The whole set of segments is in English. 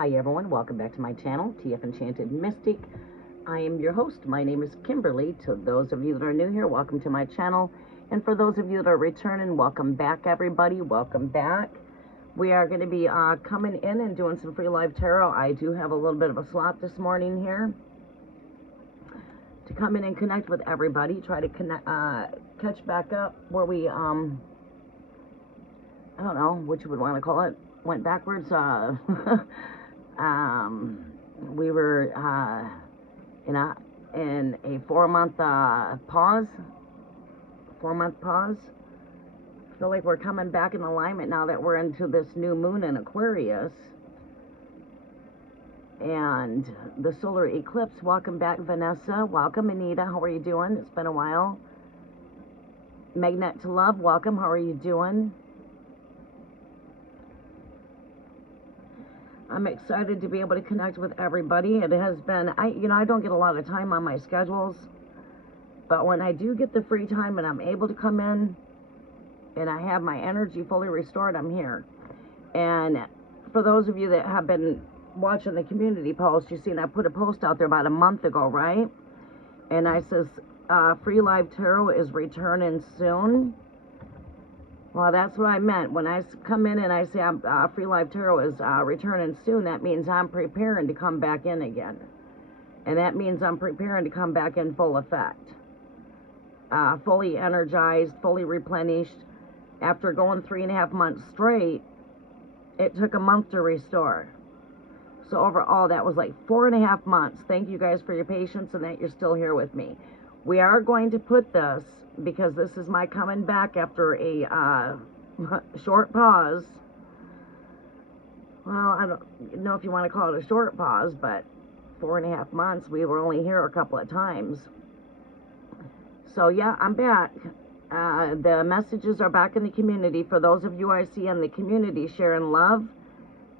Hi everyone, welcome back to my channel, TF Enchanted Mystic. I am your host. My name is Kimberly. To those of you that are new here, welcome to my channel. And for those of you that are returning, welcome back everybody, welcome back. We are going to be coming in and doing some free live tarot. I do have a little bit of a slot this morning here to come in and connect with everybody, try to connect, catch back up where we, I don't know what you would want to call it, went backwards. We were in a 4-month pause. 4-month pause. I feel like we're coming back in alignment now that we're into this new moon in Aquarius and the solar eclipse. Welcome back, Vanessa. Welcome, Anita. How are you doing? It's been a while. Magnet to Love. Welcome. How are you doing? I'm excited to be able to connect with everybody. It has been, I don't get a lot of time on my schedules, but when I do get the free time and I'm able to come in and I have my energy fully restored, I'm here. And for those of you that have been watching the community post, you've seen I put a post out there about a month ago, right? And I says, Free Live Tarot is returning soon. Well, that's what I meant. When I come in and I say Free Live Tarot is returning soon, that means I'm preparing to come back in again. And that means I'm preparing to come back in full effect. Fully energized, fully replenished. After going 3.5 months straight, it took a month to restore. So overall, that was like 4.5 months. Thank you guys for your patience and that you're still here with me. We are going to put this, because this is my coming back after a short pause. Well, I don't know if you want to call it a short pause, but 4.5 months, we were only here a couple of times. So yeah, I'm back. The messages are back in the community. For those of you I see in the community sharing love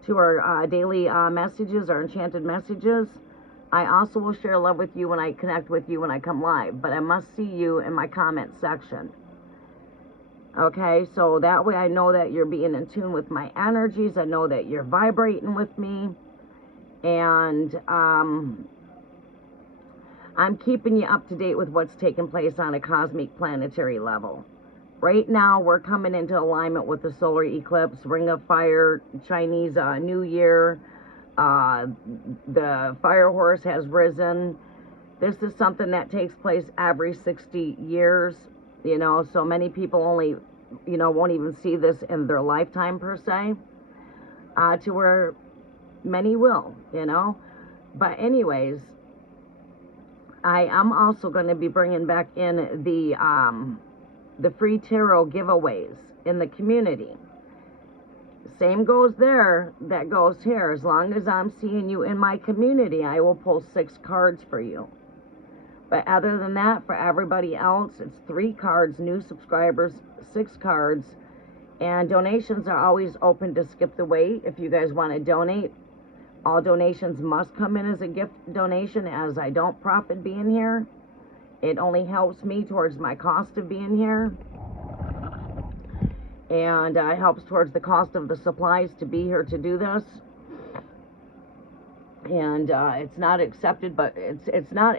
to our daily messages, our enchanted messages, I also will share love with you when I connect with you when I come live, but I must see you in my comment section. Okay, so that way I know that you're being in tune with my energies. I know that you're vibrating with me. And I'm keeping you up to date with what's taking place on a cosmic planetary level. Right now, we're coming into alignment with the solar eclipse, Ring of Fire, Chinese New Year. The fire horse has risen. This is something that takes place every 60 years, so many people only, won't even see this in their lifetime per se, to where many will, But anyways, I am also going to be bringing back in the free tarot giveaways in the community. Same goes there that goes here. As long as I'm seeing you in my community, I will pull 6 cards for you. But other than that, for everybody else, it's 3 cards. New subscribers, 6 cards. And donations are always open to skip the wait. If you guys want to donate, all donations must come in as a gift donation, as I don't profit being here. It only helps me towards my cost of being here. And it helps towards the cost of the supplies to be here to do this. And it's not accepted, but it's not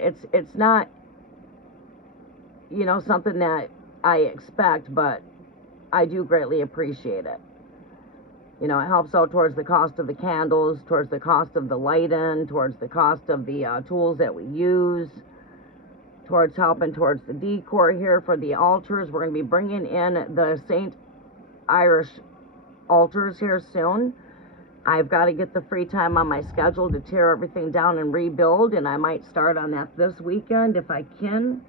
something that I expect, but I do greatly appreciate it. It helps out towards the cost of the candles, towards the cost of the lighting, towards the cost of the tools that we use, towards helping towards the decor here for the altars. We're going to be bringing in the Saint Irish altars here soon. I've got to get the free time on my schedule to tear everything down and rebuild, and I might start on that this weekend if I can.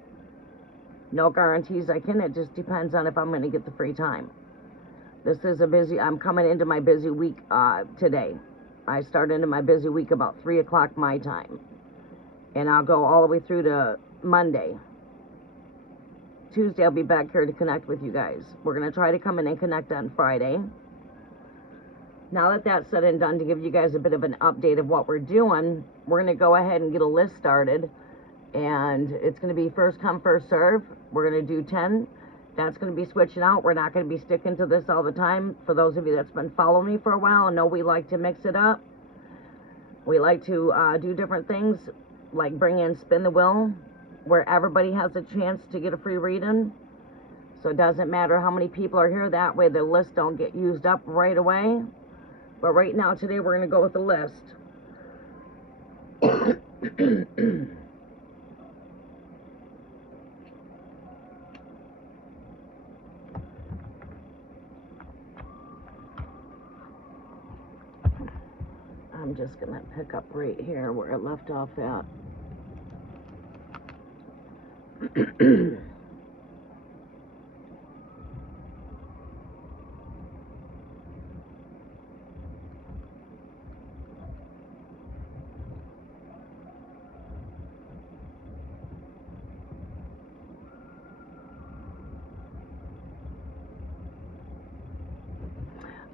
No guarantees I can. It just depends on if I'm going to get the free time. This is I'm coming into my busy week today. I start into my busy week about 3 o'clock my time, and I'll go all the way through to Monday. Tuesday, I'll be back here to connect with you guys. We're going to try to come in and connect on Friday. Now that that's said and done, to give you guys a bit of an update of what we're doing, we're going to go ahead and get a list started. And it's going to be first come, first serve. We're going to do 10. That's going to be switching out. We're not going to be sticking to this all the time. For those of you that's been following me for a while and know we like to mix it up, We like to do different things, like bring in Spin the Wheel, where everybody has a chance to get a free reading. So it doesn't matter how many people are here. That way the list don't get used up right away. But right now, today, we're going to go with the list. I'm just going to pick up right here where it left off at.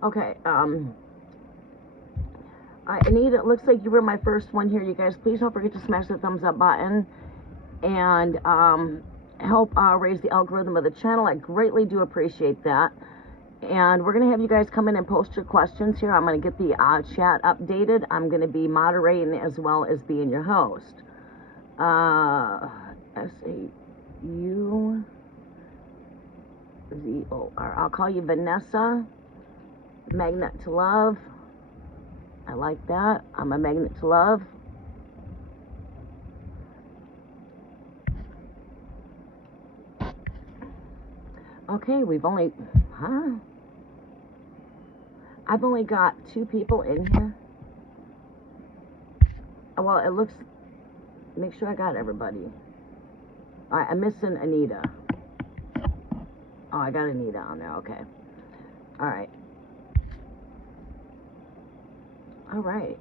Okay, Anita, it looks like you were my first one here. You guys, please don't forget to smash the thumbs up button and help raise the algorithm of the channel. I greatly do appreciate that. And we're going to have you guys come in and post your questions here. I'm going to get the chat updated. I'm going to be moderating as well as being your host. S-A-U-Z-O-R. I'll call you Vanessa. Magnet to love. I like that. I'm a magnet to love. Okay, we've only, I've only got 2 people in here. Well, it looks, make sure I got everybody. All right, I'm missing Anita. Oh, I got Anita on there, okay. All right. All right.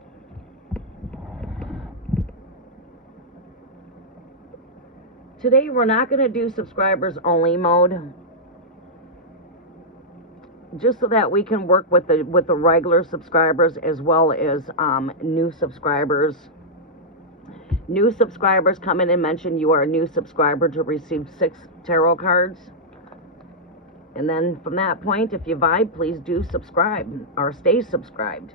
Today we're not going to do subscribers only mode, just so that we can work with the regular subscribers as well as new subscribers. New subscribers come in and mention you are a new subscriber to receive 6 tarot cards. And then from that point, if you vibe, please do subscribe or stay subscribed.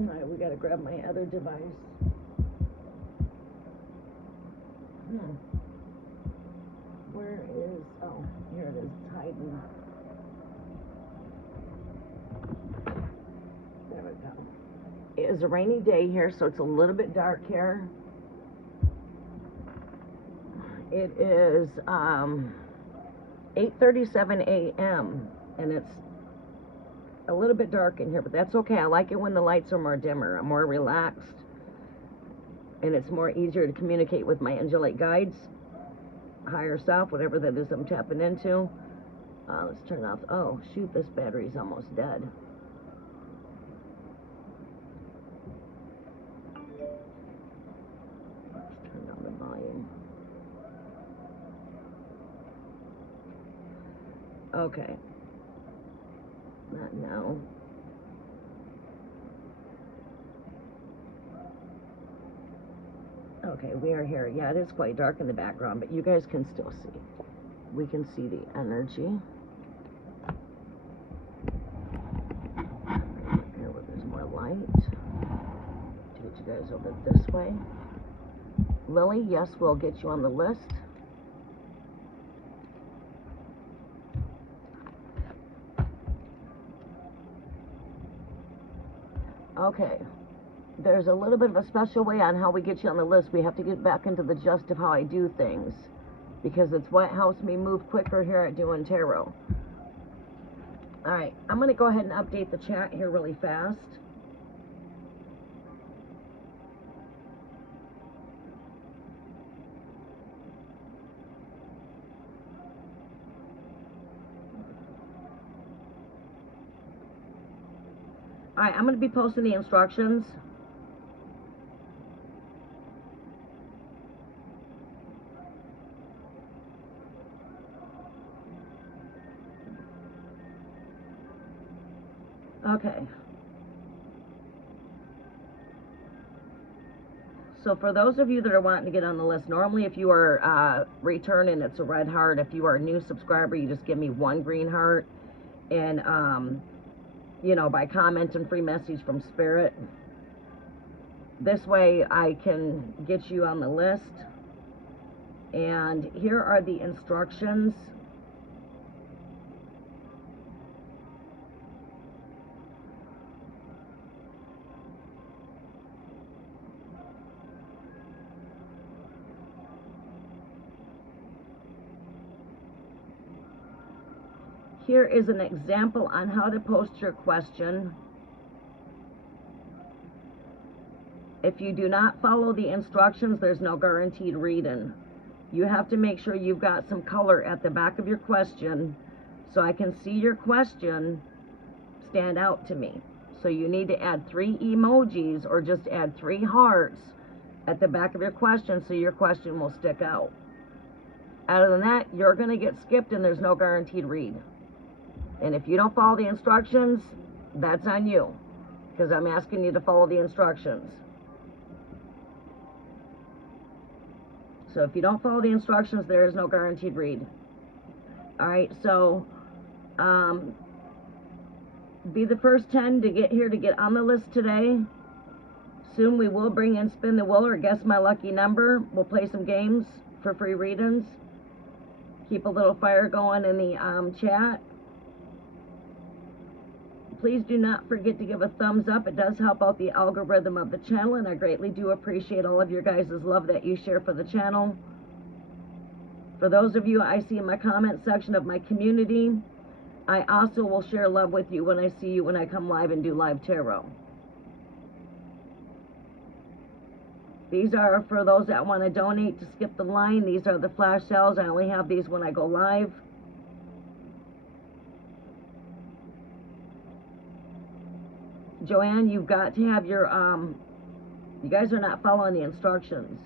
All right, we got to grab my other device. Where is, oh, here it is, it's hiding. There we go. It is a rainy day here, so it's a little bit dark here. It is 8:37 a.m. and it's a little bit dark in here, but that's okay. I like it when the lights are more dimmer. I'm more relaxed, and it's more easier to communicate with my angelic guides, higher self, whatever that is I'm tapping into. Let's turn off. Oh, shoot, this battery's almost dead. Let's turn down the volume. Okay. Not now. Okay, we are here. Yeah, it is quite dark in the background, but you guys can still see. We can see the energy. Here where there's more light. To get you guys over this way. Lily, yes, we'll get you on the list. Okay. There's a little bit of a special way on how we get you on the list. We have to get back into the gist of how I do things, because it's what helps me move quicker here at doing tarot. Alright, I'm going to go ahead and update the chat here really fast. Alright, I'm going to be posting the instructions. Okay. So for those of you that are wanting to get on the list, normally if you are returning, it's a red heart. If you are a new subscriber, you just give me 1 green heart. And you know, by comment and free message from Spirit. This way I can get you on the list. And here are the instructions. Here is an example on how to post your question. If you do not follow the instructions, there's no guaranteed reading. You have to make sure you've got some color at the back of your question so I can see your question stand out to me. So you need to add 3 emojis or just add 3 hearts at the back of your question so your question will stick out. Other than that, you're going to get skipped and there's no guaranteed read. And if you don't follow the instructions, that's on you, because I'm asking you to follow the instructions. So if you don't follow the instructions, there is no guaranteed read. All right, so be the first 10 to get here, to get on the list today. Soon we will bring in Spin the Wheel or Guess My Lucky Number. We'll play some games for free readings. Keep a little fire going in the chat. Please do not forget to give a thumbs up. It does help out the algorithm of the channel, and I greatly do appreciate all of your guys' love that you share for the channel. For those of you I see in my comment section of my community, I also will share love with you when I see you when I come live and do live tarot. These are for those that want to donate to skip the line. These are the flash sales. I only have these when I go live. Joanne, you've got to have your, you guys are not following the instructions.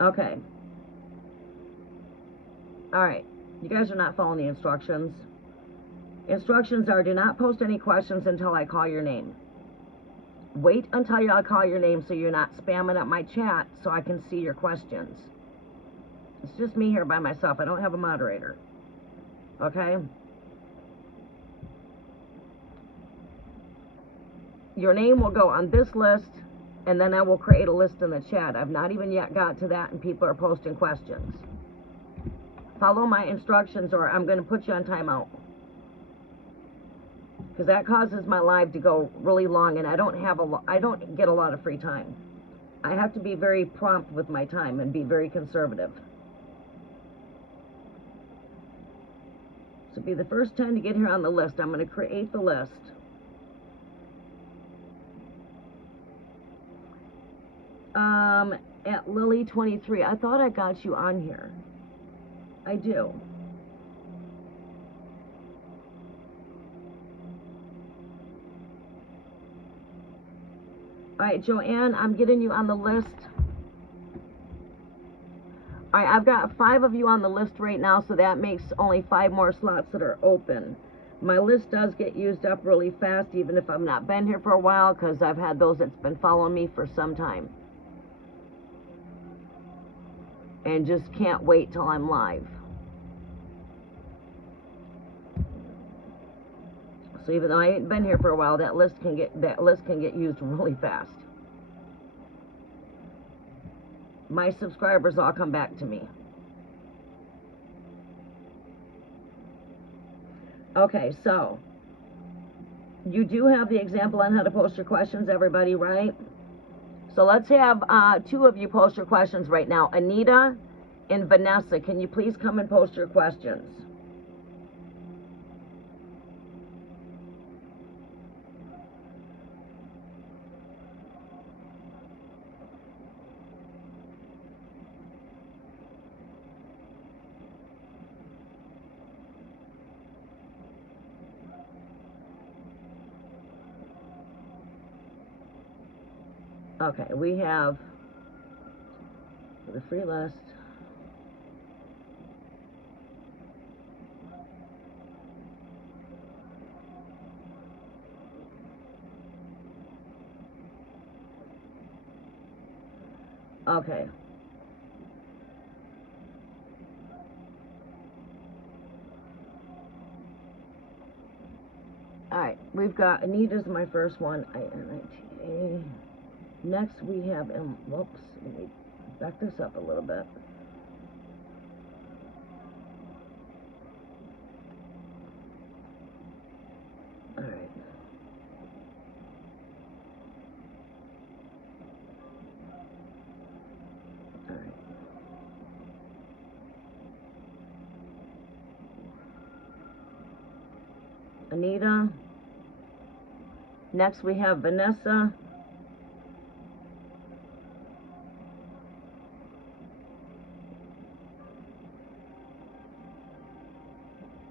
Okay. Alright. You guys are not following the instructions. Instructions are, do not post any questions until I call your name. Wait until I call your name so you're not spamming up my chat so I can see your questions. It's just me here by myself. I don't have a moderator. Okay? Your name will go on this list, and then I will create a list in the chat. I've not even yet got to that, and people are posting questions. Follow my instructions, or I'm going to put you on timeout. Because that causes my live to go really long, and I don't get a lot of free time. I have to be very prompt with my time and be very conservative. So be the first 10 to get here on the list. I'm going to create the list. At Lily23, I thought I got you on here. I do. Alright, Joanne, I'm getting you on the list. Alright, I've got 5 of you on the list right now, so that makes only 5 more slots that are open. My list does get used up really fast, even if I've not been here for a while, because I've had those that's been following me for some time. And just can't wait till I'm live. So even though I ain't been here for a while, that list can get used really fast. My subscribers all come back to me. Okay, so you do have the example on how to post your questions, everybody, right? So let's have 2 of you post your questions right now. Anita and Vanessa, can you please come and post your questions? Okay, we have the free list. Okay. Alright, we've got Anita's my first one. INITA. Next we have whoops, let me back this up a little bit. Alright. Alright. Anita. Next we have Vanessa.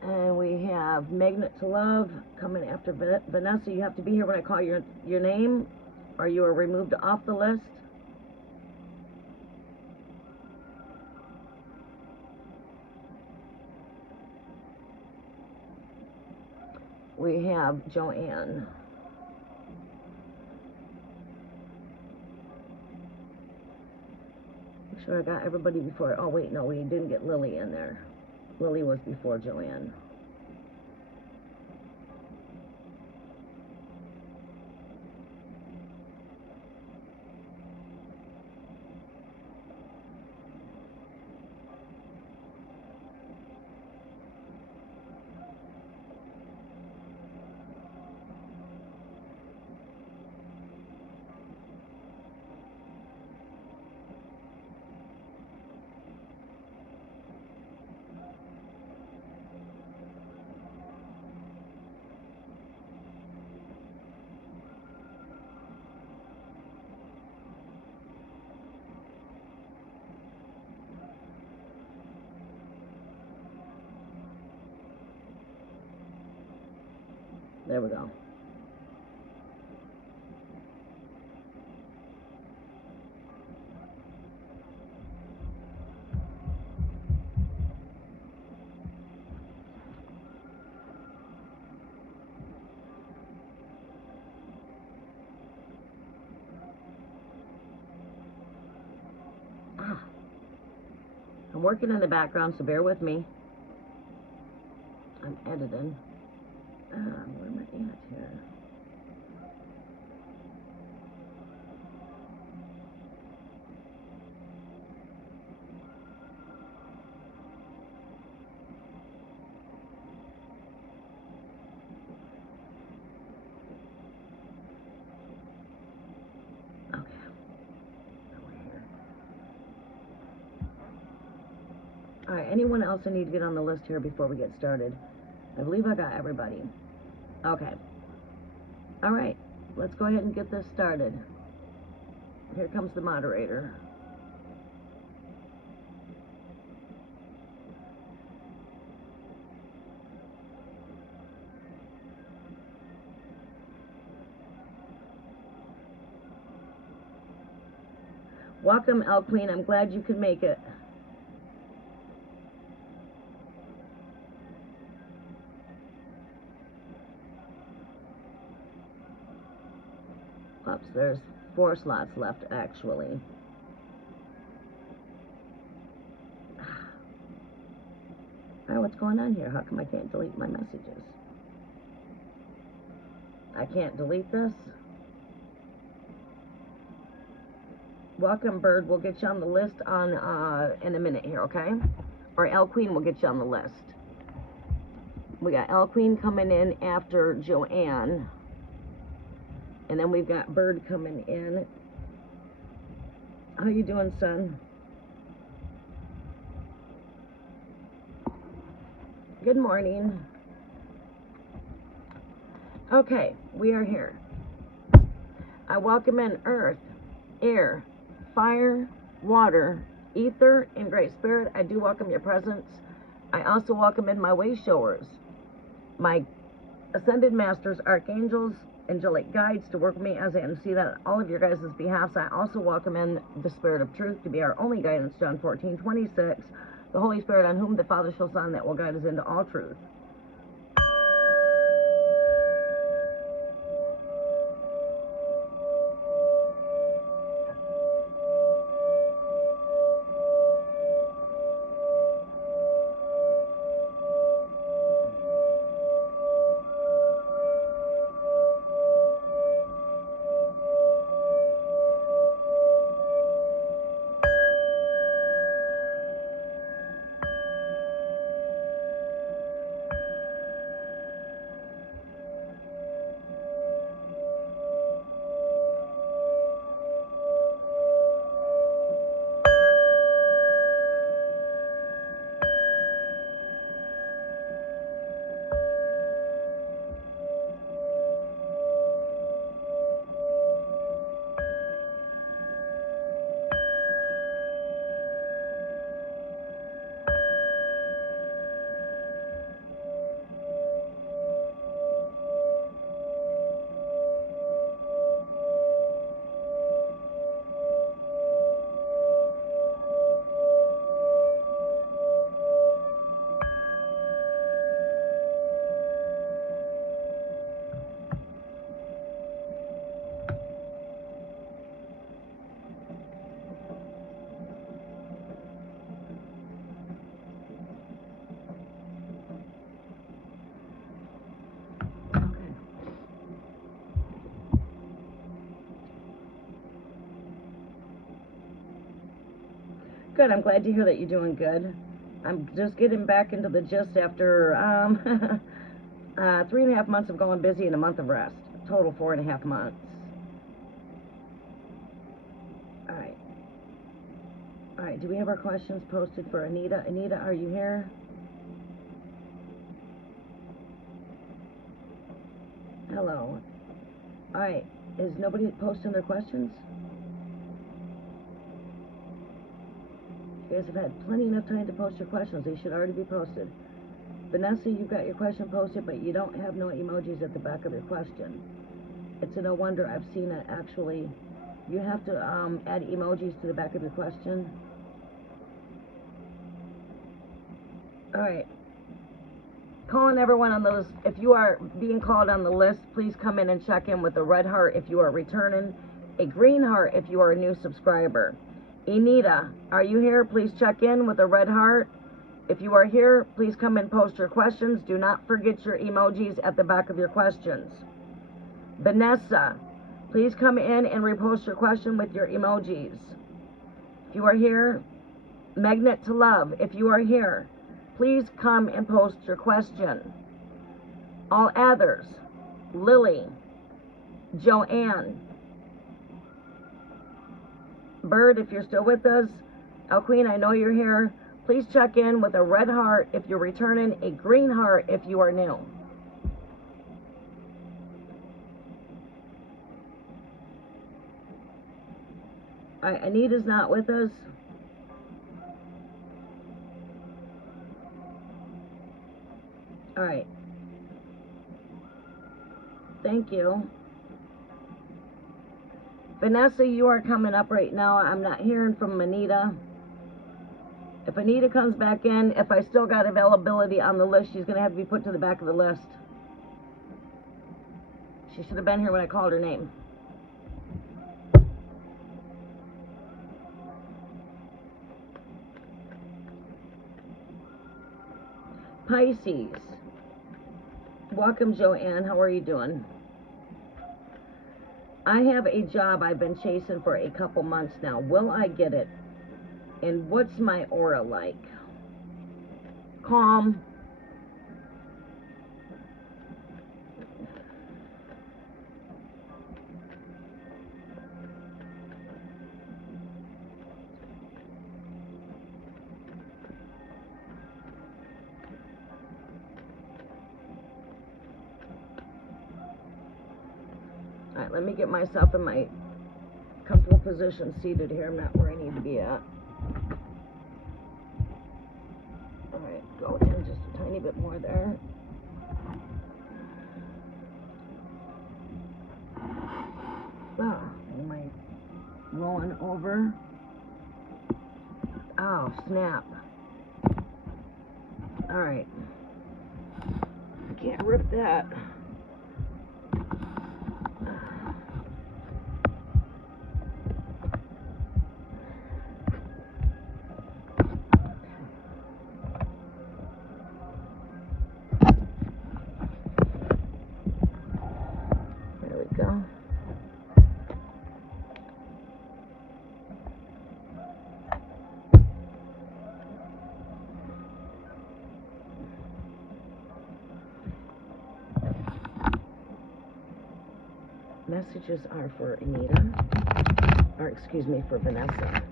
And we have Magnet to Love coming after Vanessa. You have to be here when I call your name, or you are removed off the list. We have Joanne. Make sure I got everybody before. Oh wait, no, we didn't get Lily in there. Lily was before Joanne. There we go. I'm working in the background, so bear with me. I'm editing. Where am I at here? Okay. Alright, anyone else I need to get on the list here before we get started? I believe I got everybody. Okay. Alright, let's go ahead and get this started. Here comes the moderator. Welcome, El Queen. I'm glad you could make it. Oops, there's 4 slots left, actually. Alright, what's going on here? How come I can't delete my messages? I can't delete this? Welcome, Bird. We'll get you on the list on in a minute here, okay? Or El Queen will get you on the list. We got El Queen coming in after Joanne. And then we've got Bird coming in. How you doing, son? Good morning. Okay, we are here. I welcome in earth, air, fire, water, ether, and great spirit. I do welcome your presence. I also welcome in my way showers, my ascended masters, archangels, angelic guides to work with me as I intercede on all of your guys' behalfs. I also welcome in the Spirit of Truth to be our only guidance, John 14:26, the Holy Spirit on whom the Father shall send, that will guide us into all truth. Good, I'm glad to hear that you're doing good. I'm just getting back into the gist after 3.5 months of going busy and a month of rest. Total 4.5 months. Alright, do we have our questions posted for Anita? Anita, are you here? Hello. Alright, is nobody posting their questions? You guys have had plenty enough time to post your questions. They should already be posted. Vanessa, you've got your question posted, but you don't have no emojis at the back of your question. It's a no wonder. I've seen it actually. You have to add emojis to the back of your question. Alright. Calling everyone on those. If you are being called on the list, please come in and check in with a red heart if you are returning, a green heart if you are a new subscriber. Anita, are you here? Please check in with a red heart. If you are here, please come and post your questions. Do not forget your emojis at the back of your questions. Vanessa, please come in and repost your question with your emojis. If you are here, Magnet to Love, if you are here, please come and post your question. All others, Lily, Joanne, Bird, if you're still with us, El Queen, I know you're here. Please check in with a red heart if you're returning, a green heart if you are new. Alright, Anita's not with us. Alright. Thank you. Vanessa, you are coming up right now. I'm not hearing from Anita. If Anita comes back in, if I still got availability on the list, she's going to have to be put to the back of the list. She should have been here when I called her name. Pisces. Welcome, Joanne. How are you doing? I have a job I've been chasing for a couple months now. Will I get it? And what's my aura like? Calm. Alright, let me get myself in my comfortable position seated here. I'm not where I need to be at. Alright, go in just a tiny bit more there. going over. Oh, snap. Alright. Can't rip that. There we go. Messages are for Anita, or excuse me, for Vanessa.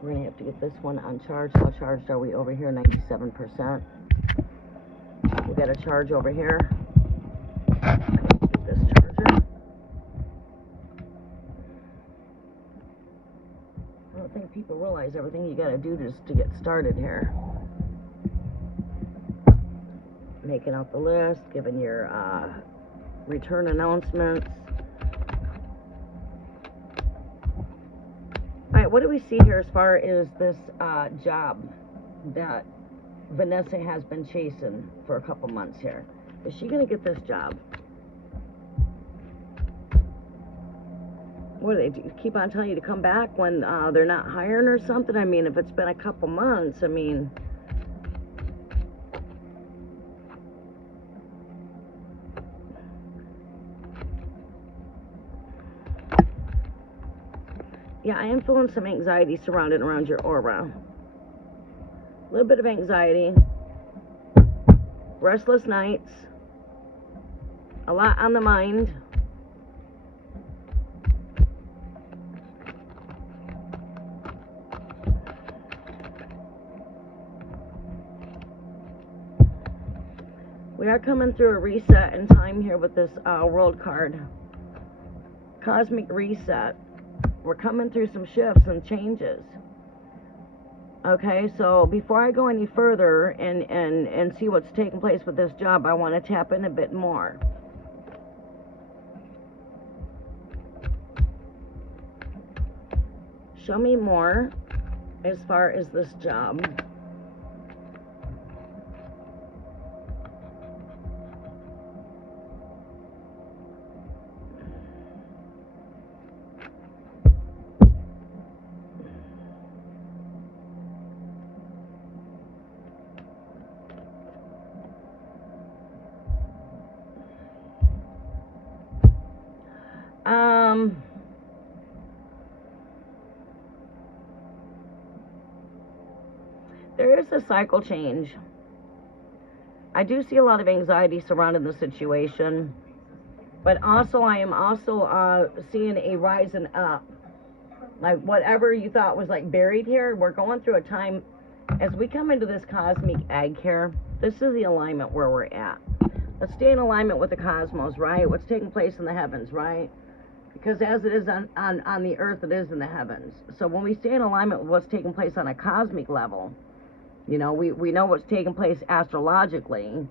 We're going to have to get this one uncharged. How charged are we over here? 97%. We got a charge over here. Get this charger. I don't think people realize everything you got to do just to get started here. Making out the list, giving your return announcements. Alright, what do we see here as far as this job that Vanessa has been chasing for a couple months here? Is she going to get this job? What do they do? Keep on telling you to come back when they're not hiring or something? I mean, if it's been a couple months, I mean... Yeah, I am feeling some anxiety surrounded around your aura. A little bit of anxiety. Restless nights. A lot on the mind. We are coming through a reset in time here with this world card. Cosmic reset. We're coming through some shifts and changes. Okay, so before I go any further and see what's taking place with this job, I want to tap in a bit more. Show me more as far as this job. There is a cycle change. I do see a lot of anxiety surrounding the situation, but also I am also seeing a rising up. Like whatever you thought was like buried here, we're going through a time as we come into this cosmic egg here. This is the alignment where we're at. Let's stay in alignment with the cosmos, right? What's taking place in the heavens, right? Because as it is on the earth, it is in the heavens. So when we stay in alignment with what's taking place on a cosmic level, you know, we know what's taking place astrologically.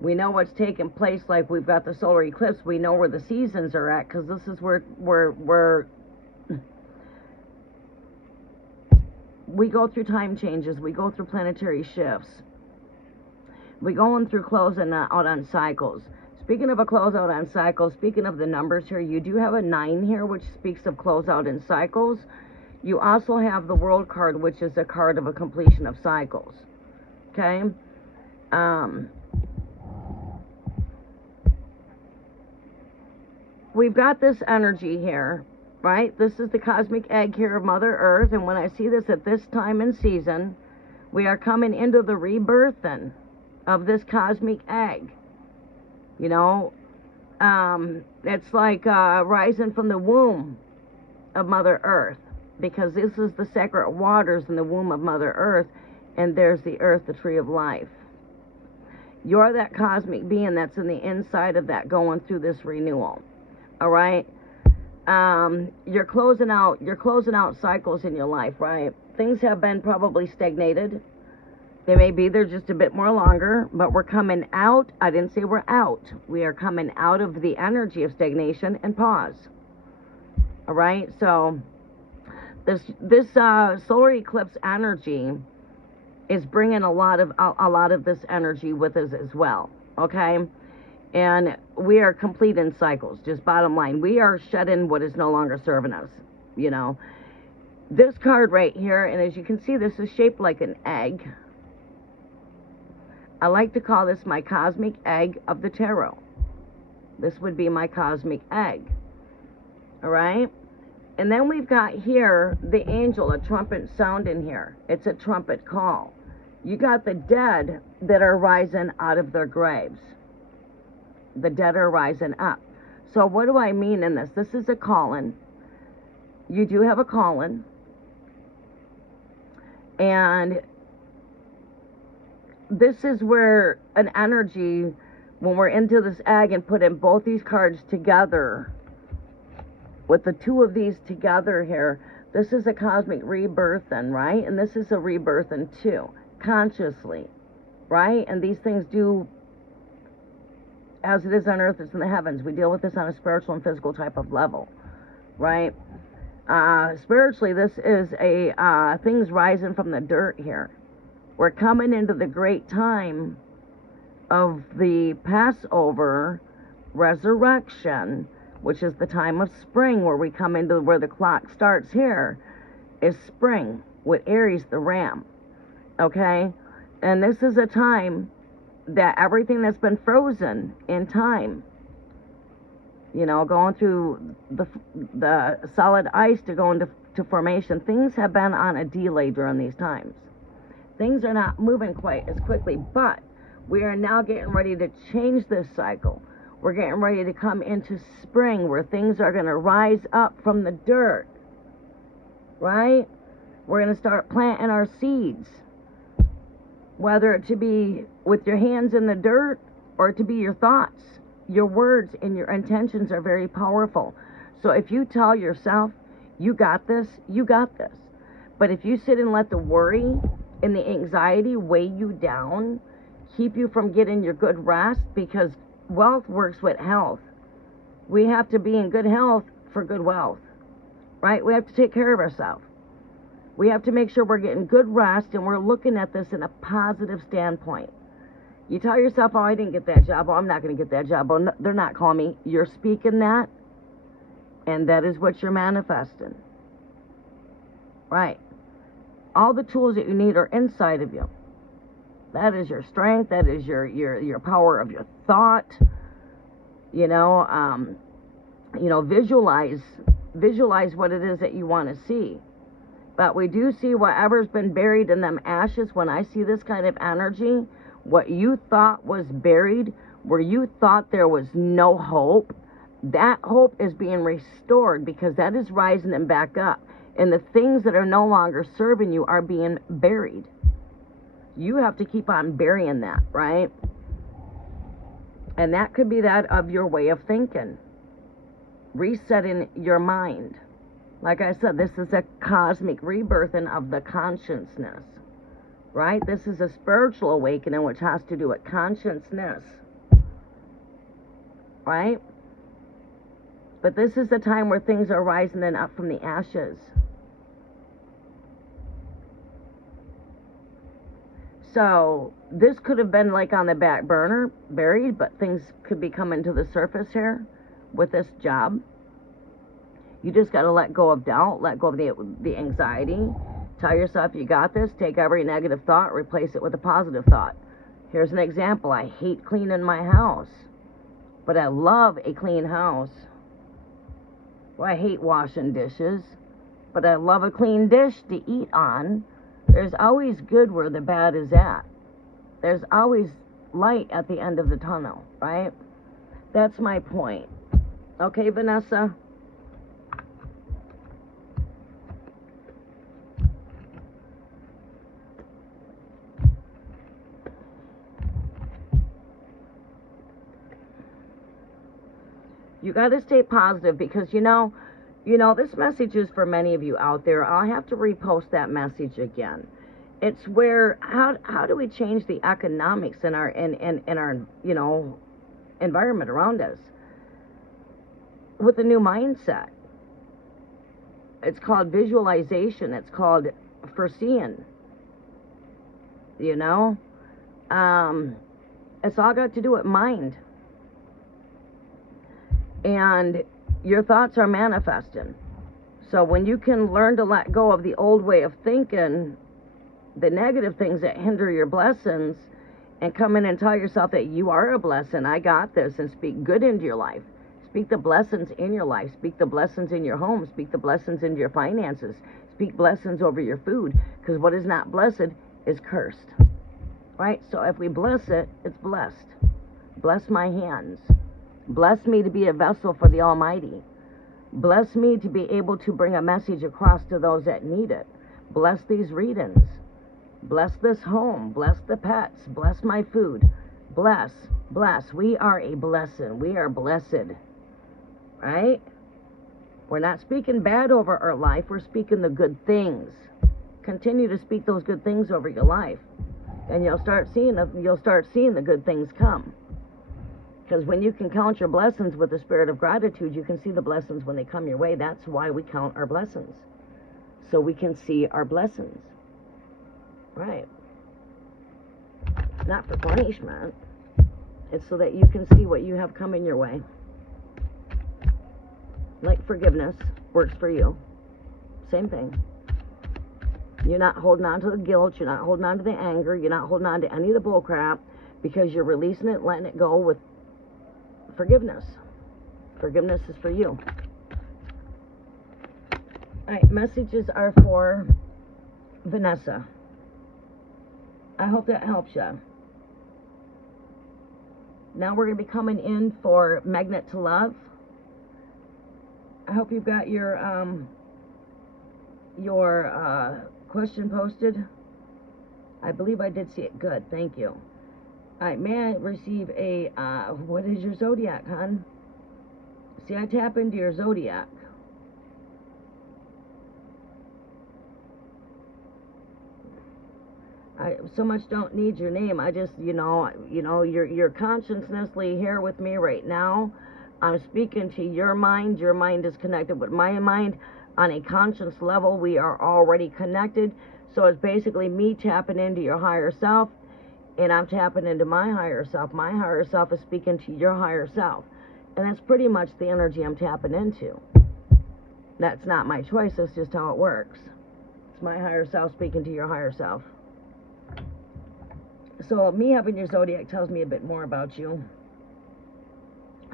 We know what's taking place, like we've got the solar eclipse. We know where the seasons are at, because this is where we go through time changes. We go through planetary shifts. We're going through closing out on cycles. Speaking of a closeout on cycles, speaking of the numbers here, you do have a 9 here, which speaks of closeout in cycles. You also have the World card, which is a card of a completion of cycles. Okay? We've got this energy here, right? This is the cosmic egg here of Mother Earth, and when I see this at this time and season, we are coming into the rebirthing of this cosmic egg. You know, it's like rising from the womb of Mother Earth, because this is the sacred waters in the womb of Mother Earth, and there's the earth, the tree of life. You're that cosmic being that's in the inside of that, going through this renewal. All right? You're closing out cycles in your life, right? Things have been probably stagnated. They may be there just a bit more longer, but we're coming out. I didn't say we're out. We are coming out of the energy of stagnation and pause. All right, so this solar eclipse energy is bringing a lot of this energy with us as well. Okay, and we are complete in cycles. Just bottom line, we are shedding what is no longer serving us. You know, this card right here, and as you can see, this is shaped like an egg. I like to call this my cosmic egg of the tarot. This would be my cosmic egg. All right. And then we've got here the angel, a trumpet sound in here. It's a trumpet call. You got the dead that are rising out of their graves. The dead are rising up. So what do I mean in this? This is a calling. You do have a calling. And this is where an energy, when we're into this egg and put in both these cards together, with the two of these together here, this is a cosmic rebirth, and right? And this is a rebirth in too, consciously, right? And these things do, as it is on earth, it's in the heavens. We deal with this on a spiritual and physical type of level, right? Spiritually, this is a things rising from the dirt here. We're coming into the great time of the Passover resurrection, which is the time of spring, where we come into where the clock starts here, is spring, with Aries, the ram, okay? And this is a time that everything that's been frozen in time, you know, going through the solid ice to go into formation, things have been on a delay during these times. Things are not moving quite as quickly, but we are now getting ready to change this cycle. We're getting ready to come into spring, where things are going to rise up from the dirt, right? We're going to start planting our seeds, whether it to be with your hands in the dirt or to be your thoughts. Your words and your intentions are very powerful. So if you tell yourself, you got this, you got this. But if you sit and let the worry and the anxiety weigh you down, keep you from getting your good rest, because wealth works with health. We have to be in good health for good wealth, right? We have to take care of ourselves. We have to make sure we're getting good rest, and we're looking at this in a positive standpoint. You tell yourself, oh, I didn't get that job. Oh, I'm not going to get that job. Oh, no, they're not calling me. You're speaking that, and that is what you're manifesting, right? All the tools that you need are inside of you. That is your strength. That is your power of your thought. You know, visualize what it is that you want to see. But we do see whatever's been buried in them ashes. When I see this kind of energy, what you thought was buried, where you thought there was no hope, that hope is being restored, because that is rising and back up. And the things that are no longer serving you are being buried. You have to keep on burying that, right? And that could be that of your way of thinking. Resetting your mind. Like I said, this is a cosmic rebirthing of the consciousness, right? This is a spiritual awakening, which has to do with consciousness, right? But this is the time where things are rising and up from the ashes. So this could have been like on the back burner, buried, but things could be coming to the surface here with this job. You just got to let go of doubt, let go of the anxiety. Tell yourself you got this. Take every negative thought, replace it with a positive thought. Here's an example. I hate cleaning my house, but I love a clean house. Well, I hate washing dishes, but I love a clean dish to eat on. There's always good where the bad is at. There's always light at the end of the tunnel, right? That's my point. Okay, Vanessa? You got to stay positive, because you know, this message is for many of you out there. I'll have to repost that message again. It's where, how do we change the economics in our, in our, you know, environment around us with a new mindset? It's called visualization. It's called foreseeing, you know? It's all got to do with mind. And your thoughts are manifesting. So when you can learn to let go of the old way of thinking, the negative things that hinder your blessings, and come in and tell yourself that you are a blessing, I got this, and speak good into your life. Speak the blessings in your life. Speak the blessings in your home. Speak the blessings into your finances. Speak blessings over your food. Because what is not blessed is cursed. Right? So if we bless it, it's blessed. Bless my hands. Bless me to be a vessel for the Almighty. Bless me to be able to bring a message across to those that need it. Bless these readings. Bless this home. Bless the pets. Bless my food. Bless. Bless. We are a blessing. We are blessed. Right? We're not speaking bad over our life. We're speaking the good things. Continue to speak those good things over your life, and you'll start seeing the good things come. Because when you can count your blessings with the spirit of gratitude, you can see the blessings when they come your way. That's why we count our blessings, so we can see our blessings. Right? Not for punishment. It's so that you can see what you have coming your way. Like forgiveness works for you. Same thing. You're not holding on to the guilt. You're not holding on to the anger. You're not holding on to any of the bull crap, because you're releasing it, letting it go with forgiveness. Forgiveness is for you. Alright, messages are for Vanessa. I hope that helps you. Now we're going to be coming in for Magnet to Love. I hope you've got your question posted. I believe I did see it. Good, thank you. Alright, may I receive a, what is your zodiac, hon? See, I tap into your zodiac. I so much don't need your name. I just, you know, you're consciously here with me right now. I'm speaking to your mind. Your mind is connected with my mind. On a conscious level, we are already connected. So it's basically me tapping into your higher self, and I'm tapping into my higher self. My higher self is speaking to your higher self. And that's pretty much the energy I'm tapping into. That's not my choice. That's just how it works. It's my higher self speaking to your higher self. So me having your zodiac tells me a bit more about you.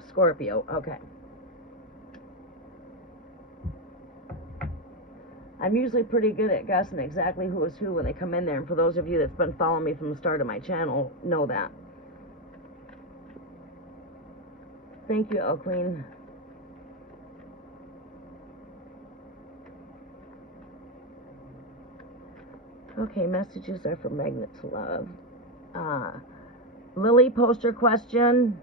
Scorpio, okay. I'm usually pretty good at guessing exactly who is who when they come in there. And for those of you that's been following me from the start of my channel, know that. Thank you, El Queen. Okay, messages are for Magnet to Love. Lily, post your question.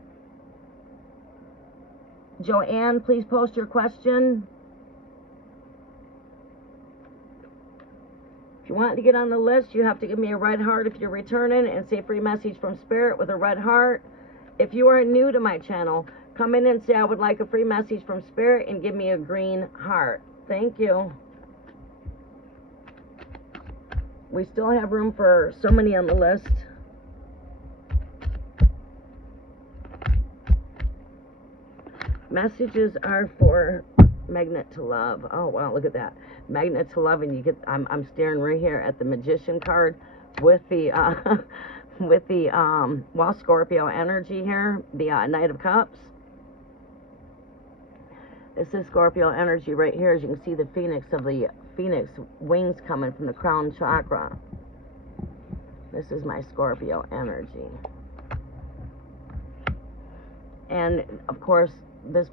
Joanne, please post your question. If you want to get on the list, you have to give me a red heart if you're returning, and say free message from Spirit with a red heart. If you are new to my channel, come in and say I would like a free message from Spirit and give me a green heart. Thank you. We still have room for so many on the list. Messages are for Magnet to Love. Oh wow, look at that. Magnet to Love, and you get, I'm staring right here at the Magician card with the well, Scorpio energy here, the Knight of Cups. This is Scorpio energy right here. As you can see, the phoenix wings coming from the crown chakra. This is my Scorpio energy. And of course, this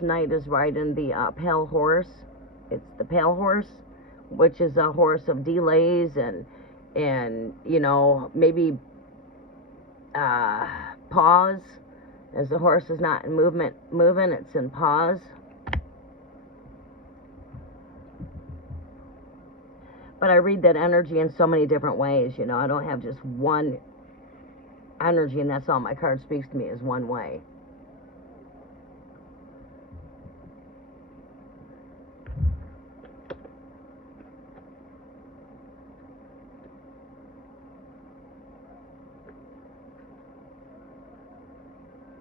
knight is riding the pale horse. It's the pale horse, which is a horse of delays and you know, maybe pause, as the horse is not in moving, it's in pause. But I read that energy in so many different ways, you know. I don't have just one energy, and that's all my card speaks to me is one way.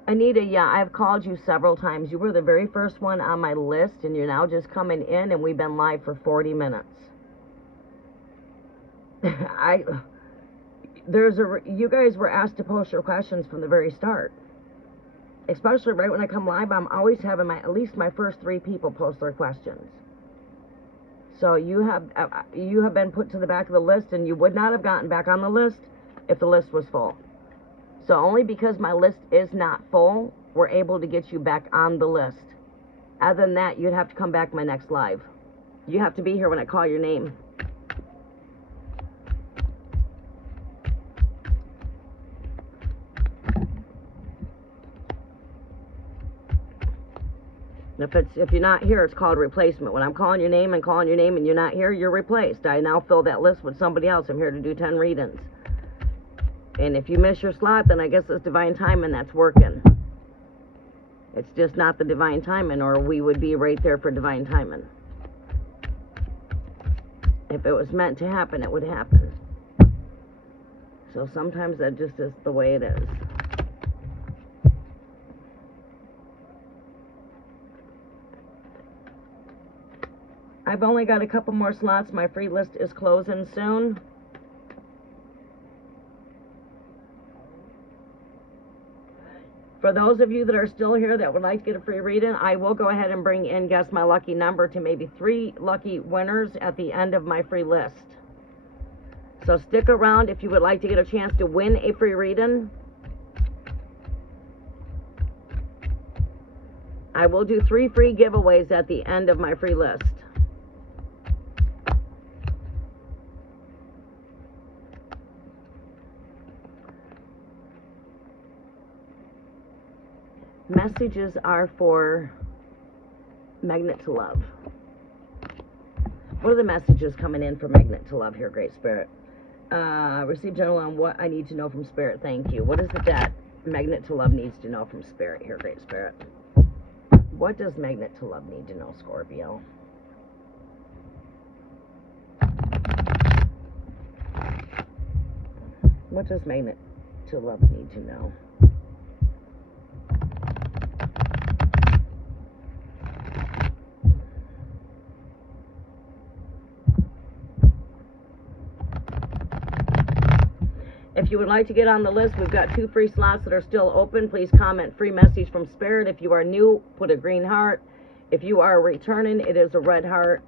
Anita, yeah, I've called you several times. You were the very first one on my list, and you're now just coming in, and we've been live for 40 minutes. You guys were asked to post your questions from the very start. Especially right when I come live, I'm always having at least my first 3 people post their questions. So you have been put to the back of the list, and you would not have gotten back on the list if the list was full. So only because my list is not full, we're able to get you back on the list. Other than that, you'd have to come back my next live. You have to be here when I call your name. If you're not here, it's called replacement. When I'm calling your name and you're not here, you're replaced. I now fill that list with somebody else. I'm here to do 10 readings. And if you miss your slot, then I guess it's divine timing that's working. It's just not the divine timing, or we would be right there for divine timing. If it was meant to happen, it would happen. So sometimes that just is the way it is. I've only got a couple more slots. My free list is closing soon. For those of you that are still here that would like to get a free reading, I will go ahead and bring in Guess My Lucky Number to maybe 3 lucky winners at the end of my free list. So stick around if you would like to get a chance to win a free reading. I will do 3 free giveaways at the end of my free list. Messages are for Magnet to Love. What are the messages coming in for Magnet to Love here, Great Spirit? Receive general on what I need to know from Spirit. Thank you. What is it that Magnet to Love needs to know from Spirit here, Great Spirit? What does Magnet to Love need to know, Scorpio? What does Magnet to Love need to know? If you would like to get on the list, we've got 2 free slots that are still open. Please comment free message from Spirit. If you are new, put a green heart. If you are returning, it is a red heart.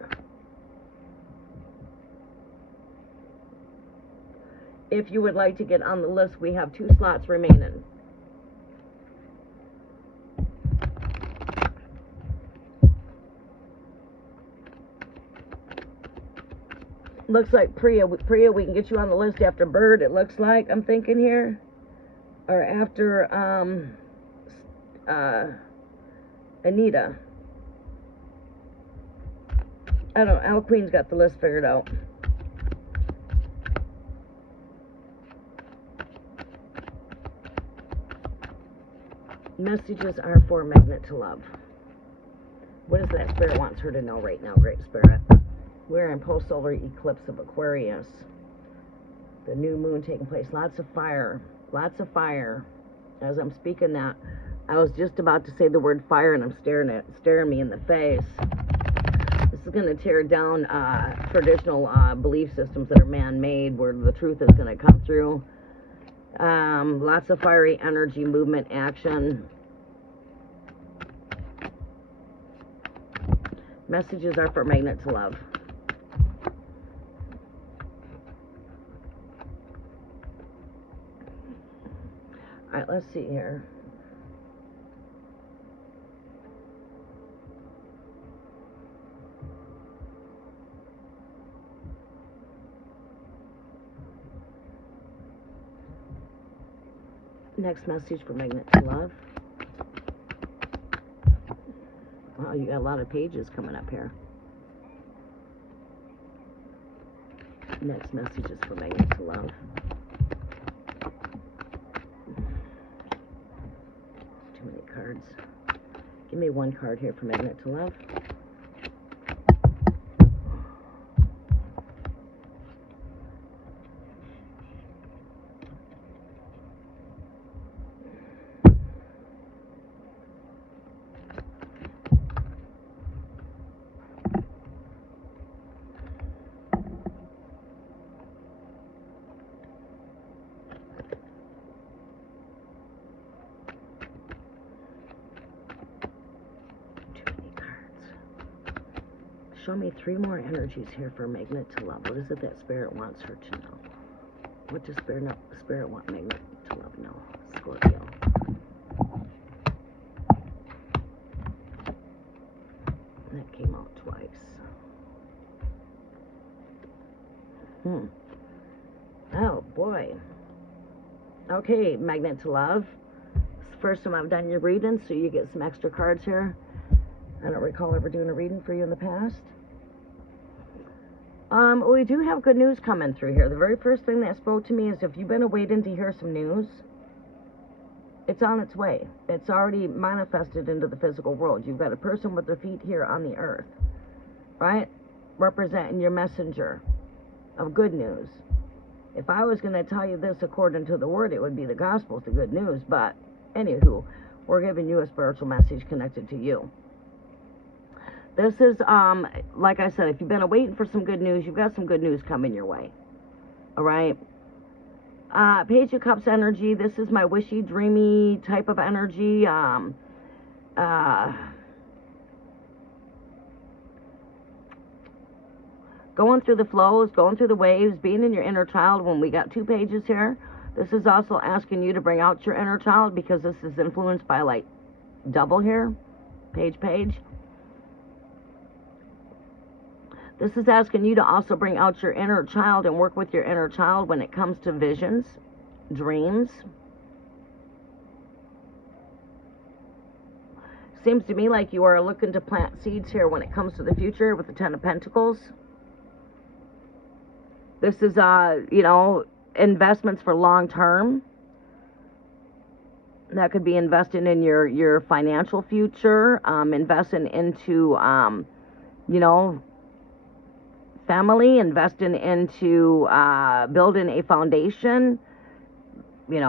If you would like to get on the list, we have 2 slots remaining. Looks like Priya, we can get you on the list after Bird, it looks like, I'm thinking here. Or after, Anita. I don't know, Al Queen's got the list figured out. Messages are for Magnet to Love. What does that Spirit wants her to know right now, Great Spirit? We're in post-solar eclipse of Aquarius. The new moon taking place. Lots of fire. Lots of fire. As I'm speaking that, I was just about to say the word fire, and I'm staring me in the face. This is going to tear down traditional belief systems that are man-made, where the truth is going to come through. Lots of fiery energy, movement, action. Messages are for Magnet to Love. All right, let's see here. Next message for Magnet to Love. Wow, you got a lot of pages coming up here. Next message is for Magnet to Love. Too many cards. Give me one card here for Magnet to Love. Show me 3 more energies here for Magnet to Love. What is it that Spirit wants her to know? What does Spirit want Magnet to Love know? Scorpio. That came out twice. Oh, boy. Okay, Magnet to Love. It's the first time I've done your reading, so you get some extra cards here. I don't recall ever doing a reading for you in the past. We do have good news coming through here. The very first thing that spoke to me is if you've been waiting to hear some news, it's on its way. It's already manifested into the physical world. You've got a person with their feet here on the earth, right? Representing your messenger of good news. If I was going to tell you this according to the word, it would be the gospel, the good news. But anywho, we're giving you a spiritual message connected to you. This is, like I said, if you've been waiting for some good news, you've got some good news coming your way. All right? Page of Cups energy. This is my wishy, dreamy type of energy. Going through the flows, going through the waves, being in your inner child. When we got 2 pages here, this is also asking you to bring out your inner child, because this is influenced by, like, double here. Page. This is asking you to also bring out your inner child and work with your inner child when it comes to visions, dreams. Seems to me like you are looking to plant seeds here when it comes to the future with the 10 of Pentacles. This is, investments for long term. That could be investing in your financial future, investing into, family, investing into building a foundation, it's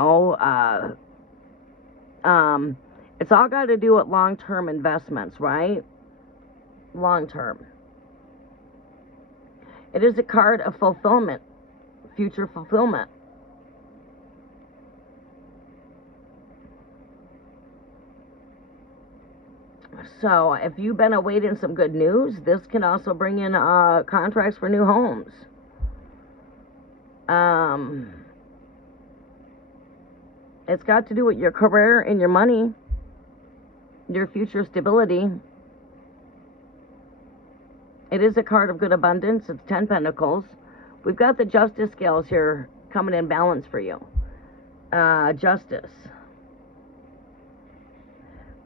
all got to do with long-term investments, right? Long-term. It is a card of fulfillment, future fulfillment. So, if you've been awaiting some good news, this can also bring in contracts for new homes. It's got to do with your career and your money, your future stability. It is a card of good abundance. It's 10 Pentacles. We've got the justice scales here coming in balance for you. Justice.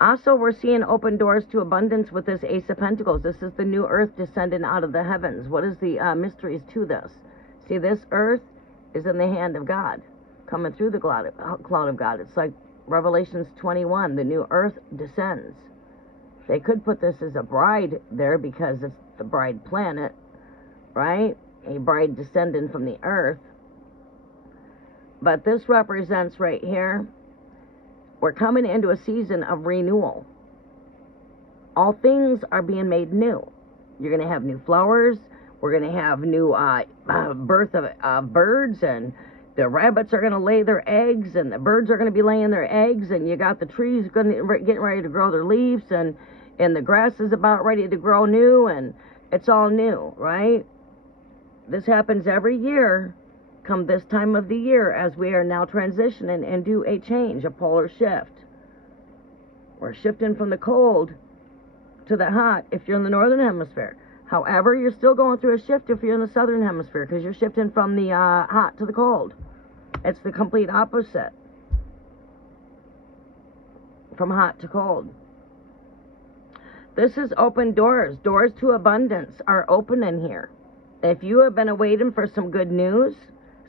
Also, we're seeing open doors to abundance with this Ace of Pentacles. This is the new earth descending out of the heavens. What is the mysteries to this? See, this earth is in the hand of God, coming through the cloud of God. It's like Revelations 21, the new earth descends. They could put this as a bride there because it's the bride planet, right? A bride descending from the earth. But this represents right here, we're coming into a season of renewal. All things are being made new. You're going to have new flowers. We're going to have new birth of birds, and the rabbits are going to lay their eggs, and the birds are going to be laying their eggs, and you got the trees getting ready to grow their leaves, and the grass is about ready to grow new, and it's all new, right? This happens every year. Come this time of the year, as we are now transitioning and do a change, a polar shift. We're shifting from the cold to the hot if you're in the northern hemisphere. However, you're still going through a shift if you're in the southern hemisphere, because you're shifting from the hot to the cold. It's the complete opposite. From hot to cold. This is open doors. Doors to abundance are open in here. If you have been waiting for some good news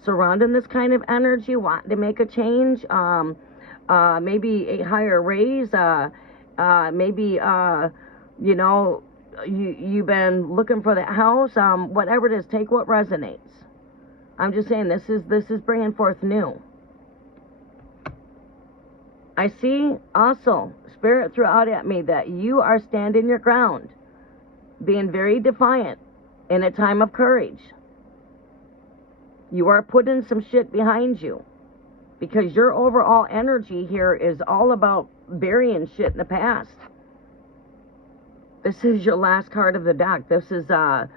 surrounding this kind of energy, wanting to make a change, maybe a higher raise, maybe, you know, you've been looking for that house, whatever it is, take what resonates. I'm just saying, this is bringing forth new. I see also, Spirit threw out at me that you are standing your ground, being very defiant in a time of courage. You are putting some shit behind you, because your overall energy here is all about burying shit in the past. This is your last card of the deck. This is a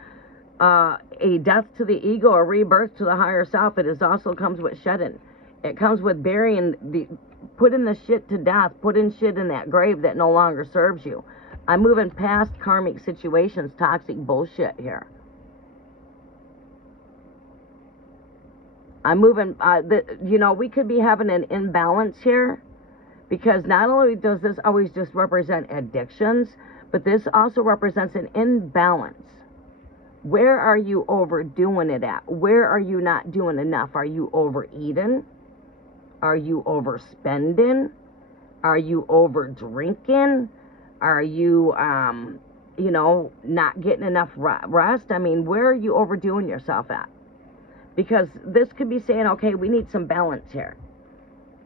death to the ego, a rebirth to the higher self. It is also comes with shedding. It comes with burying putting the shit to death, putting shit in that grave that no longer serves you. I'm moving past karmic situations, toxic bullshit here. I'm moving, you know, we could be having an imbalance here, because not only does this always just represent addictions, but this also represents an imbalance. Where are you overdoing it at? Where are you not doing enough? Are you overeating? Are you overspending? Are you over drinking? Are you, you know, not getting enough rest? I mean, where are you overdoing yourself at? Because this could be saying, okay, we need some balance here.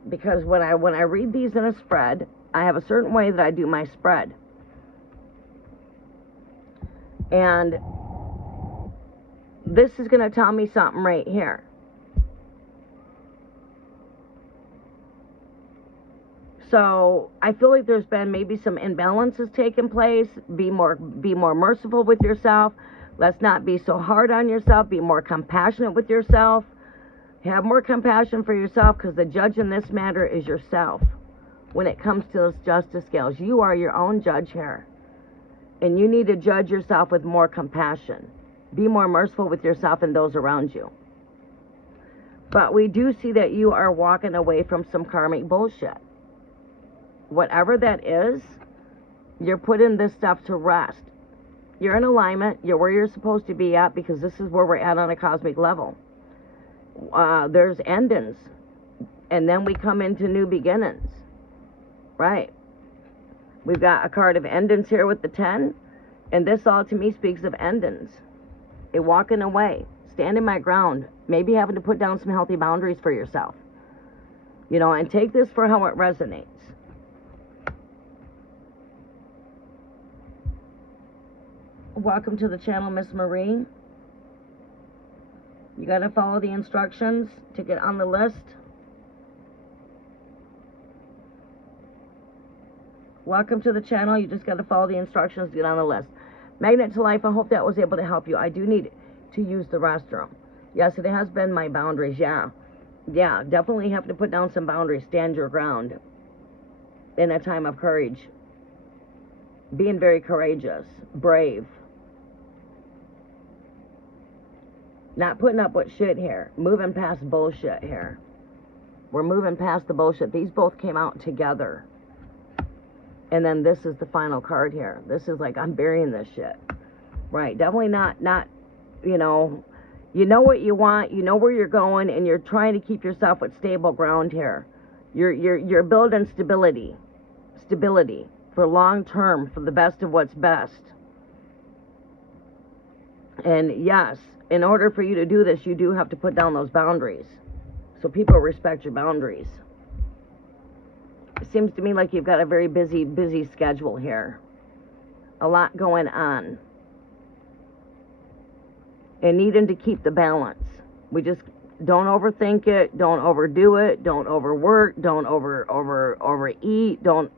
Because when I read these in a spread, I have a certain way that I do my spread. And this is going to tell me something right here. So I feel like there's been maybe some imbalances taking place. Be more merciful with yourself. Let's not be so hard on yourself. Be more compassionate with yourself. Have more compassion for yourself, because the judge in this matter is yourself. When it comes to those justice scales, you are your own judge here. And you need to judge yourself with more compassion. Be more merciful with yourself and those around you. But we do see that you are walking away from some karmic bullshit. Whatever that is, you're putting this stuff to rest. You're in alignment. You're where you're supposed to be at, because this is where we're at on a cosmic level. There's endings. And then we come into new beginnings. Right. We've got a card of endings here with the 10. And this all to me speaks of endings. A walking away. Standing my ground. Maybe having to put down some healthy boundaries for yourself. You know, and take this for how it resonates. Welcome to the channel, Miss Marie. You got to follow the instructions to get on the list. Welcome to the channel. You just got to follow the instructions to get on the list. Magnet to Life, I hope that was able to help you. I do need to use the restroom. Yes, it has been my boundaries. Yeah, definitely have to put down some boundaries. Stand your ground in a time of courage. Being very courageous, brave. Not putting up with shit here. Moving past bullshit here. We're moving past the bullshit. These both came out together. And then this is the final card here. This is like, I'm burying this shit. Right. Definitely not, you know what you want. You know where you're going. And you're trying to keep yourself with stable ground here. You're building stability. Stability. For long term. For the best of what's best. And yes, in order for you to do this, you do have to put down those boundaries. So people respect your boundaries. It seems to me like you've got a very busy schedule here. A lot going on. And needing to keep the balance. We just don't overthink it. Don't overdo it. Don't overwork. Don't overeat. You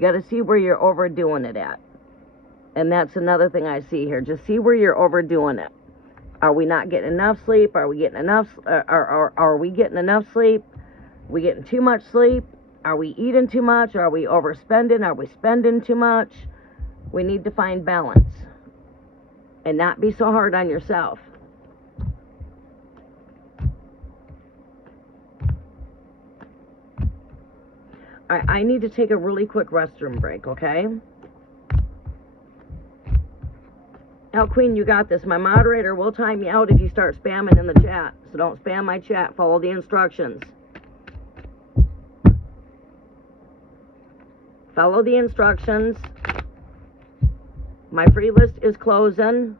got to see where you're overdoing it at. And that's another thing I see here. Just see where you're overdoing it. Are we not getting enough sleep? Are we getting enough? Are we getting enough sleep? Are we getting too much sleep? Are we eating too much? Are we overspending? Are we spending too much? We need to find balance. And not be so hard on yourself. I need to take a really quick restroom break, okay? El Queen, you got this. My moderator will time you out if you start spamming in the chat. So don't spam my chat. Follow the instructions. Follow the instructions. My free list is closing.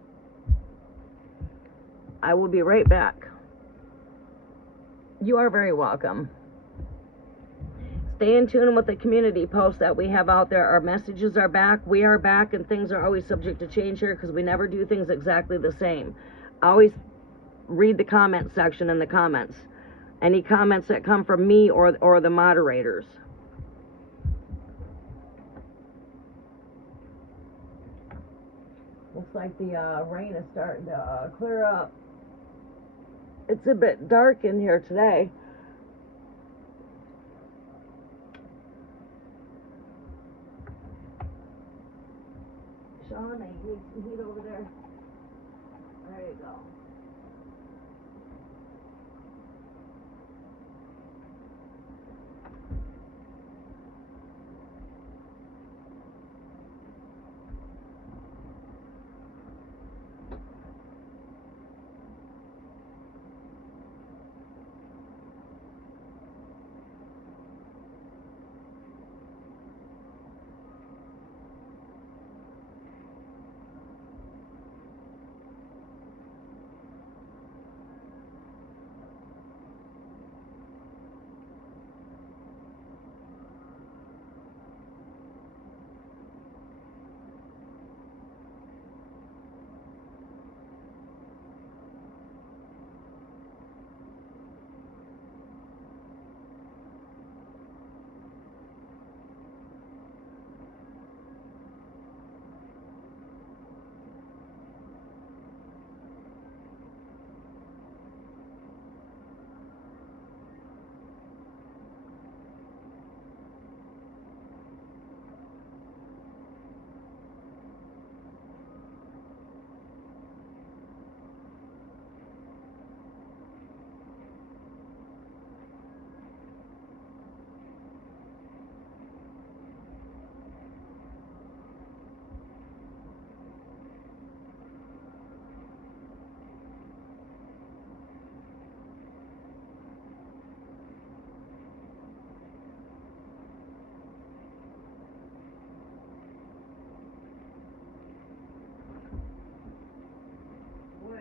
I will be right back. You are very welcome. Stay in tune with the community posts that we have out there. Our messages are back. We are back, and things are always subject to change here because we never do things exactly the same. Always read the comment section in the comments. Any comments that come from me or the moderators. Looks like the rain is starting to clear up. It's a bit dark in here today. Sean, I need some heat over there. There you go.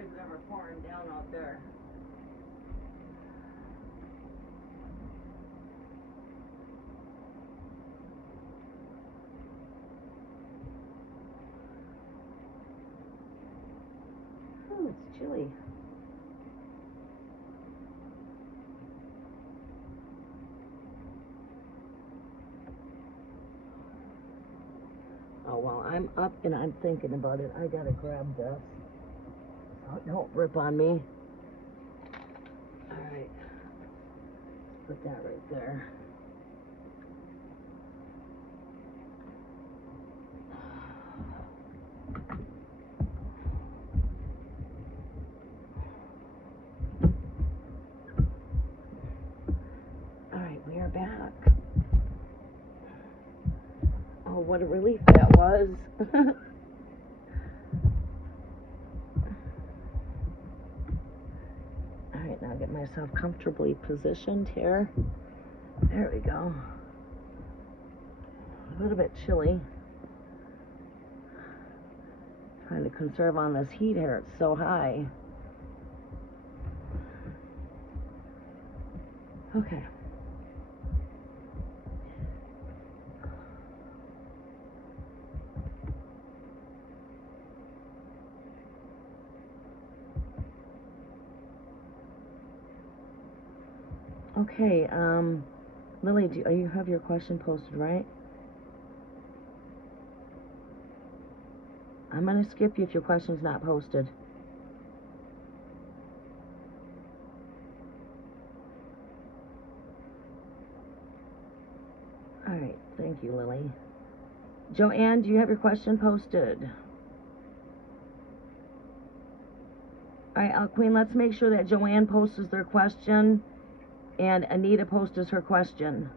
It's ever pouring down out there. Oh, it's chilly. Oh, well, I'm up and I'm thinking about it. I gotta grab this. Oh, don't rip on me. Alright. Put that right there. Alright, we are back. Oh, what a relief that was. Alright, now get myself comfortably positioned here. There we go. A little bit chilly. Trying to conserve on this heat here. It's so high. Okay. Okay, Lily, you have your question posted, right? I'm going to skip you if your question's not posted. Alright, thank you, Lily. Joanne, do you have your question posted? Alright, Queen, let's make sure that Joanne posts their question and Anita posts her question.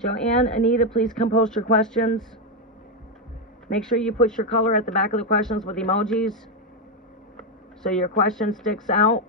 Joanne, Anita, please come post your questions. Make sure you put your color at the back of the questions with emojis so your question sticks out.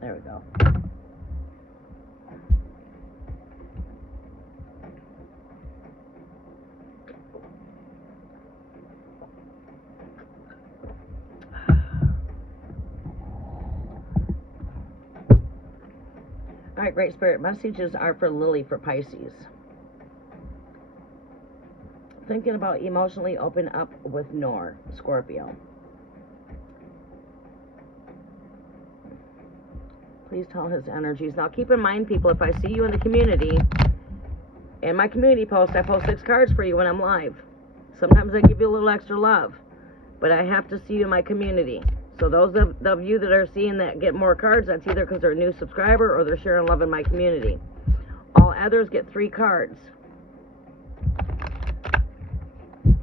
There we go. All right, Great Spirit, messages are for Lily for Pisces. Thinking about emotionally open up with Nor, Scorpio. Please tell his energies. Now, keep in mind, people, if I see you in the community, in my community post, I post 6 cards for you when I'm live. Sometimes I give you a little extra love, but I have to see you in my community. So those of you that are seeing that get more cards, that's either because they're a new subscriber or they're sharing love in my community. All others get 3 cards.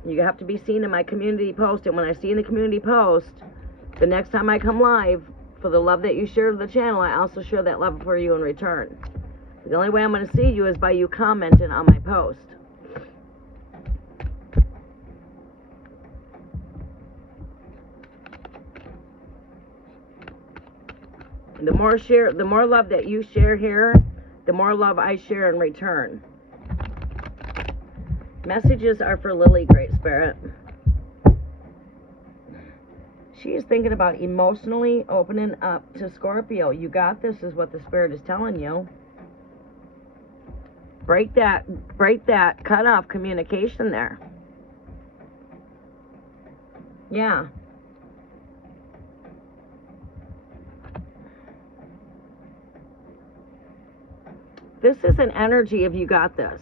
You have to be seen in my community post, and when I see you in the community post, the next time I come live, for the love that you share to the channel, I also share that love for you in return. The only way I'm going to see you is by you commenting on my post. The more love that you share here, the more love I share in return. Messages are for Lily, Great Spirit. She is thinking about emotionally opening up to Scorpio. You got this, is what the Spirit is telling you. Break that cut off communication there. Yeah. This is an energy of you got this.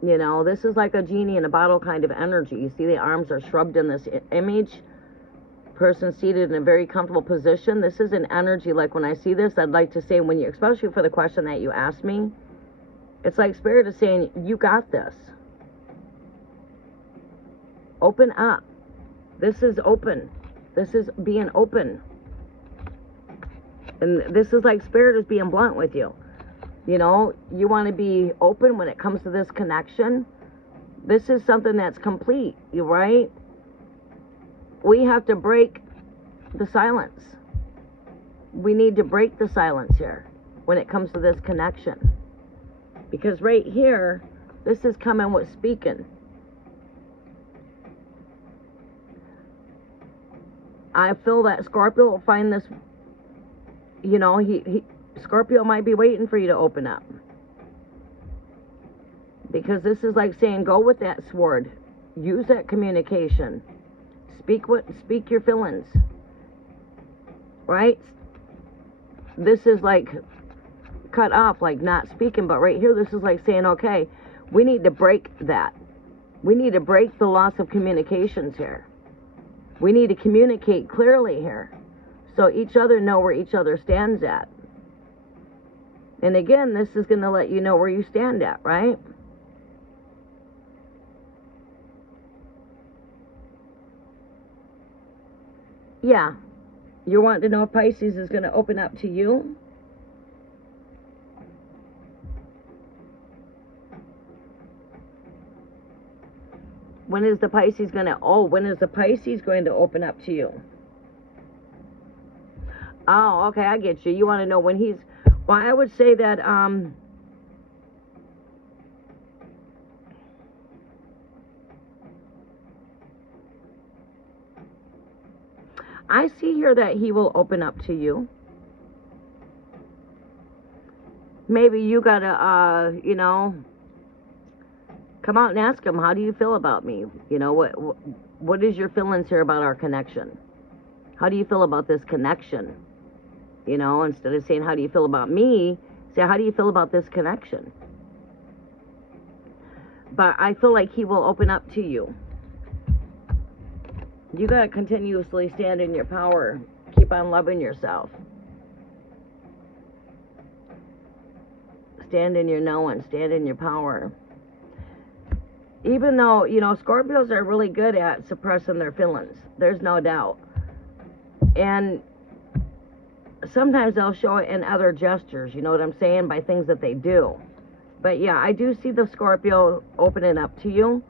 You know, this is like a genie in a bottle kind of energy. You see the arms are shrugged in this image. Person seated in a very comfortable position. This is an energy, like when I see this, I'd like to say, when you, especially for the question that you asked me, it's like Spirit is saying, you got this. Open up. This is open. This is being open. And this is like Spirit is being blunt with you. You know, you want to be open when it comes to this connection. This is something that's complete, right? We have to break the silence. We need to break the silence here when it comes to this connection. Because right here, this is coming with speaking. I feel that Scorpio will find this, you know, Scorpio might be waiting for you to open up. Because this is like saying, go with that sword. Use that communication. Speak your feelings. Right? This is like cut off, like not speaking. But right here, this is like saying, okay, we need to break that. We need to break the loss of communications here. We need to communicate clearly here. So each other know where each other stands at. And again, this is going to let you know where you stand at, right? Yeah. You're wanting to know if Pisces is going to open up to you? When is the Pisces going to, when is the Pisces going to open up to you? Oh, okay, I get you. You want to know when Well, I would say that, I see here that he will open up to you. Maybe you gotta, you know, come out and ask him, how do you feel about me? You know, what is your feelings here about our connection? How do you feel about this connection? You know, instead of saying, how do you feel about me, say, how do you feel about this connection? But I feel like he will open up to you. You got to continuously stand in your power. Keep on loving yourself. Stand in your knowing. Stand in your power. Even though, you know, Scorpios are really good at suppressing their feelings. There's no doubt. And sometimes they'll show it in other gestures, you know what I'm saying, by things that they do. But yeah, I do see the Scorpio opening up to you,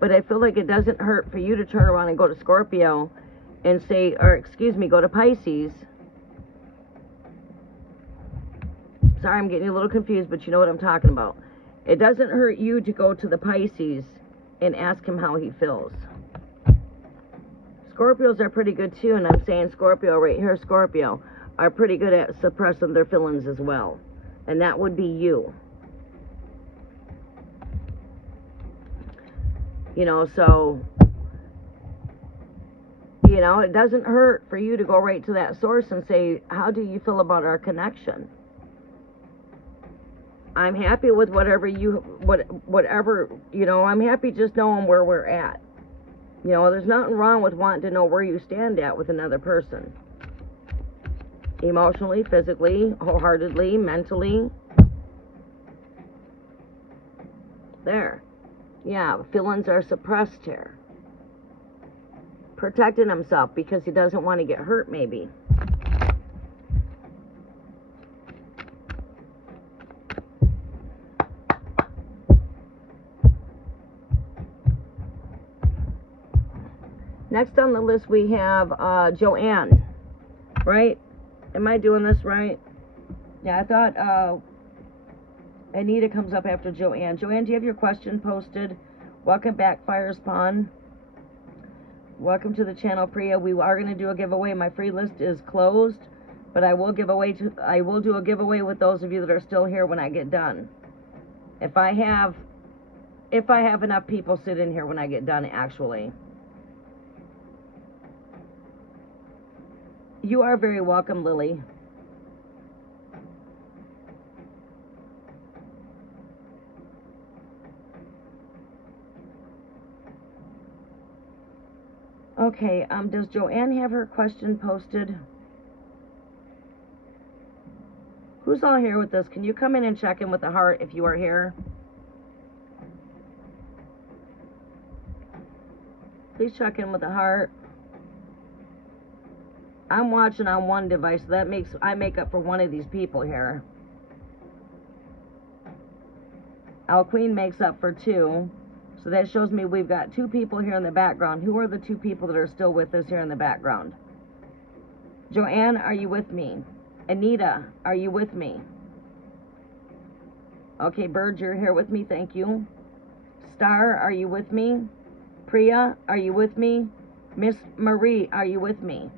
but I feel like it doesn't hurt for you to turn around and go to Scorpio and say, or excuse me, go to Pisces. Sorry, I'm getting a little confused, but you know what I'm talking about. It doesn't hurt you to go to the Pisces and ask him how he feels. Scorpios are pretty good too, and I'm saying Scorpio right here, Scorpio, are pretty good at suppressing their feelings as well. And that would be you. You know, so, you know, it doesn't hurt for you to go right to that source and say, how do you feel about our connection? I'm happy with whatever, you know, I'm happy just knowing where we're at. You know, there's nothing wrong with wanting to know where you stand at with another person. Emotionally, physically, wholeheartedly, mentally. There. Yeah, feelings are suppressed here. Protecting himself because he doesn't want to get hurt, maybe. Next on the list we have Joanne, right? Am I doing this right? Yeah, I thought Anita comes up after Joanne. Joanne, do you have your question posted? Welcome back, Fire Spawn. Welcome to the channel, Priya. We are going to do a giveaway. My free list is closed, but I will do a giveaway with those of you that are still here when I get done. If I have enough people sit in here when I get done, actually. You are very welcome, Lily. Okay, does Joanne have her question posted? Who's all here with us? Can you come in and check in with the heart if you are here? Please check in with the heart. I'm watching on one device, so that makes I make up for one of these people here. Al Queen makes up for two. So that shows me we've got two people here in the background. Who are the two people that are still with us here in the background? Joanne, are you with me? Anita, are you with me? Okay, Bird, you're here with me. Thank you. Star, are you with me? Priya, are you with me? Miss Marie, are you with me?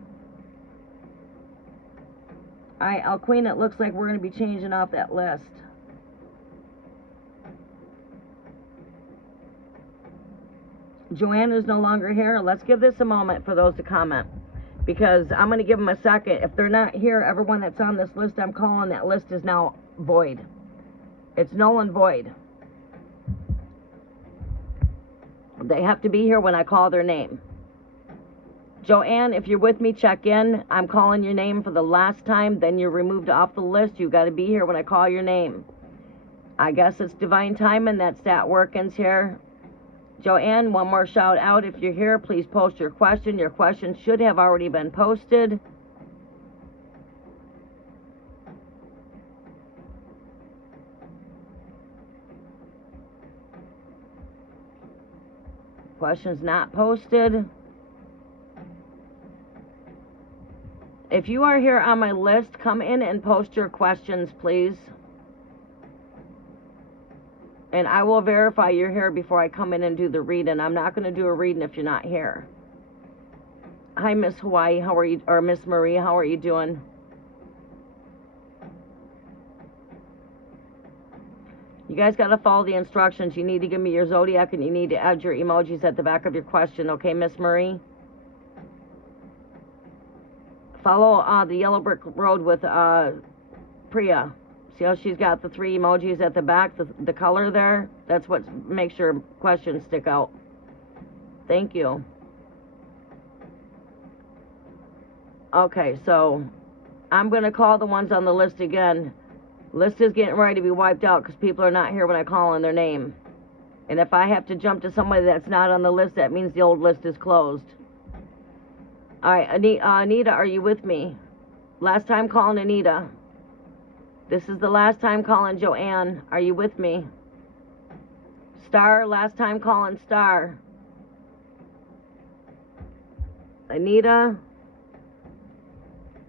Alright, Al Queen, it looks like we're going to be changing off that list. Joanne is no longer here. Let's give this a moment for those to comment, because I'm going to give them a second. If they're not here, everyone that's on this list I'm calling, that list is now void. It's null and void. They have to be here when I call their name. Joanne, if you're with me, check in. I'm calling your name for the last time, then you're removed off the list. You've got to be here when I call your name. I guess it's divine timing that's that workings here. Joanne, one more shout out. If you're here, please post your question. Your question should have already been posted. Question's not posted. If you are here on my list, come in and post your questions, please. And I will verify you're here before I come in and do the reading. I'm not going to do a reading if you're not here. Hi, Miss Hawaii. How are you? Or Miss Marie, how are you doing? You guys got to follow the instructions. You need to give me your zodiac and you need to add your emojis at the back of your question. Okay, Miss Marie? Follow the yellow brick road with Priya. See how she's got the 3 emojis at the back, the color there? That's what makes your questions stick out. Thank you. Okay, so I'm going to call the ones on the list again. List is getting ready to be wiped out because people are not here when I call on their name. And if I have to jump to somebody that's not on the list, that means the old list is closed. All right, Anita, are you with me? Last time calling Anita. This is the last time calling Joanne. Are you with me? Star, last time calling Star. Anita.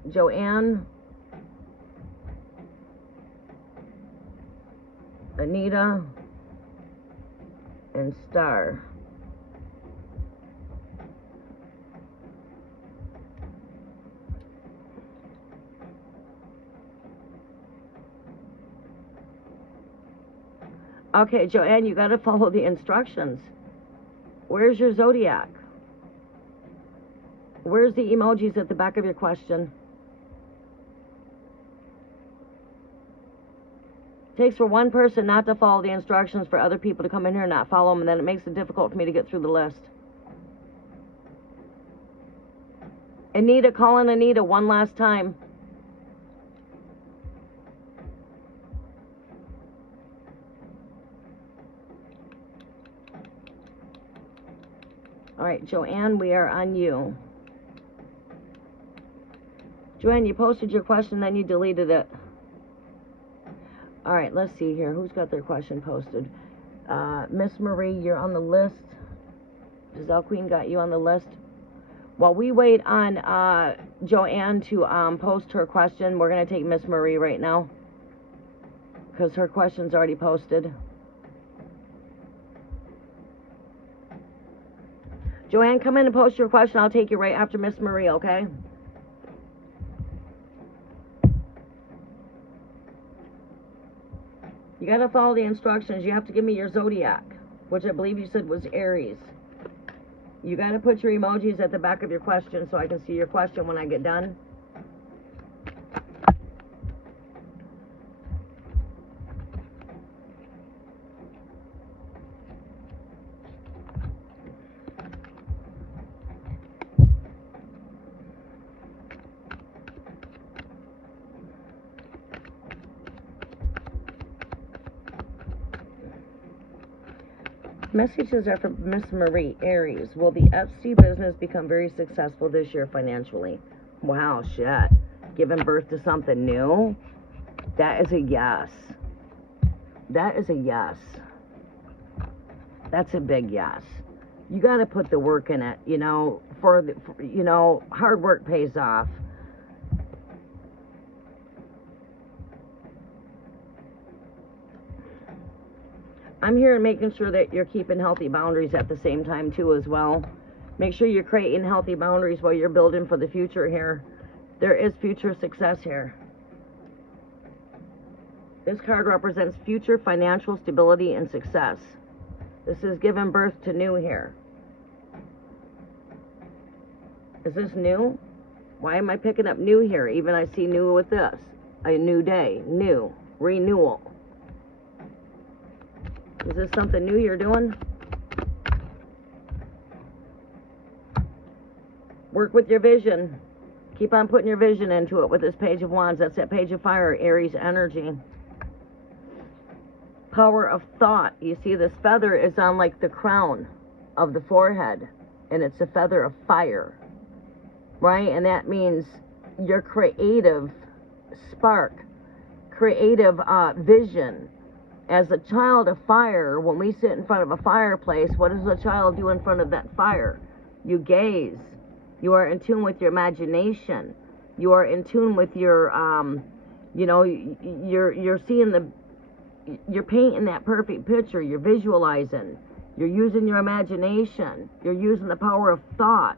Joanne. Anita. And Star. Okay, Joanne, you got to follow the instructions. Where's your zodiac? Where's the emojis at the back of your question? It takes for one person not to follow the instructions for other people to come in here and not follow them, and then it makes it difficult for me to get through the list. Anita, call in Anita one last time. All right, Joanne, we are on you. Joanne, you posted your question, then you deleted it. All right, let's see here. Who's got their question posted? Miss Marie, you're on the list. Giselle Queen got you on the list. While we wait on Joanne to post her question, we're going to take Miss Marie right now because her question's already posted. Joanne, come in and post your question. I'll take you right after Miss Marie, okay? You got to follow the instructions. You have to give me your zodiac, which I believe you said was Aries. You got to put your emojis at the back of your question so I can see your question when I get done. Messages are from Miss Marie, Aries. Will the FC business become very successful this year financially? Wow, shit. Giving birth to something new? That is a yes. That is a yes. That's a big yes. You got to put the work in it, you know, hard work pays off. I'm here making sure that you're keeping healthy boundaries at the same time, too, as well. Make sure you're creating healthy boundaries while you're building for the future here. There is future success here. This card represents future financial stability and success. This is giving birth to new here. Is this new? Why am I picking up new here? Even I see new with this. A new day, new, renewal. Is this something new you're doing? Work with your vision. Keep on putting your vision into it with this Page of Wands. That's that Page of Fire, Aries energy. Power of thought. You see this feather is on like the crown of the forehead. And it's a feather of fire. Right? And that means your creative spark. Creative vision. As a child of fire, when we sit in front of a fireplace, what does a child do in front of that fire? You gaze. You are in tune with your imagination. You are in tune with your, you know, you're seeing you're painting that perfect picture. You're visualizing. You're using your imagination. You're using the power of thought.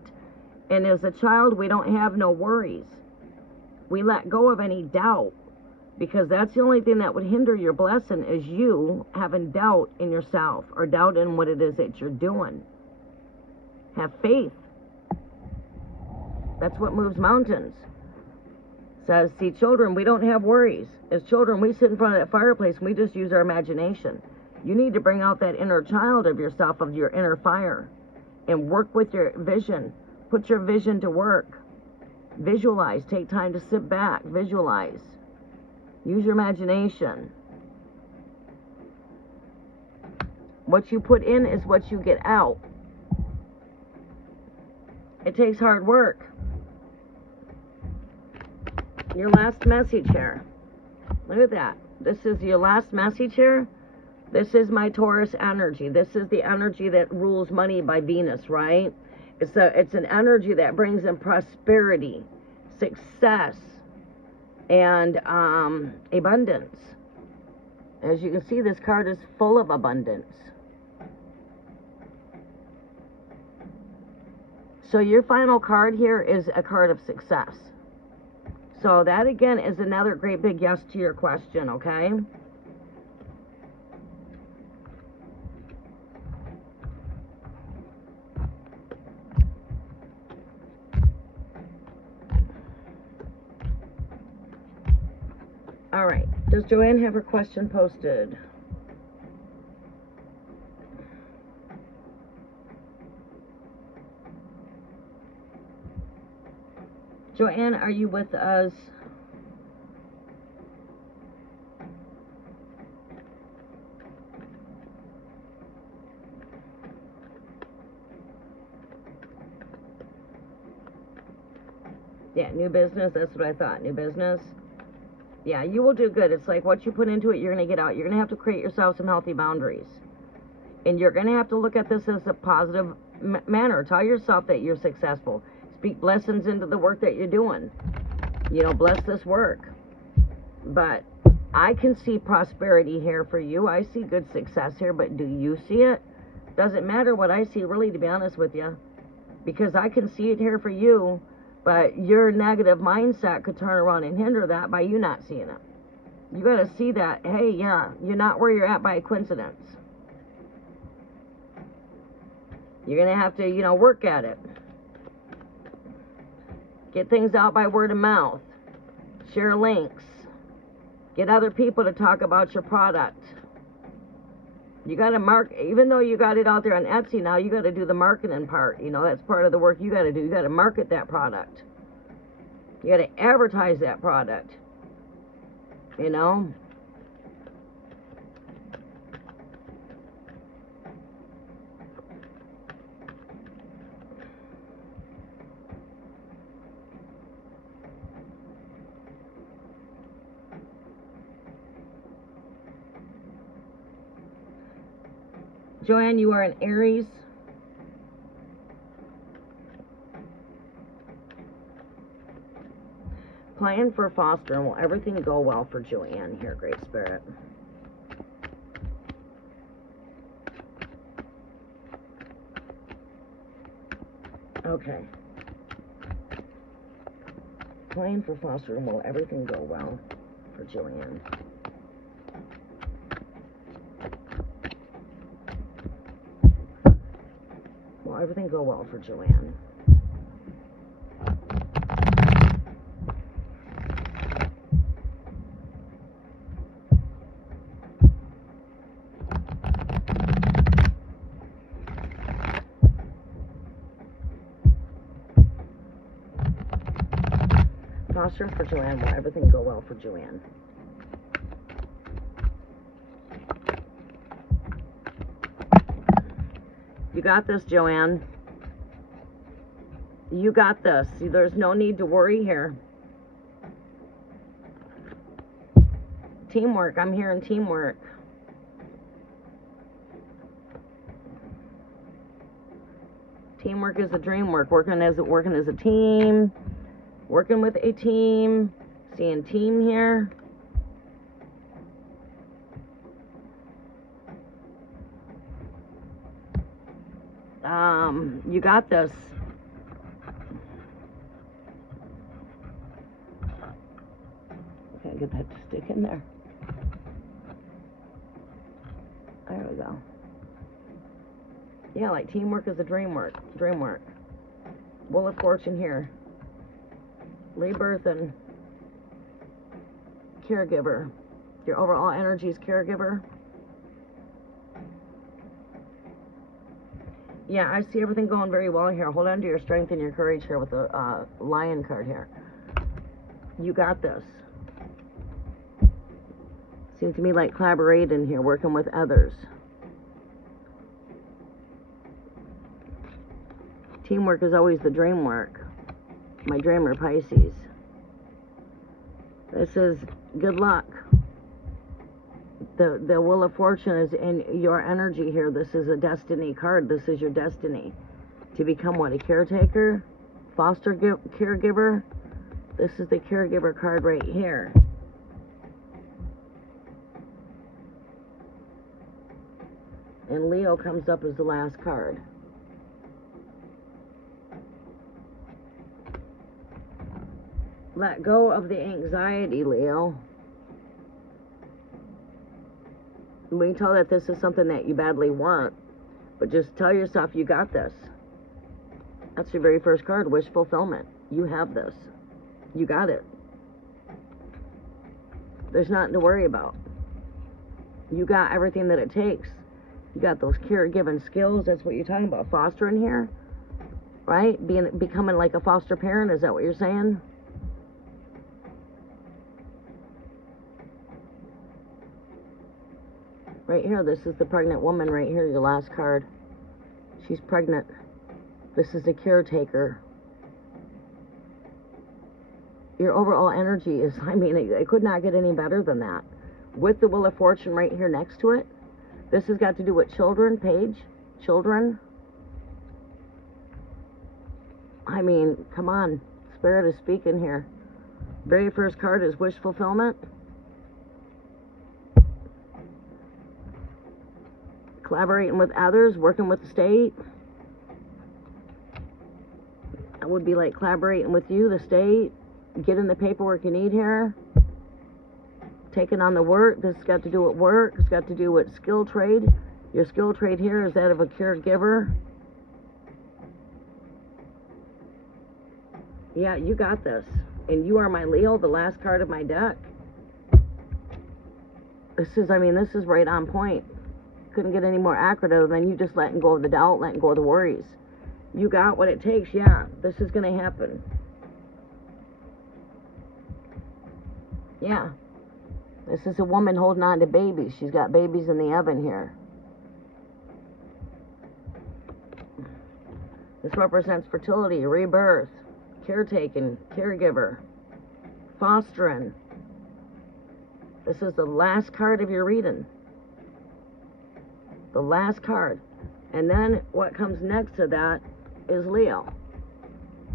And as a child, we don't have no worries. We let go of any doubt, because that's the only thing that would hinder your blessing, is you having doubt in yourself or doubt in what it is that you're doing. Have faith. That's what moves mountains. Says, see, children, we don't have worries. As children, we sit in front of that fireplace and we just use our imagination. You need to bring out that inner child of yourself, of your inner fire, and work with your vision. Put your vision to work. Visualize. Take time to sit back. Visualize. Use your imagination. What you put in is what you get out. It takes hard work. Your last message here. Look at that. This is your last message here. This is my Taurus energy. This is the energy that rules money by Venus, right? It's an energy that brings in prosperity, success, and abundance. As you can see, this card is full of abundance. So your final card here is a card of success. So that, again, is another great big yes to your question, okay? All right. Does Joanne have her question posted? Joanne, are you with us? Yeah, new business. That's what I thought. New business. Yeah, you will do good. It's like what you put into it, you're going to get out. You're going to have to create yourself some healthy boundaries. And you're going to have to look at this as a positive manner. Tell yourself that you're successful. Speak blessings into the work that you're doing. You know, bless this work. But I can see prosperity here for you. I see good success here, but do you see it? Doesn't matter what I see, really, to be honest with you. Because I can see it here for you. But your negative mindset could turn around and hinder that by you not seeing it. You got to see that, hey, yeah, you're not where you're at by coincidence. You're going to have to, you know, work at it. Get things out by word of mouth. Share links. Get other people to talk about your product. You got to even though you got it out there on Etsy now, you got to do the marketing part. You know, that's part of the work you got to do. You got to market that product. You got to advertise that product. You know? Joanne, you are an Aries. Plan for fostering. Will everything go well for Joanne here, Great Spirit? Okay. Plan for fostering. Will everything go well for Joanne? Will everything go well for Joanne? Fostering for Joanne. Will everything go well for Joanne? You got this, Joanne. You got this. See, there's no need to worry here. Teamwork. I'm hearing teamwork. Teamwork is a dream work. Working as a team. Working with a team. Seeing team here. You got this. Okay, get that to stick in there. There we go. Yeah, like teamwork is a dream work. Wheel of Fortune here. Rebirth and caregiver. Your overall energy is caregiver. Yeah, I see everything going very well here. Hold on to your strength and your courage here with the lion card here. You got this. Seems to me like collaborating here, working with others. Teamwork is always the dream work. My dreamer, Pisces. This is good luck. The Wheel of Fortune is in your energy here. This is a destiny card. This is your destiny. To become what? A caretaker? Foster caregiver? This is the caregiver card right here. And Leo comes up as the last card. Let go of the anxiety, Leo. We can tell that this is something that you badly want, but just tell yourself you got this. That's your very first card, wish fulfillment. You have this. You got it. There's nothing to worry about. You got everything that it takes. You got those caregiving skills. That's what you're talking about, fostering here, right? Becoming like a foster parent. Is that what you're saying? Right here, this is the pregnant woman right here, your last card. She's pregnant. This is the caretaker. Your overall energy is, I mean, it could not get any better than that. With the Wheel of Fortune right here next to it, this has got to do with children, Paige. Children. I mean, come on. Spirit is speaking here. Very first card is wish fulfillment. Collaborating with others, working with the state. That would be like collaborating with you, the state, getting the paperwork you need here, taking on the work. This has got to do with work. It's got to do with skill trade. Your skill trade here is that of a caregiver. Yeah, you got this. And you are my Leo, the last card of my deck. This is right on point. Couldn't get any more accurate than you just letting go of the doubt, letting go of the worries. You got what it takes. Yeah, this is going to happen. Yeah. This is a woman holding on to babies. She's got babies in the oven here. This represents fertility, rebirth, caretaking, caregiver, fostering. This is the last card of your reading. The last card. And then what comes next to that is Leo.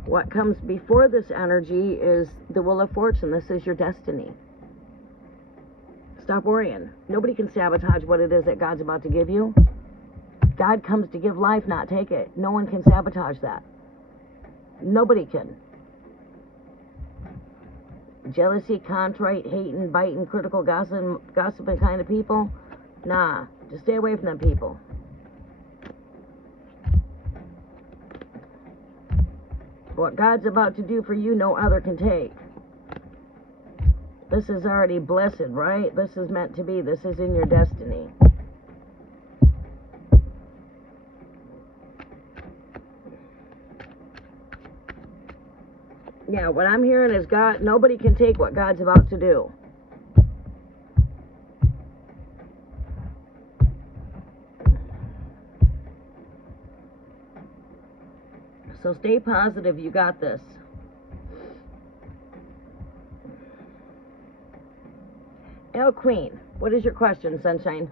What comes before this energy is the Wheel of Fortune. This is your destiny. Stop worrying. Nobody can sabotage what it is that God's about to give you. God comes to give life, not take it. No one can sabotage that. Nobody can. Jealousy, contrite, hating, biting, critical, gossiping kind of people. Nah, just stay away from them people. What God's about to do for you, no other can take. This is already blessed, right? This is meant to be. This is in your destiny. Yeah, what I'm hearing is God, nobody can take what God's about to do. So stay positive. You got this. El Queen, what is your question, Sunshine?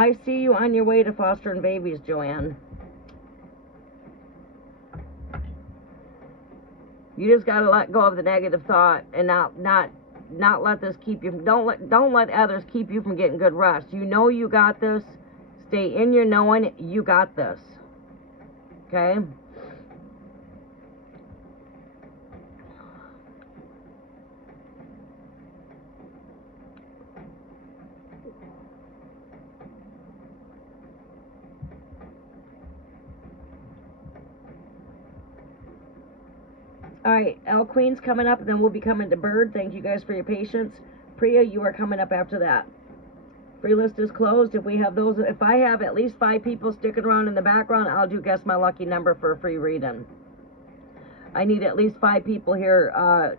I see you on your way to fostering babies, Joanne. You just gotta let go of the negative thought and not let this keep you. Don't let others keep you from getting good rest. You know you got this. Stay in your knowing you got this. Okay? All right, L Queen's coming up, and then we'll be coming to Bird. Thank you guys for your patience. Priya, you are coming up after that. Free list is closed. If I have at least 5 people sticking around in the background, I'll do guess my lucky number for a free reading. I need at least 5 people here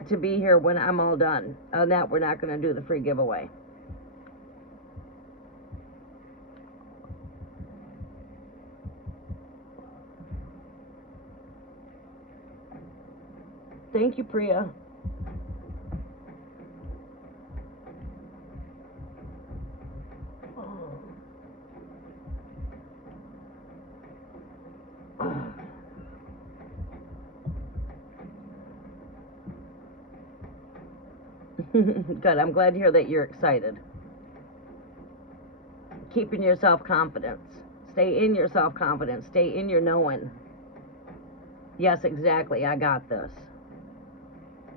to be here when I'm all done. On that, we're not going to do the free giveaway. Thank you, Priya. Good. I'm glad to hear that you're excited. Keeping your self-confidence. Stay in your self-confidence. Stay in your knowing. Yes, exactly. I got this.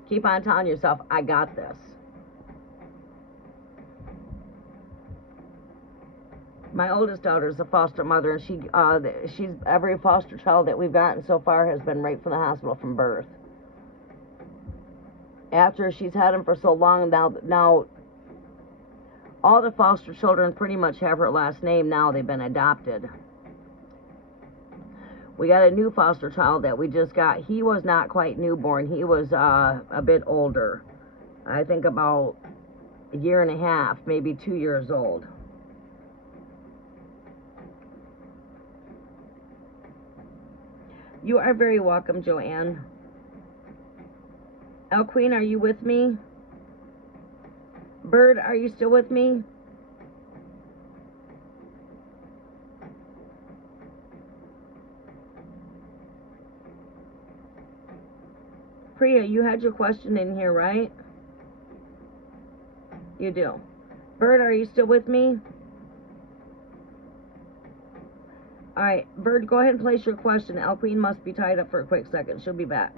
Keep on telling yourself, I got this. My oldest daughter is a foster mother, and she's every foster child that we've gotten so far has been right from the hospital from birth. After she's had them for so long, now all the foster children pretty much have her last name now. They've been adopted. We got a new foster child that we just got. He was not quite newborn. He was a bit older. I think about a year and a half, maybe 2 years old. You are very welcome, Joanne. El Queen, are you with me? Bird, are you still with me? Priya, you had your question in here, right? You do. Bird, are you still with me? Alright, Bird, go ahead and place your question. El Queen must be tied up for a quick second. She'll be back.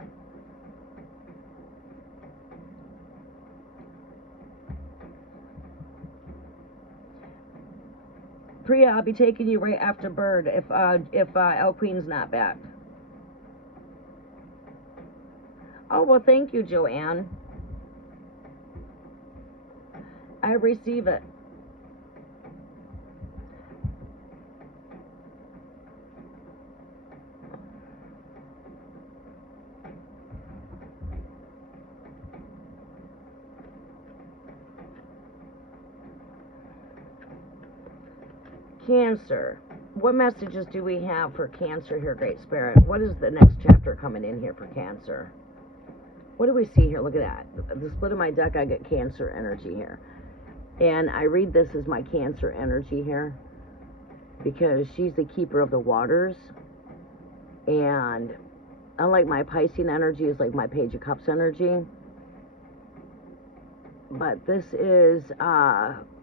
Priya, I'll be taking you right after Bird if El Queen's not back. Oh, well, thank you, Joanne. I receive it. Cancer. What messages do we have for Cancer here, Great Spirit? What is the next chapter coming in here for Cancer? What do we see here? Look at that. The split of my deck, I get Cancer energy here. And I read this as my Cancer energy here because she's the keeper of the waters. And unlike my Piscean energy, is like my Page of Cups energy. But this is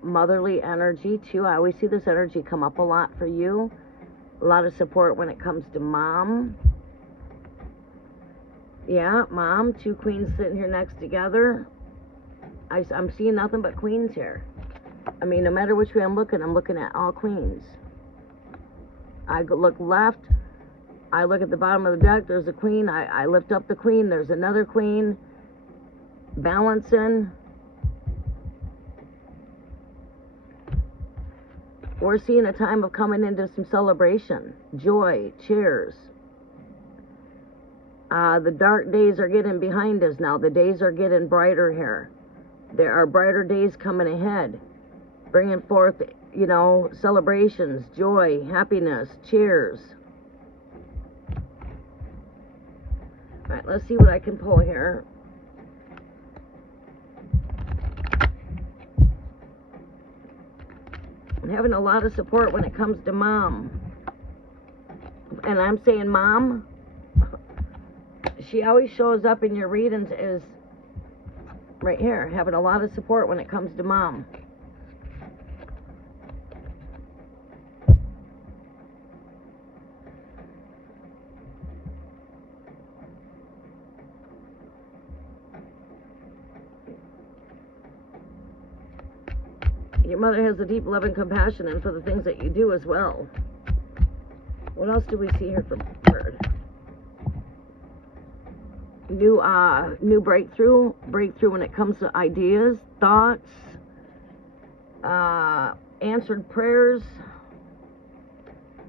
motherly energy too. I always see this energy come up a lot for you. A lot of support when it comes to mom. Yeah, mom. 2 queens sitting here next together. I'm seeing nothing but queens here. I mean, no matter which way I'm looking at all queens. I look left. I look at the bottom of the deck. There's a queen. I lift up the queen. There's another queen. Balancing. We're seeing a time of coming into some celebration. Joy. Cheers. The dark days are getting behind us now. The days are getting brighter here. There are brighter days coming ahead. Bringing forth, you know, celebrations, joy, happiness, cheers. All right, let's see what I can pull here. Having a lot of support when it comes to mom. And I'm saying mom, she always shows up in your readings as right here, having a lot of support when it comes to mom. Your mother has a deep love and compassion and for the things that you do as well. What else do we see here from Bird? New breakthrough when it comes to ideas, thoughts, answered prayers,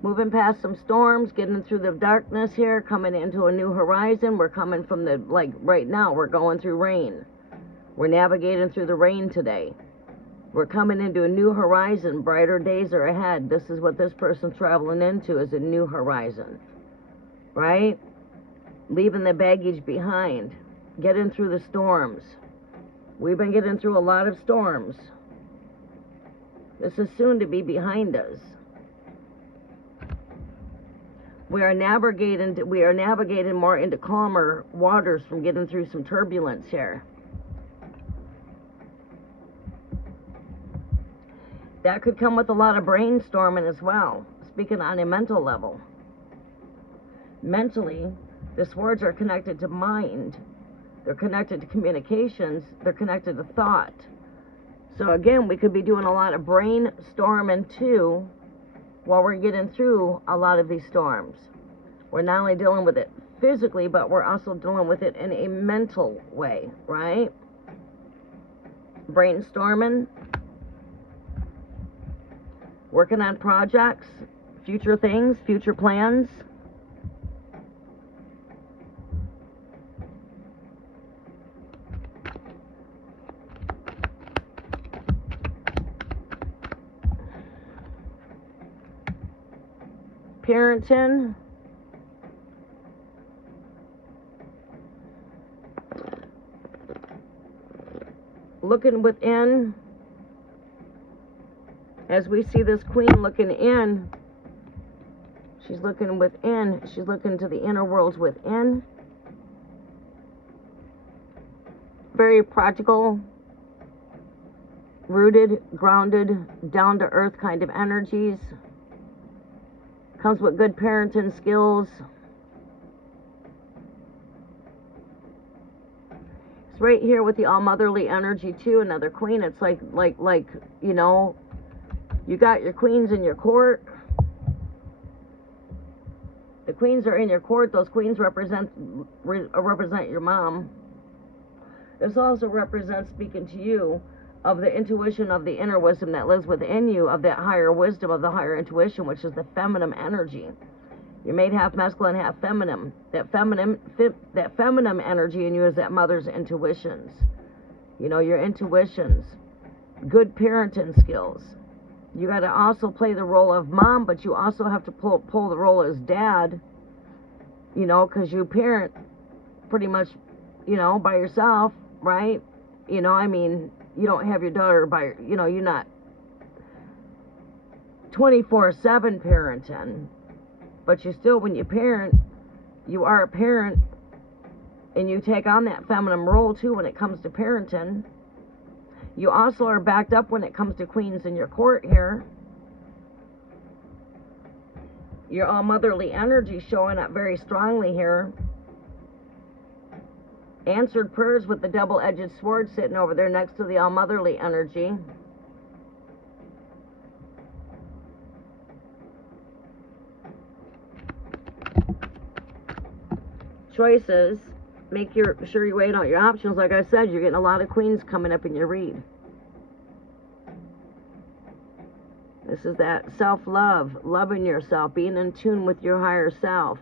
moving past some storms, getting through the darkness here, coming into a new horizon. We're coming from the, like right now, we're going through rain. We're navigating through the rain today. We're coming into a new horizon. Brighter days are ahead. This is what this person's traveling into, is a new horizon. Right? Leaving the baggage behind. Getting through the storms. We've been getting through a lot of storms. This is soon to be behind us. We are navigating more into calmer waters from getting through some turbulence here. That could come with a lot of brainstorming as well, speaking on a mental level. Mentally, the swords are connected to mind. They're connected to communications. They're connected to thought. So again, we could be doing a lot of brainstorming too while we're getting through a lot of these storms. We're not only dealing with it physically, but we're also dealing with it in a mental way, right? Brainstorming. Working on projects, future things, future plans. Parenting. Looking within. As we see this queen looking in, she's looking within, she's looking to the inner worlds within. Very practical, rooted, grounded, down to earth kind of energies. Comes with good parenting skills. It's right here with the all motherly energy too, another queen. It's like, you know, you got your queens in your court. The queens are in your court. Those queens represent your mom. This also represents, speaking to you, of the intuition of the inner wisdom that lives within you, of that higher wisdom, of the higher intuition, which is the feminine energy. You're made half masculine, half feminine. That feminine energy in you is that mother's intuitions. You know, your intuitions. Good parenting skills. You got to also play the role of mom, but you also have to pull the role as dad, you know, because you parent pretty much, you know, by yourself, right? You know, I mean, you don't have your daughter by, you know, you're not 24/7 parenting, but you still, when you parent, you are a parent, and you take on that feminine role too when it comes to parenting. You also are backed up when it comes to queens in your court here. Your all motherly energy showing up very strongly here. Answered prayers with the double-edged sword sitting over there next to the all motherly energy. Choices. Make sure you weigh out your options. Like I said, you're getting a lot of queens coming up in your read. This is that self-love, loving yourself, being in tune with your higher self.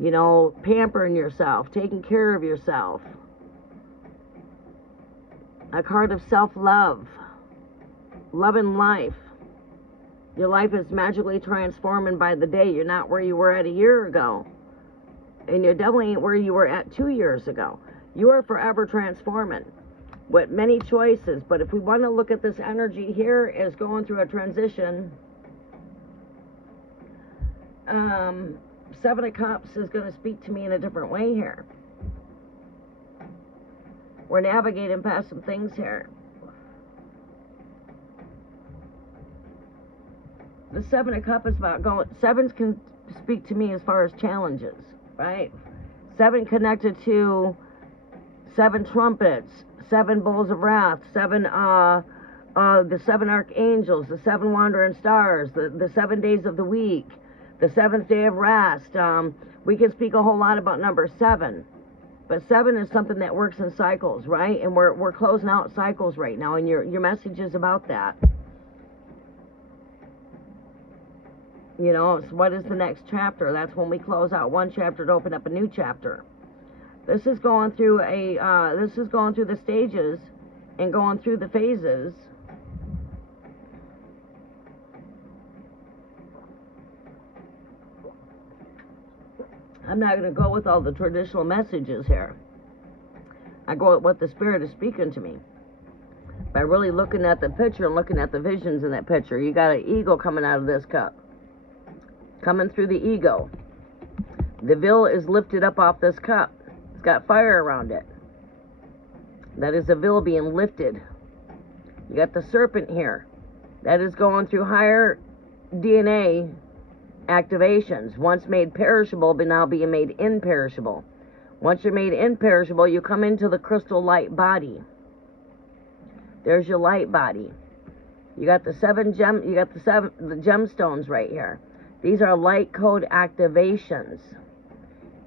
You know, pampering yourself, taking care of yourself. A card of self-love, loving life. Your life is magically transforming by the day. You're not where you were at a year ago. And you definitely ain't where you were at 2 years ago. You are forever transforming. with many choices. But if we want to look at this energy here as going through a transition, Seven of Cups is going to speak to me in a different way here. We're navigating past some things here. The Seven of Cups is about going, sevens can speak to me as far as challenges, right? Seven connected to seven trumpets, seven bowls of wrath, the seven archangels, the seven wandering stars, the 7 days of the week, the seventh day of rest. We can speak a whole lot about number 7, but 7 is something that works in cycles, right? And we're closing out cycles right now, and your message is about that. You know, so what is the next chapter? That's when we close out one chapter to open up a new chapter. This is going through the stages and going through the phases. I'm not going to go with all the traditional messages here. I go with what the Spirit is speaking to me. By really looking at the picture and looking at the visions in that picture. You got an eagle coming out of this cup. Coming through the ego. The veil is lifted up off this cup. It's got fire around it. That is the veil being lifted. You got the serpent here. That is going through higher DNA activations. Once made perishable, but now being made imperishable. Once you're made imperishable, you come into the crystal light body. There's your light body. You got the gemstones right here. These are light code activations.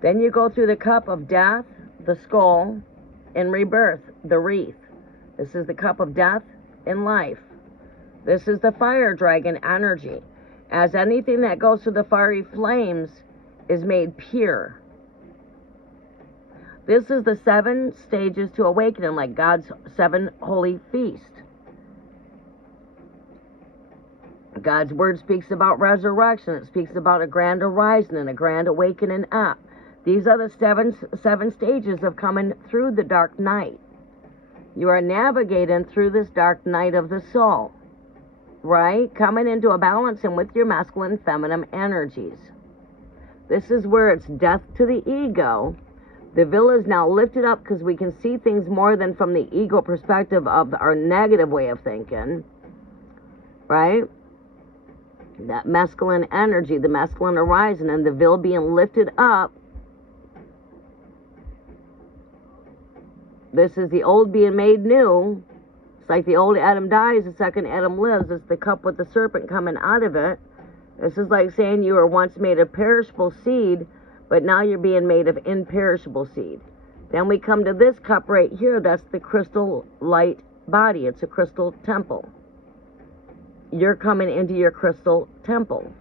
Then you go through the cup of death, the skull, and rebirth, the wreath. This is the cup of death and life. This is the fire dragon energy. As anything that goes through the fiery flames is made pure. This is the 7 stages to awakening, like God's 7 holy feasts. God's word speaks about resurrection. It speaks about a grand arising and a grand awakening up. These are the seven stages of coming through the dark night. You are navigating through this dark night of the soul, right? Coming into a balance and with your masculine, feminine energies. This is where it's death to the ego. The veil is now lifted up because we can see things more than from the ego perspective of our negative way of thinking, right? That masculine energy, the masculine horizon, and the veil being lifted up. This is the old being made new. It's like the old Adam dies, the second Adam lives. It's the cup with the serpent coming out of it. This is like saying you were once made of perishable seed, but now you're being made of imperishable seed. Then we come to this cup right here. That's the crystal light body. It's a crystal temple. You're coming into your crystal temple.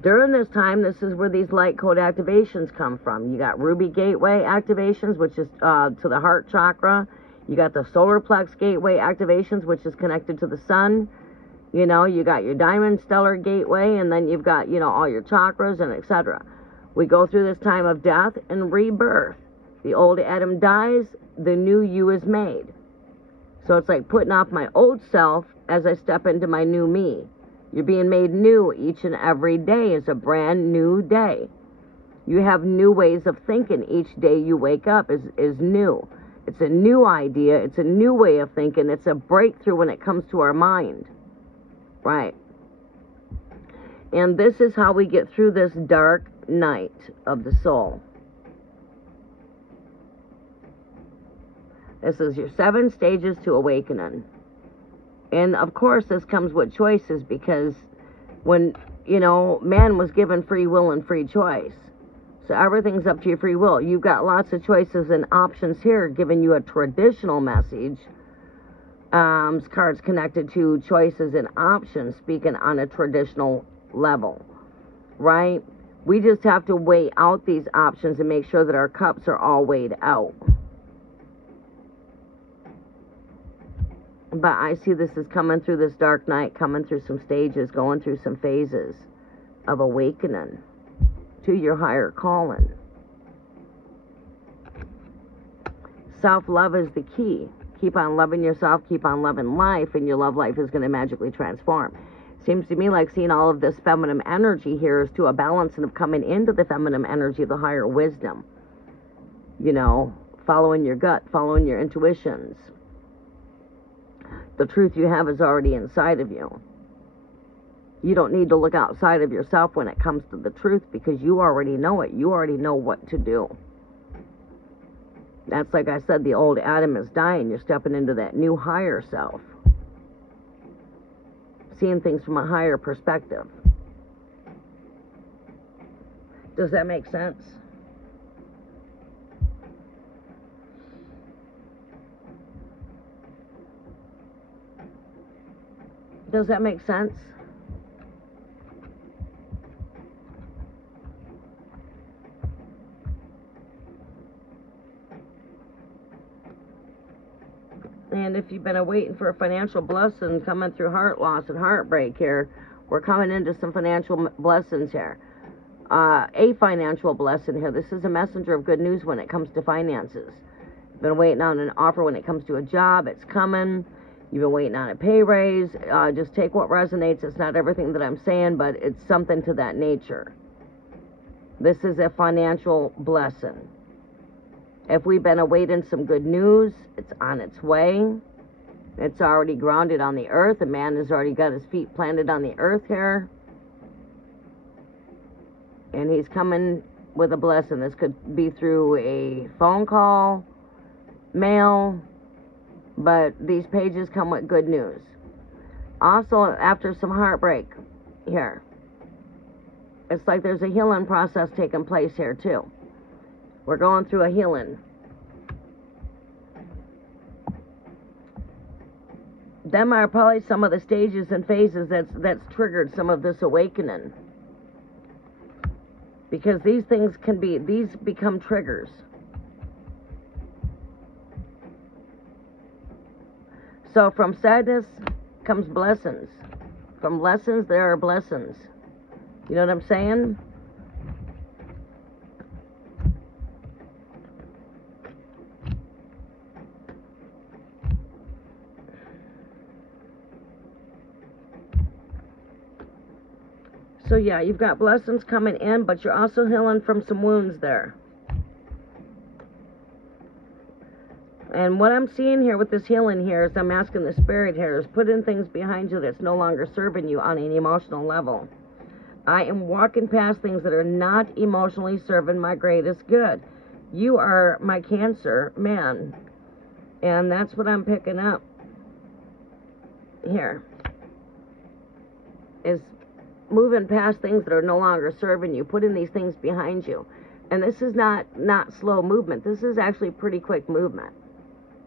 During this time, this is where these light code activations come from. You got ruby gateway activations, which is to the heart chakra. You got the solar plex gateway activations, which is connected to the sun. You know, you got your diamond stellar gateway, and then you've got, you know, all your chakras and etc. We go through this time of death and rebirth. The old Adam dies, the new you is made. So it's like putting off my old self as I step into my new me. You're being made new each and every day. Is a brand new day. You have new ways of thinking. Each day you wake up is new. It's a new idea. It's a new way of thinking. It's a breakthrough when it comes to our mind. Right. And this is how we get through this dark night of the soul. This is your 7 stages to awakening. And of course this comes with choices, because when, you know, man was given free will and free choice. So everything's up to your free will. You've got lots of choices and options here, giving you a traditional message. Cards connected to choices and options, speaking on a traditional level, right? We just have to weigh out these options and make sure that our cups are all weighed out. But I see this is coming through this dark night, coming through some stages, going through some phases of awakening to your higher calling. Self-love is the key. Keep on loving yourself, keep on loving life, and your love life is going to magically transform. Seems to me like seeing all of this feminine energy here is to a balance and of coming into the feminine energy of the higher wisdom. You know, following your gut, following your intuitions. The truth you have is already inside of you. You don't need to look outside of yourself when it comes to the truth, because you already know it. You already know what to do. That's like I said, the old Adam is dying. You're stepping into that new higher self. Seeing things from a higher perspective. Does that make sense? Does that make sense? And if you've been waiting for a financial blessing coming through heart loss and heartbreak here, we're coming into some financial blessings here. A financial blessing here. This is a messenger of good news when it comes to finances. You've been waiting on an offer when it comes to a job. It's coming. You've been waiting on a pay raise. Just take what resonates. It's not everything that I'm saying, but it's something to that nature. This is a financial blessing. If we've been awaiting some good news, it's on its way. It's already grounded on the earth. A man has already got his feet planted on the earth here. And he's coming with a blessing. This could be through a phone call, mail, but these pages come with good news. Also, after some heartbreak here, it's like there's a healing process taking place here too. We're going through a healing. Them are probably some of the stages and phases that's triggered some of this awakening. Because these things these become triggers. So from sadness comes blessings. From lessons, there are blessings. You know what I'm saying? So yeah, you've got blessings coming in, but you're also healing from some wounds there. And what I'm seeing here with this healing here is I'm asking the spirit here is putting things behind you that's no longer serving you on an emotional level. I am walking past things that are not emotionally serving my greatest good. You are my Cancer man. And that's what I'm picking up here. Is moving past things that are no longer serving you, putting these things behind you. And this is not slow movement. This is actually pretty quick movement.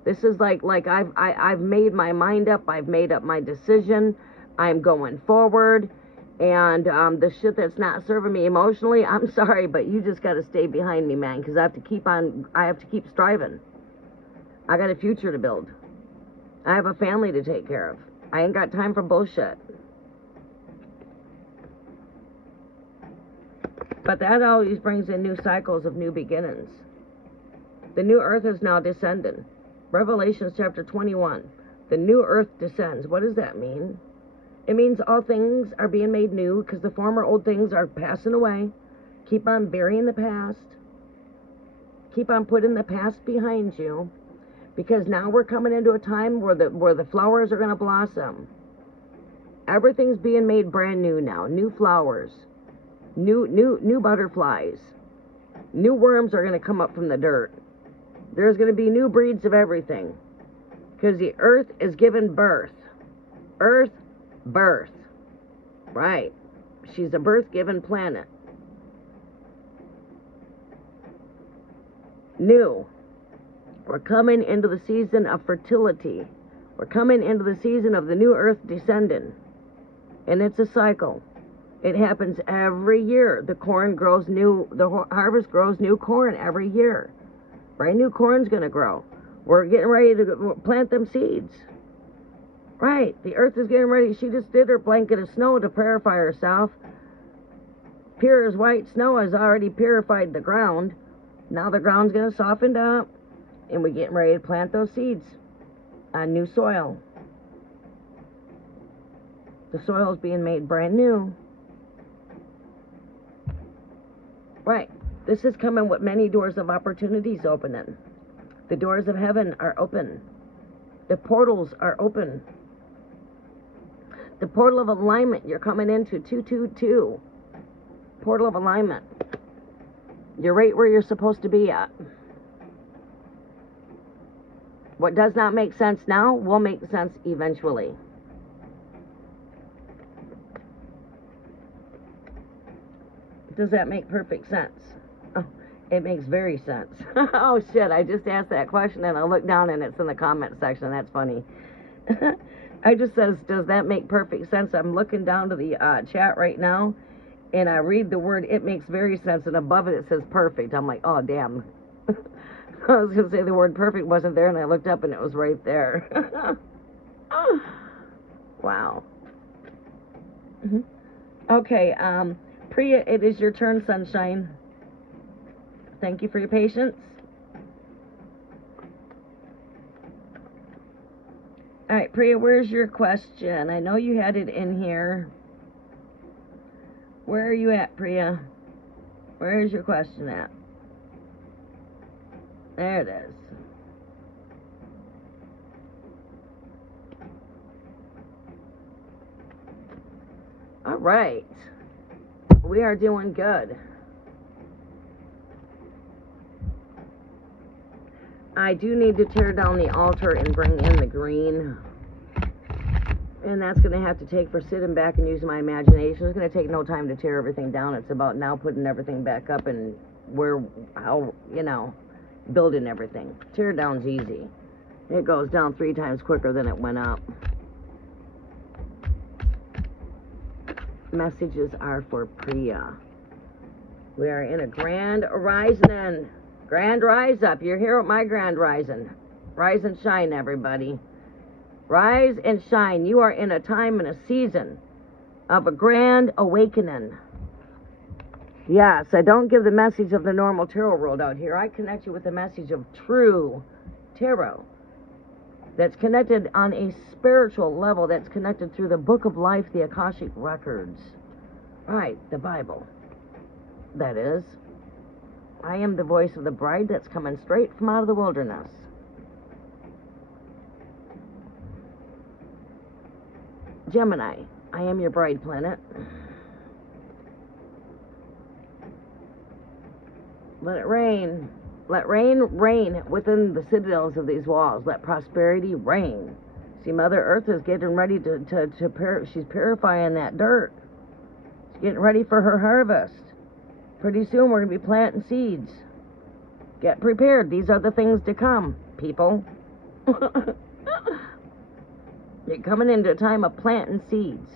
This is like I've made my mind up. I've made up my decision. I'm going forward. And the shit that's not serving me emotionally, I'm sorry, but you just got to stay behind me, man, because I have to keep striving. I got a future to build. I have a family to take care of. I ain't got time for bullshit. But that always brings in new cycles of new beginnings. The new earth is now descending. Revelations chapter 21. The new earth descends. What does that mean? It means all things are being made new because the former old things are passing away. Keep on burying the past. Keep on putting the past behind you, because now we're coming into a time where the flowers are going to blossom. Everything's being made brand new now. New flowers. New butterflies. New worms are going to come up from the dirt. There's going to be new breeds of everything. Because the earth is giving birth. Earth, birth. Right. She's a birth-giving planet. New. We're coming into the season of fertility. We're coming into the season of the new earth descending. And it's a cycle. It happens every year. The corn grows new, the harvest grows new corn every year. Brand new corn's going to grow. We're getting ready to plant them seeds. Right. The earth is getting ready. She just did her blanket of snow to purify herself. Pure as white snow has already purified the ground. Now the ground's going to soften up. And we're getting ready to plant those seeds. new soil. The soil is being made brand new. Right. This is coming with many doors of opportunities opening. The doors of heaven are open. The portals are open. The portal of alignment you're coming into, 222. Portal of alignment. You're right where you're supposed to be at. What does not make sense now will make sense eventually. Does that make perfect sense? Oh, it makes very sense. Oh shit, I just asked that question and I look down and it's in the comment section. That's funny. I just says, does that make perfect sense? I'm looking down to the chat right now and I read the word, it makes very sense, and above it says perfect. I'm like, oh damn. I was going to say the word perfect wasn't there and I looked up and it was right there. Wow. Okay, Priya, it is your turn, sunshine. Thank you for your patience. All right, Priya, where's your question? I know you had it in here. Where are you at, Priya? Where is your question at? There it is. All right. We are doing good. I do need to tear down the altar and bring in the green. And that's going to have to take for sitting back and using my imagination. It's going to take no time to tear everything down. It's about now putting everything back up and how, building everything. Tear down's easy. It goes down 3 times quicker than it went up. Messages are for Priya. We are in a grand rising. Grand rise up. You're here with my grand rising. Rise and shine, everybody. Rise and shine. You are in a time and a season of a grand awakening. Yes, I don't give the message of the normal tarot world out here. I connect you with the message of true tarot. That's connected on a spiritual level. That's connected through the book of life, the Akashic records. Right, the Bible. That is. I am the voice of the bride that's coming straight from out of the wilderness. Gemini, I am your bride planet. Let it rain. Let rain reign within the citadels of these walls. Let prosperity reign. See, Mother Earth is getting ready she's purifying that dirt. She's getting ready for her harvest. Pretty soon we're going to be planting seeds. Get prepared. These are the things to come, people. You're coming into a time of planting seeds.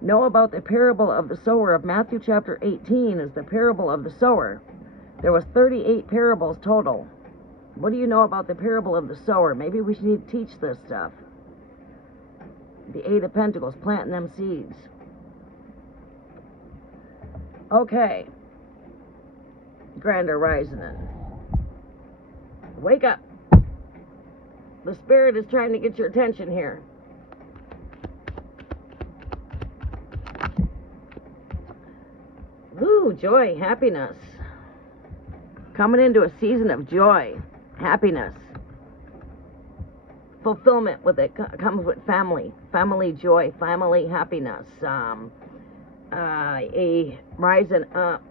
Know about the parable of the sower of Matthew chapter 18 is the parable of the sower. There was 38 parables total. What do you know about the parable of the sower? Maybe we should teach this stuff. The 8 of Pentacles, planting them seeds. Okay. Grander rising. Wake up. The spirit is trying to get your attention here. Ooh, joy, happiness. Coming into a season of joy, happiness. Fulfillment with it comes with family. Family joy, family happiness. A rising up.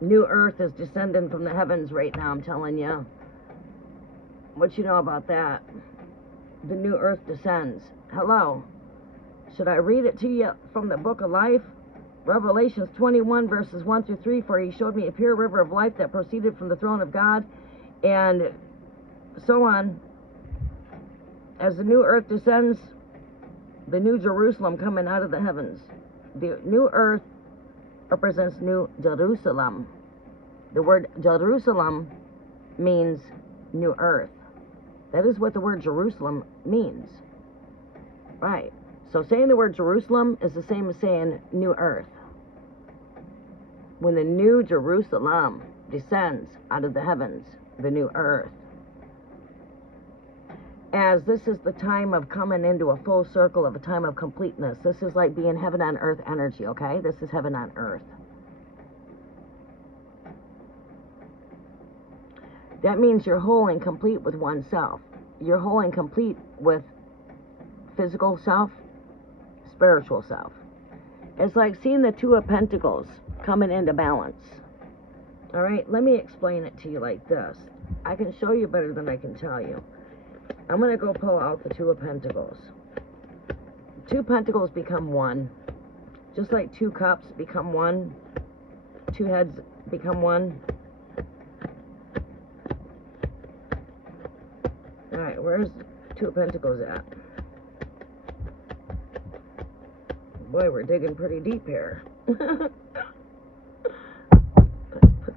New earth is descending from the heavens right now, I'm telling you. What you know about that? The new earth descends. Hello. Should I read it to you from the book of life? Revelations 21 verses 1 through 3. For he showed me a pure river of life that proceeded from the throne of God, and so on. As the new earth descends, the new Jerusalem coming out of the heavens. The new earth represents New Jerusalem. The word Jerusalem means new earth. That is what the word Jerusalem means. Right. So saying the word Jerusalem is the same as saying new earth. When the new Jerusalem, descends out of the heavens, the new earth. As this is the time of coming into a full circle of a time of completeness. This is like being heaven on earth energy, okay? This is heaven on earth. That means you're whole and complete with oneself. You're whole and complete with physical self, spiritual self. It's like seeing the Two of Pentacles coming into balance. All right, let me explain it to you like this. I can show you better than I can tell you. I'm going to go pull out the Two of Pentacles. Two Pentacles become one. Just like two cups become one. Two heads become one. Alright, where's Two of Pentacles at? Boy, we're digging pretty deep here. Put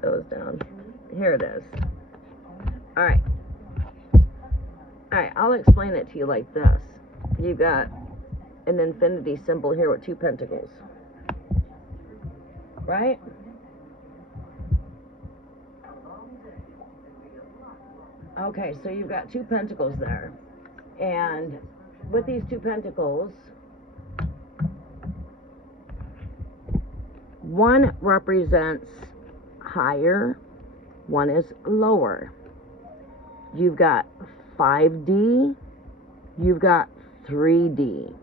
those down. Here it is. Alright. Alright, I'll explain it to you like this. You've got an infinity symbol here with two pentacles. Right? Okay, so you've got two pentacles there. And with these two pentacles, one represents higher, one is lower. You've got 5D, you've got 3D.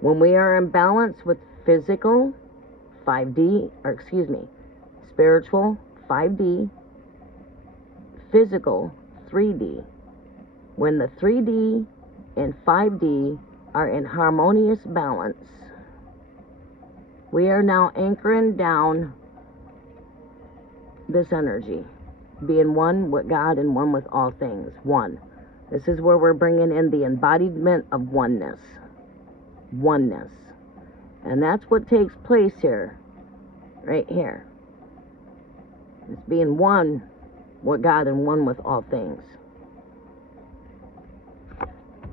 When we are in balance with physical, 5D, or excuse me, spiritual, 5D, physical, 3D. When the 3D and 5D are in harmonious balance, we are now anchoring down this energy, being one with God and one with all things. One. This is where we're bringing in the embodiment of oneness. Oneness. And that's what takes place here. Right here. It's being one with God and one with all things.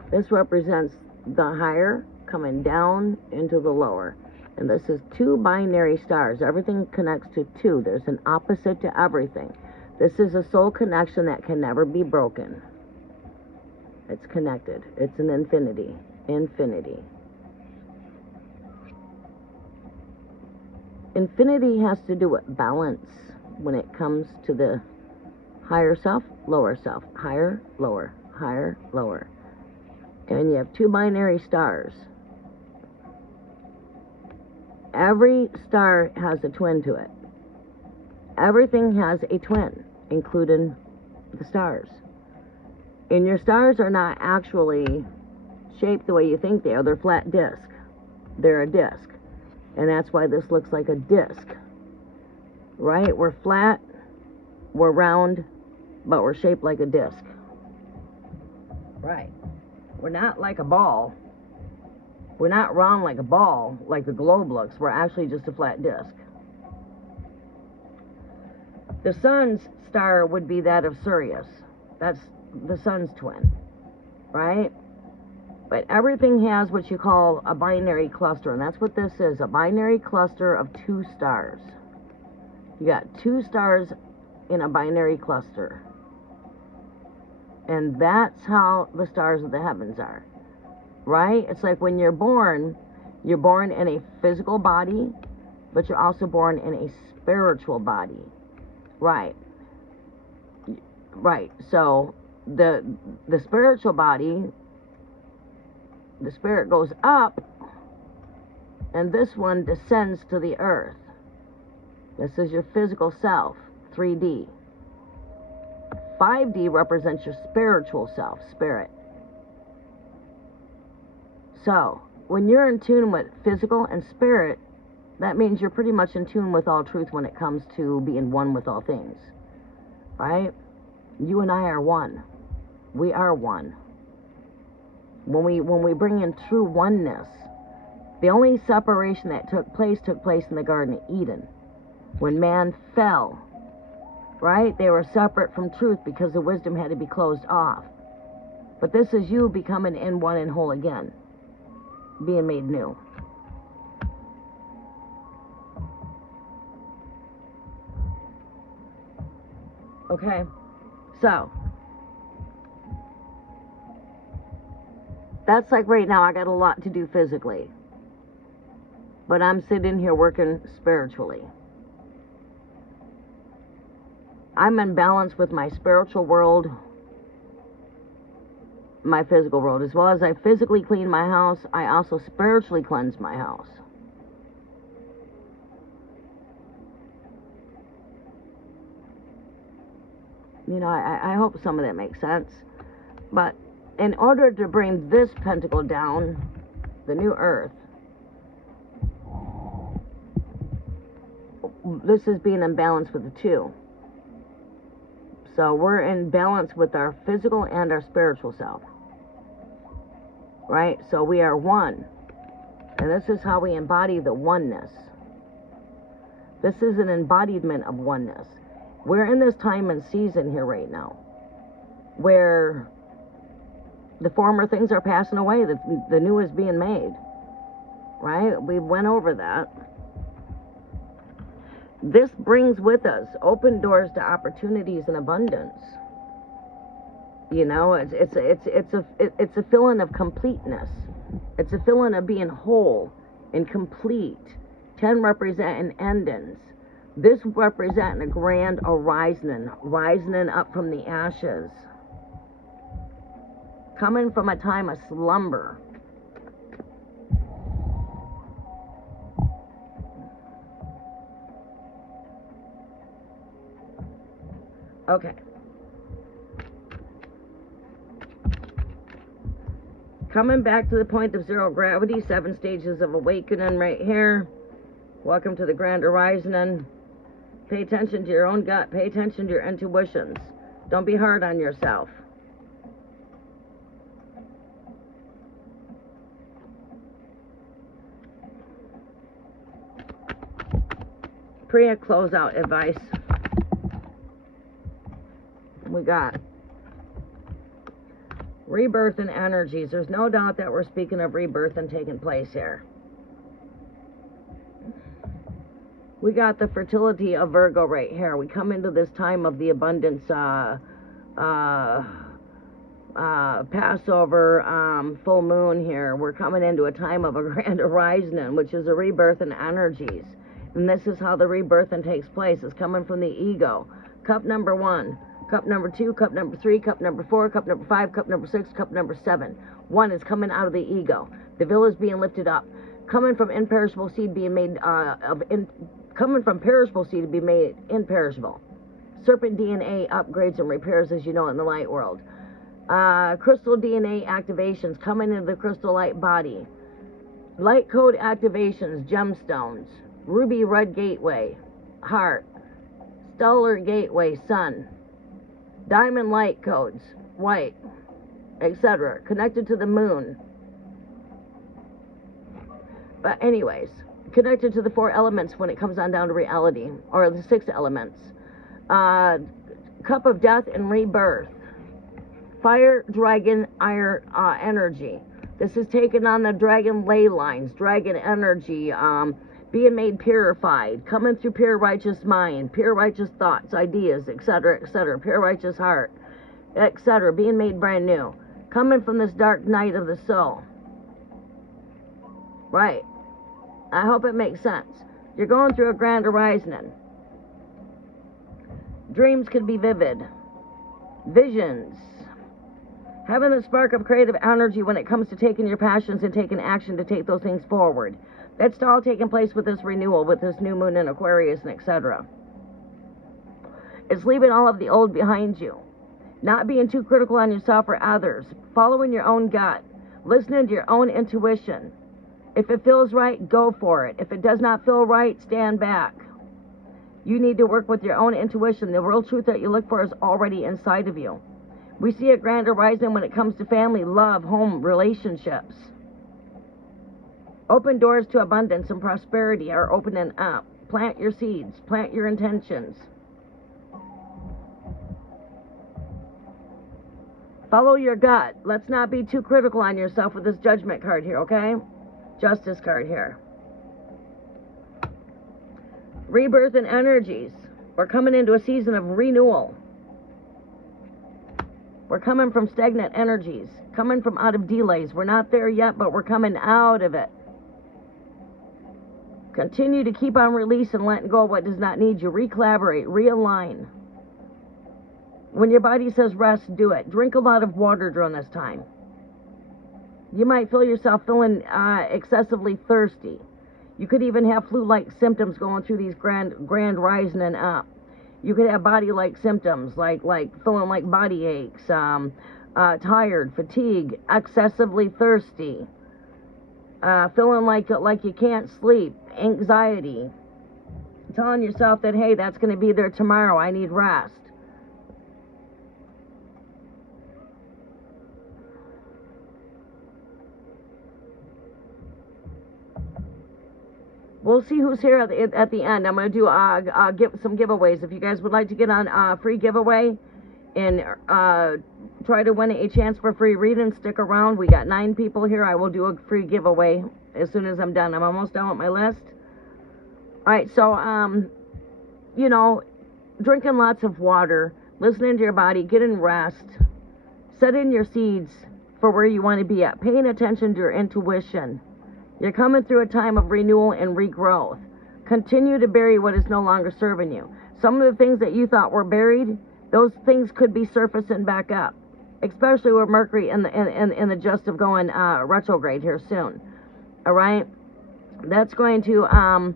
This represents the higher coming down into the lower. And this is two binary stars. Everything connects to two. There's an opposite to everything. This is a soul connection that can never be broken. It's connected. It's an infinity. Infinity. Infinity has to do with balance when it comes to the higher self, lower self. Higher, lower. Higher, lower. And you have two binary stars. Every star has a twin to it. Everything has a twin, including the stars. And your stars are not actually shaped the way you think they are. They're flat disc. They're a disc. And that's why this looks like a disc. Right? We're flat, we're round, but we're shaped like a disc. Right. We're not like a ball. We're not round like a ball, like the globe looks. We're actually just a flat disc. The sun's star would be that of Sirius. That's the sun's twin, right? But everything has what you call a binary cluster, and that's what this is, a binary cluster of two stars. You got two stars in a binary cluster. And that's how the stars of the heavens are. Right? It's like when you're born in a physical body, but you're also born in a spiritual body. Right. Right. So the spiritual body, the spirit goes up, and this one descends to the earth. This is your physical self, 3D. 5D represents your spiritual self, spirit. So, when you're in tune with physical and spirit, that means you're pretty much in tune with all truth when it comes to being one with all things. Right? You and I are one. We are one. When we bring in true oneness, the only separation that took place in the Garden of Eden. When man fell, right? They were separate from truth because the wisdom had to be closed off. But this is you becoming in one and whole again. Being made new. Okay? So, that's like right now, I got a lot to do physically. But I'm sitting here working spiritually. I'm in balance with my spiritual world, my physical world. As well as I physically clean my house, I also spiritually cleanse my house. You know, I hope some of that makes sense. But in order to bring this pentacle down, the new earth, this is being in balance with the two. So we're in balance with our physical and our spiritual self. Right? So we are one. And this is how we embody the oneness. This is an embodiment of oneness. We're in this time and season here right now where the former things are passing away, the new is being made. Right? We went over that. This brings with us open doors to opportunities and abundance. You know, it's a feeling of completeness. It's a feeling of being whole and complete. 10 representing endings. This representing a grand arising, rising up from the ashes. Coming from a time of slumber. Okay. Coming back to the point of zero gravity, 7 stages of awakening right here. Welcome to the grand horizon. Pay attention to your own gut. Pay attention to your intuitions. Don't be hard on yourself. Priya closeout advice. We got rebirth and energies. There's no doubt that we're speaking of rebirth and taking place here. We got the fertility of Virgo right here. We come into this time of the abundance, Passover, full moon here. We're coming into a time of a grand horizon, which is a rebirth in energies. And this is how the rebirth takes place. It's coming from the ego. Cup number 1. Cup number 2, cup number 3, cup number 4, cup number 5, cup number 6, cup number 7. 1 is coming out of the ego. The veil is being lifted up. Coming from imperishable seed being made coming from perishable seed to be made imperishable. Serpent DNA upgrades and repairs, as you know, in the light world. Crystal DNA activations coming into the crystal light body. Light code activations, gemstones. Ruby red gateway, heart. Stellar gateway, sun. Diamond light codes, white, etc. Connected to the moon. But anyways, connected to the 4 elements when it comes on down to reality, or the 6 elements. Cup of death and rebirth. Fire, dragon, iron energy. This is taking on the dragon ley lines, dragon energy, being made purified, coming through pure righteous mind, pure righteous thoughts, ideas, etc., etc., pure righteous heart, etc., being made brand new, coming from this dark night of the soul. Right. I hope it makes sense. You're going through a grand horizon. Dreams could be vivid. Visions. Having the spark of creative energy when it comes to taking your passions and taking action to take those things forward. That's all taking place with this renewal, with this new moon in Aquarius, and etc. It's leaving all of the old behind you. Not being too critical on yourself or others. Following your own gut. Listening to your own intuition. If it feels right, go for it. If it does not feel right, stand back. You need to work with your own intuition. The real truth that you look for is already inside of you. We see a grand horizon when it comes to family, love, home, relationships. Open doors to abundance and prosperity are opening up. Plant your seeds. Plant your intentions. Follow your gut. Let's not be too critical on yourself with this judgment card here, okay? Justice card here. Rebirth and energies. We're coming into a season of renewal. We're coming from stagnant energies, coming from out of delays. We're not there yet, but we're coming out of it. Continue to keep on releasing, letting go of what does not need you. Recollaborate, realign. When your body says rest, do it. Drink a lot of water during this time. You might feel yourself feeling excessively thirsty. You could even have flu-like symptoms going through these grand rising and up. You could have body-like symptoms like feeling like body aches, tired, fatigue, excessively thirsty, feeling like you can't sleep, anxiety, telling yourself that, hey, that's going to be there tomorrow, I need rest. We'll see who's here at the end. I'm going to do give some giveaways. If you guys would like to get on a free giveaway and try to win a chance for free reading, stick around. We got 9 people here. I will do a free giveaway as soon as I'm done. I'm almost done with my list. All right, so, you know, drinking lots of water, listening to your body, getting rest, setting your seeds for where you want to be at, paying attention to your intuition. You're coming through a time of renewal and regrowth. Continue to bury what is no longer serving you. Some of the things that you thought were buried, those things could be surfacing back up, especially with Mercury in the just of going retrograde here soon. All right, that's going to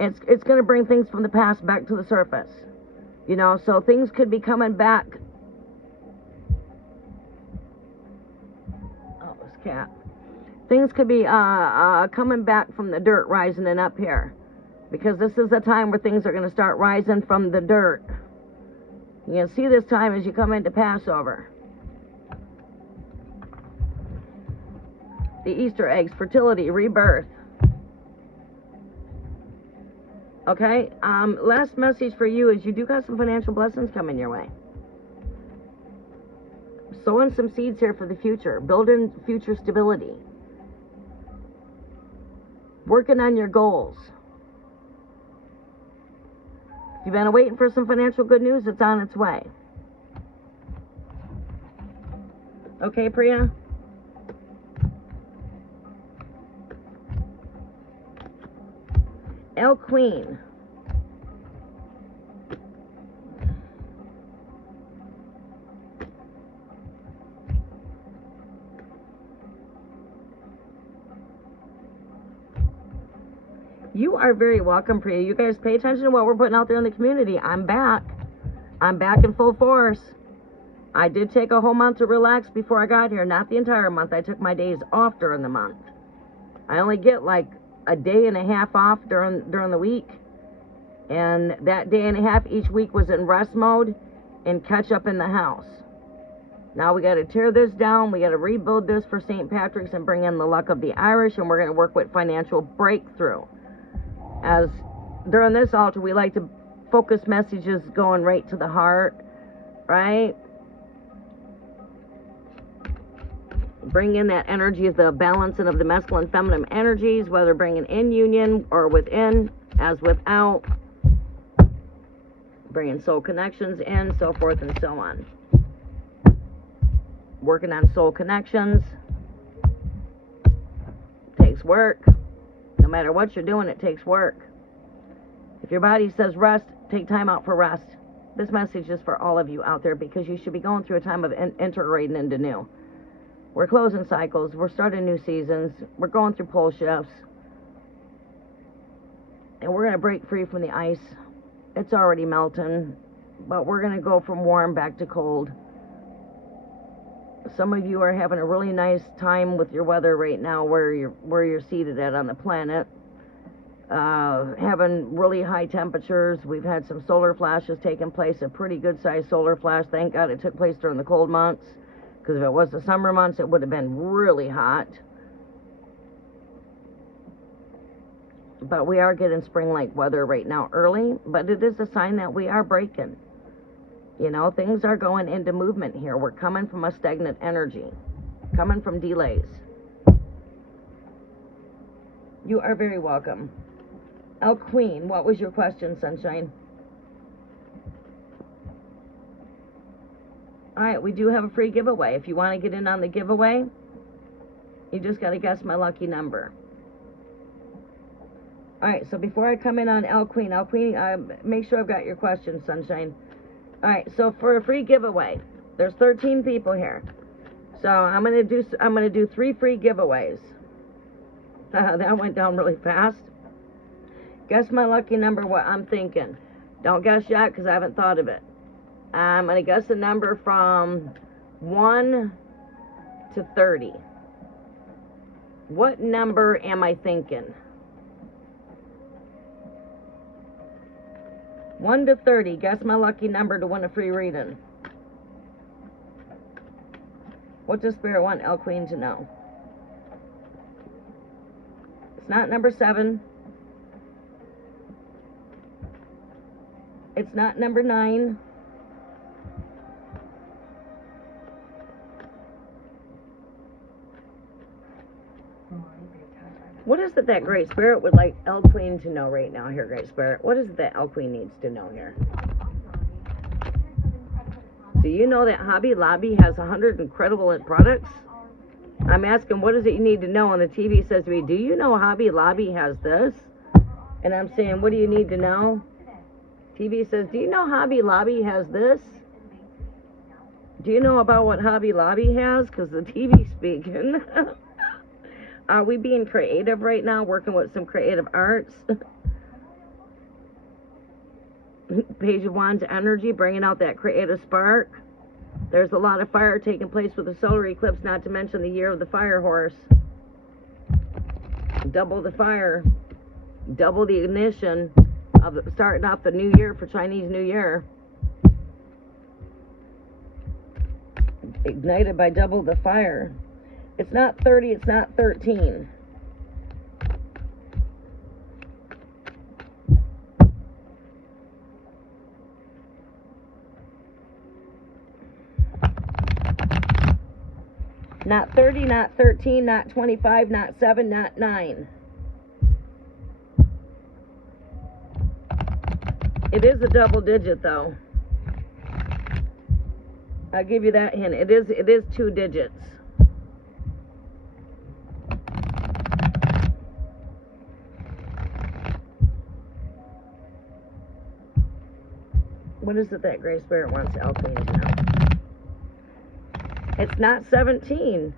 it's going to bring things from the past back to the surface. You know, so things could be coming back. Oh, this cat. Things could be coming back from the dirt, rising and up here. Because this is the time where things are going to start rising from the dirt. You can see this time as you come into Passover. The Easter eggs, fertility, rebirth. Okay, last message for you is you do got some financial blessings coming your way. Sowing some seeds here for the future, building future stability. Working on your goals. If you've been waiting for some financial good news, it's on its way. Okay, Priya? El Queen. You are very welcome, Priya. You guys pay attention to what we're putting out there in the community. I'm back. I'm back in full force. I did take a whole month to relax before I got here. Not the entire month. I took my days off during the month. I only get like a day and a half off during the week. And that day and a half each week was in rest mode and catch up in the house. Now we got to tear this down. We got to rebuild this for St. Patrick's and bring in the luck of the Irish. And we're going to work with financial breakthrough. As during this altar, we like to focus messages going right to the heart, right? Bring in that energy of the balancing of the masculine and feminine energies, whether bringing in union or within, as without. Bringing soul connections in, so forth and so on. Working on soul connections. Takes work. No matter what you're doing, it takes work. If your body says rest, take time out for rest. This message is for all of you out there because you should be going through a time of integrating into new. We're closing cycles. We're starting new seasons. We're going through pole shifts. And we're going to break free from the ice. It's already melting. But we're going to go from warm back to cold. Some of you are having a really nice time with your weather right now where you're seated at on the planet. Having really high temperatures. We've had some solar flashes taking place, a pretty good sized solar flash. Thank God it took place during the cold months, because if it was the summer months, it would have been really hot. But we are getting spring-like weather right now early, but it is a sign that we are breaking. You know, things are going into movement here. We're coming from a stagnant energy, coming from delays. You are very welcome. El Queen, what was your question, Sunshine? All right, we do have a free giveaway. If you want to get in on the giveaway, you just got to guess my lucky number. All right, so before I come in on El Queen, make sure I've got your questions, Sunshine. All right, so for a free giveaway, there's 13 people here. So I'm gonna do 3 free giveaways. That went down really fast. Guess my lucky number, what I'm thinking. Don't guess yet because I haven't thought of it. I'm going to guess a number from 1 to 30. What number am I thinking? 1 to 30. Guess my lucky number to win a free reading. What does Spirit want El Queen to know? It's not number 7. It's not number 9. What is it that Great Spirit would like El Queen to know right now here, Great Spirit? What is it that El Queen needs to know here? Do you know that Hobby Lobby has 100 incredible products? I'm asking, what is it you need to know? And the TV says to me, do you know Hobby Lobby has this? And I'm saying, what do you need to know? TV says, do you know Hobby Lobby has this? Do you know about what Hobby Lobby has? Because the TV's speaking. Are we being creative right now, working with some creative arts? Page of Wands energy, bringing out that creative spark. There's a lot of fire taking place with the solar eclipse, not to mention the year of the fire horse. Double the fire, double the ignition of starting off the new year for Chinese New Year. Ignited by double the fire. It's not 30, it's not 13. Not 30, not 13, not 25, not 7, not 9. It is a double digit though. I'll give you that hint. It is 2 digits. What is it that Gray Spirit wants El Queen to know? It's not 17.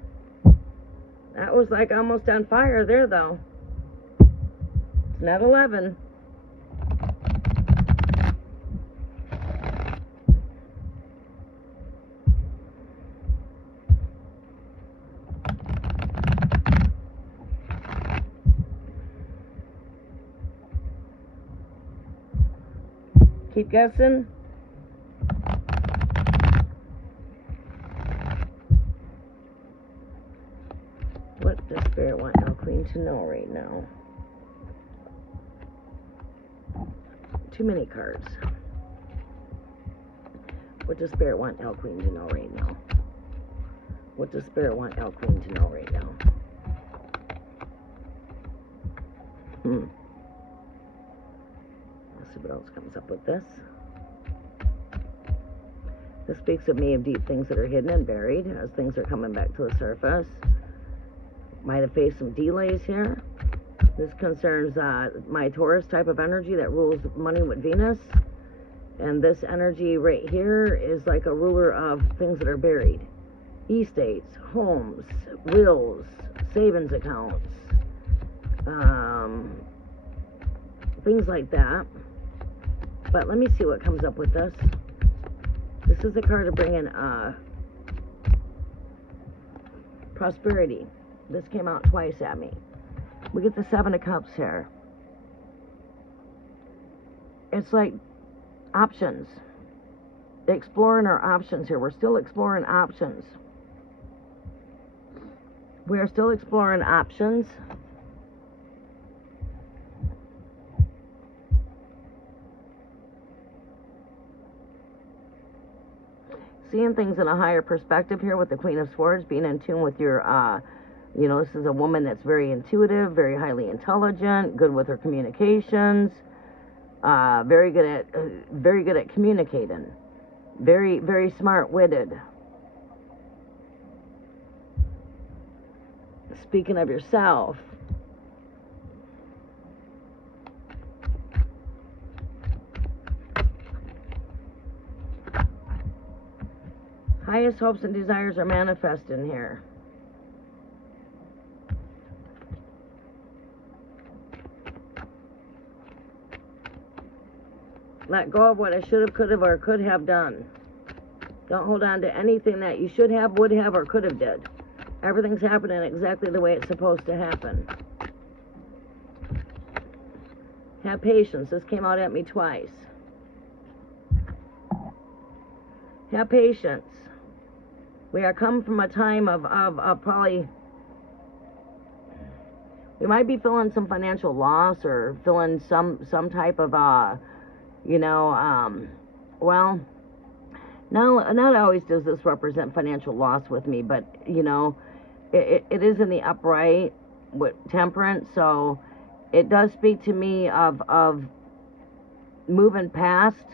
That was like almost on fire there, though. It's not 11. Keep guessing. What does Spirit want El Queen to know right now? Too many cards. What does Spirit want El Queen to know right now? What does Spirit want El Queen to know right now? Let's see what else comes up with this. This speaks of me of deep things that are hidden and buried as things are coming back to the surface. Might have faced some delays here. This concerns my Taurus type of energy that rules money with Venus. And this energy right here is like a ruler of things that are buried. Estates, homes, wills, savings accounts, things like that. But let me see what comes up with this. This is a card to bring in prosperity. This came out twice at me. We get the 7 of Cups here. It's like options. Exploring our options here. We're still exploring options. We are still exploring options. Seeing things in a higher perspective here with the Queen of Swords, being in tune with your, you know, this is a woman that's very intuitive, very highly intelligent, good with her communications, very good at communicating. Very, very smart-witted. Speaking of yourself, highest hopes and desires are manifesting here. Let go of what I should have, could have, or could have done. Don't hold on to anything that you should have, would have, or could have did. Everything's happening exactly the way it's supposed to happen. Have patience. This came out at me twice. Have patience. We are coming from a time of probably, we might be feeling some financial loss or feeling some type of, well, no, not always does this represent financial loss with me, but, it is in the upright with temperance, so it does speak to me of moving past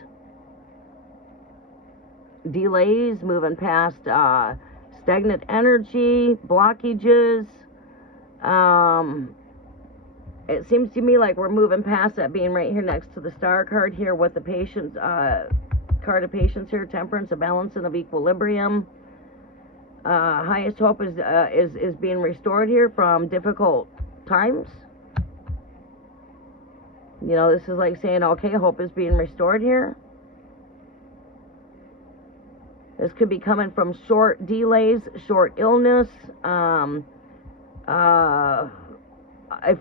delays, moving past stagnant energy, blockages. It seems to me like we're moving past that, being right here next to the star card here with the patience, card of patience here, temperance, a balancing of equilibrium. Highest hope is being restored here from difficult times. This is like saying, okay, hope is being restored here. This could be coming from short delays, short illness, a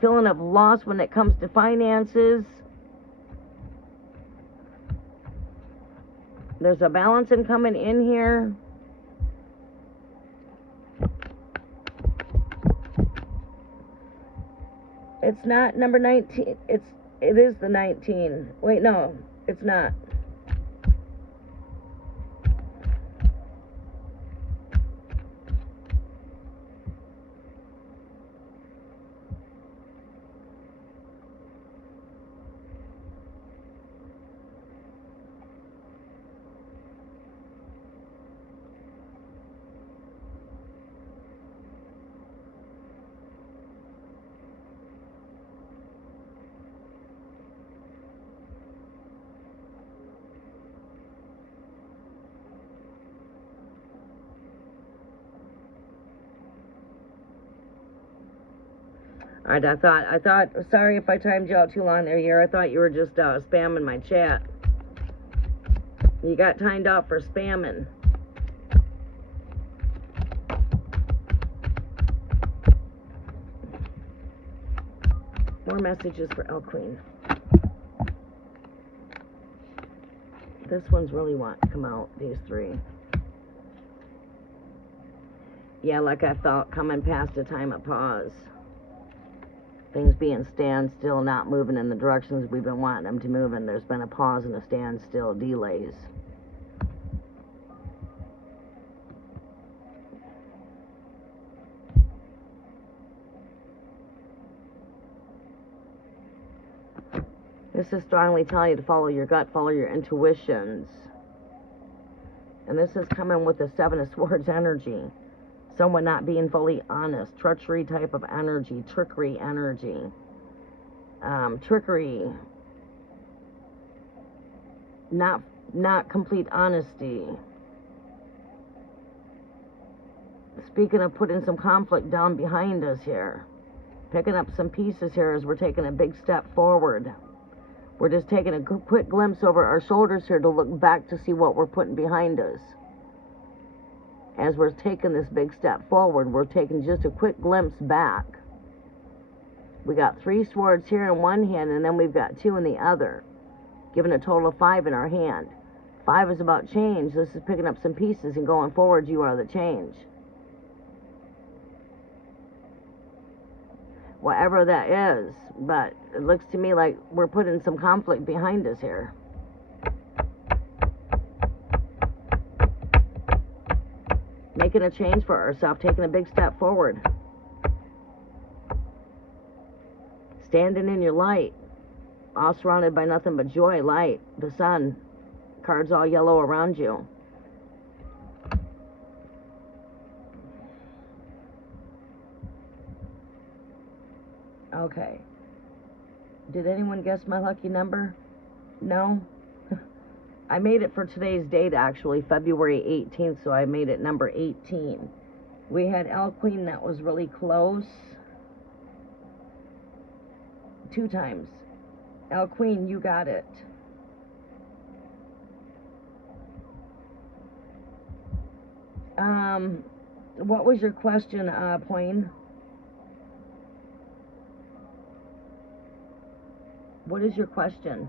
feeling of loss when it comes to finances. There's a balancing coming in here. It's not number 19. It is the 19. Wait, no, it's not. Alright, I thought, sorry if I timed you out too long there, Year. I thought you were just spamming my chat. You got timed out for spamming. More messages for El Queen. This one's really wanting to come out, these three. Yeah, like I felt coming past a time of pause. Things being standstill, not moving in the directions we've been wanting them to move in. There's been a pause and a standstill, delays. This is strongly telling you to follow your gut, follow your intuitions. And this is coming with the Seven of Swords energy. Someone not being fully honest, treachery type of energy, trickery energy, trickery, not complete honesty. Speaking of putting some conflict down behind us here, picking up some pieces here as we're taking a big step forward. We're just taking a quick glimpse over our shoulders here to look back to see what we're putting behind us. As we're taking this big step forward, we're taking just a quick glimpse back. We got 3 swords here in one hand, and then we've got 2 in the other, giving a total of 5 in our hand. 5 is about change. This is picking up some pieces and going forward. You are the change. Whatever that is, but it looks to me like we're putting some conflict behind us here. Making a change for ourselves, taking a big step forward. Standing in your light, all surrounded by nothing but joy, light, the sun, Cards all yellow around you. Okay. Did anyone guess my lucky number? No? I made it for today's date, actually, February 18th, so I made it number 18. We had L Queen that was really close. 2 times. L Queen, you got it. What was your question, Plain? What is your question?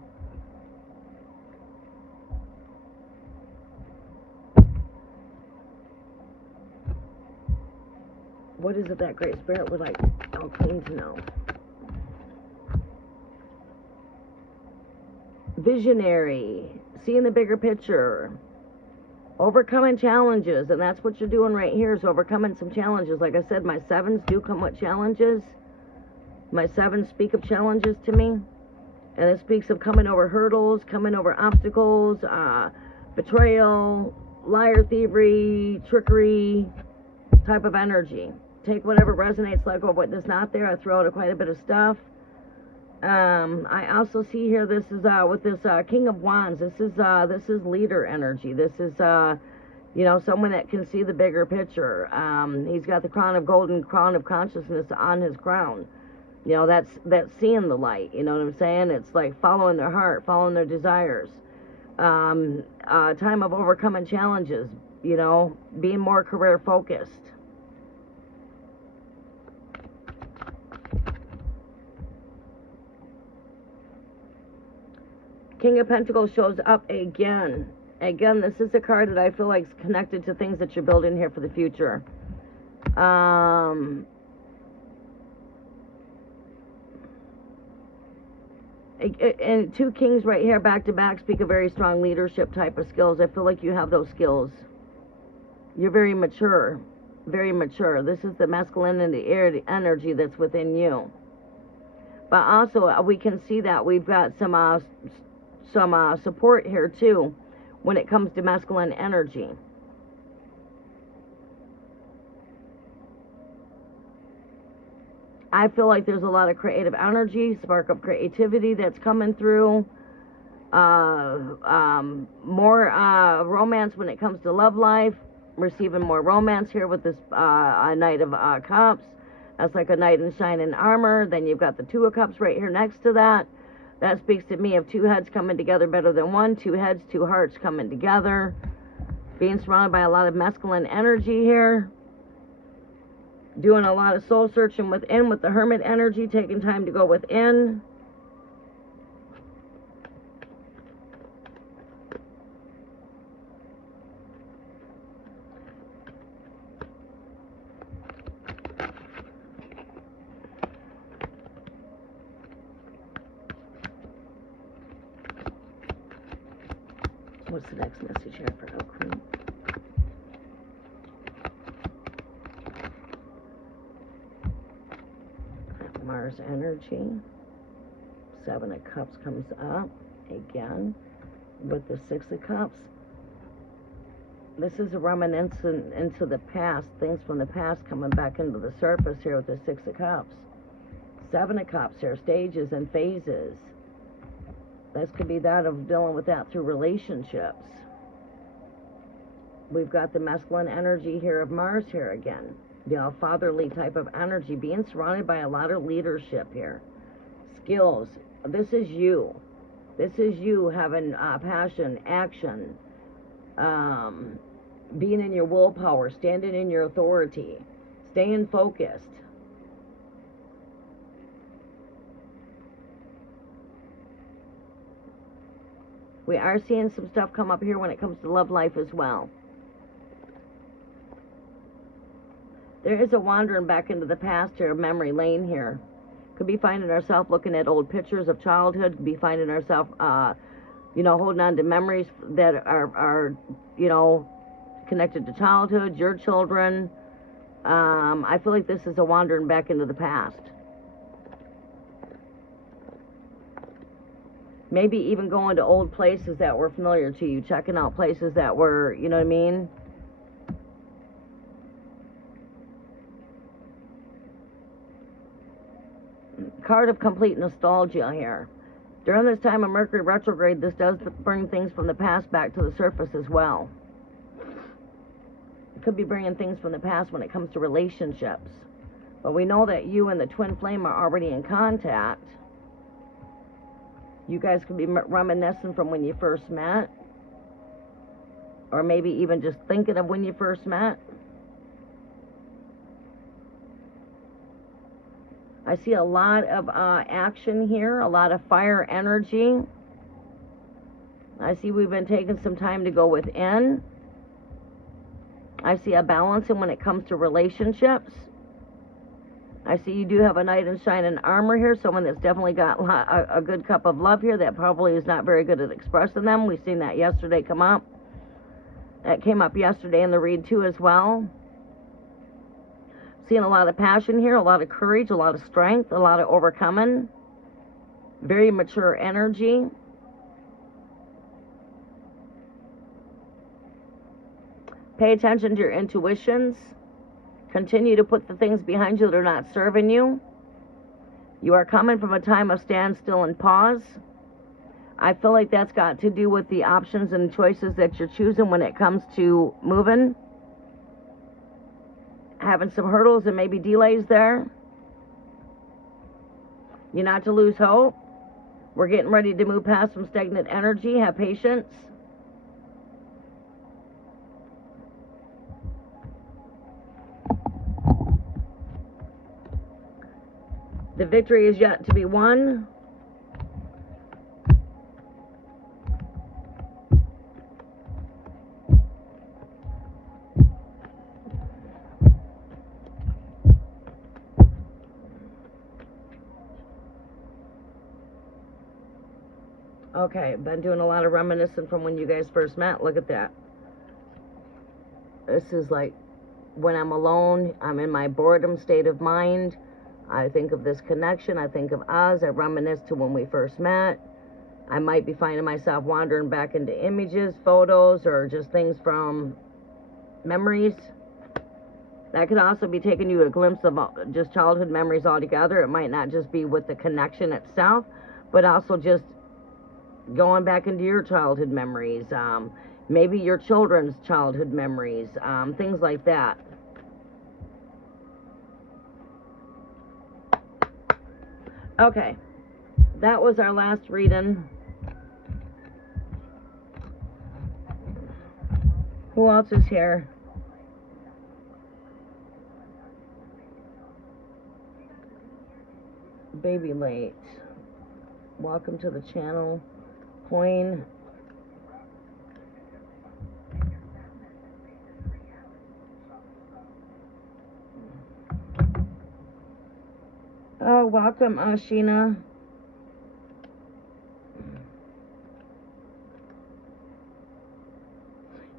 What is it that Great Spirit would like L Queen to know? Visionary, seeing the bigger picture, overcoming challenges, and that's what you're doing right here, is overcoming some challenges. Like I said, my 7s do come with challenges. My 7s speak of challenges to me, and it speaks of coming over hurdles, coming over obstacles, betrayal, liar, thievery, trickery type of energy. Take whatever resonates, let go of what is not there. I throw out quite a bit of stuff. I also see here, this is with this King of Wands, this is leader energy. This is you know, someone that can see the bigger picture. He's got the crown of golden crown of consciousness on his crown. You know, that's seeing the light. You know what I'm saying? It's like following their heart, following their desires. Time of overcoming challenges. You know, being more career focused. King of Pentacles shows up again. Again, this is a card that I feel like is connected to things that you're building here for the future. And 2 kings right here back to back speak of very strong leadership type of skills. I feel like you have those skills. You're very mature. Very mature. This is the masculine and the energy that's within you. But also, we can see that we've got some support here too when it comes to masculine energy. I feel like there's a lot of creative energy, spark of creativity that's coming through. More romance when it comes to love life. Receiving more romance here with this Knight of Cups. That's like a knight in shining armor. Then you've got the 2 of Cups right here next to that. That speaks to me of 2 heads coming together better than 1. 2 heads, 2 hearts coming together. Being surrounded by a lot of masculine energy here. Doing a lot of soul searching within with the Hermit energy. Taking time to go within. What's the next message here for El Queen? Mars energy. 7 of Cups comes up again with the 6 of Cups. This is a reminiscence into the past, things from the past coming back into the surface here with the 6 of Cups. 7 of Cups here, stages and phases. This could be that of dealing with that through relationships. We've got the masculine energy here of Mars here again. You know, fatherly type of energy, being surrounded by a lot of leadership here. Skills. This is you. This is you having passion, action, being in your willpower, standing in your authority, staying focused. We are seeing some stuff come up here when it comes to love life as well. There is a wandering back into the past here, memory lane here. Could be finding ourselves looking at old pictures of childhood. Could be finding ourselves, you know, holding on to memories that are, you know, connected to childhood, your children. I feel like this is a wandering back into the past. Maybe even going to old places that were familiar to you, checking out places that were, you know what I mean? Card of complete nostalgia here. During this time of Mercury retrograde, this does bring things from the past back to the surface as well. It could be bringing things from the past when it comes to relationships. But we know that you and the twin flame are already in contact. You guys could be reminiscing from when you first met. Or maybe even just thinking of when you first met. I see a lot of action here, a lot of fire energy. I see we've been taking some time to go within. I see a balancing when it comes to relationships. I see you do have a knight in shining armor here, someone that's definitely got a good cup of love here that probably is not very good at expressing them. We've seen that yesterday come up. That came up yesterday in the read too as well. Seeing a lot of passion here, a lot of courage, a lot of strength, a lot of overcoming. Very mature energy. Pay attention to your intuitions. Continue to put the things behind you that are not serving you. You are coming from a time of standstill and pause. I feel like that's got to do with the options and choices that you're choosing when it comes to moving. Having some hurdles and maybe delays there. You're not to lose hope. We're getting ready to move past some stagnant energy. Have patience. The victory is yet to be won. Okay, been doing a lot of reminiscing from when you guys first met. Look at that. This is like when I'm alone, I'm in my boredom state of mind. I think of this connection. I think of us. I reminisce to when we first met. I might be finding myself wandering back into images, photos, or just things from memories. That could also be taking you a glimpse of just childhood memories altogether. It might not just be with the connection itself, but also just going back into your childhood memories. Maybe your children's childhood memories. Things like that. Okay, that was our last reading. Who else is here? Baby Late. Welcome to the channel, Queen. Oh, welcome, Sheena.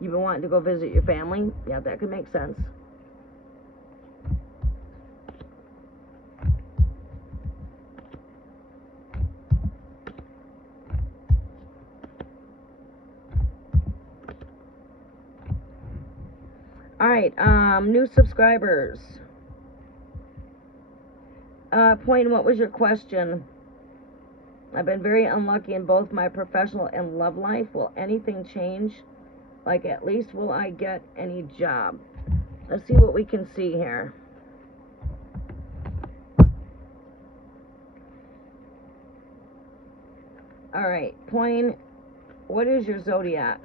You've been wanting to go visit your family? Yeah, that could make sense. All right, new subscribers. Point, what was your question? I've been very unlucky in both my professional and love life. Will anything change? Like, at least will I get any job? Let's see what we can see here. All right, Point, what is your zodiac?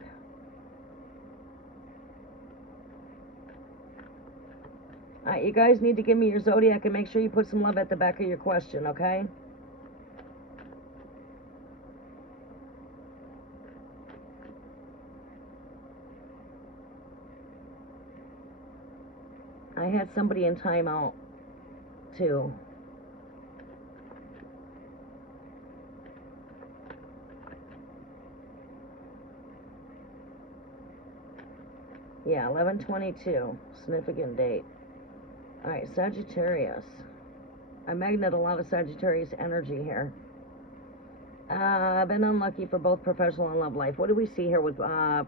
All right, you guys need to give me your zodiac and make sure you put some love at the back of your question, okay? I had somebody in timeout, too. Yeah, 11/22, significant date. All right, Sagittarius. I magnet a lot of Sagittarius energy here. Been unlucky for both professional and love life. What do we see here with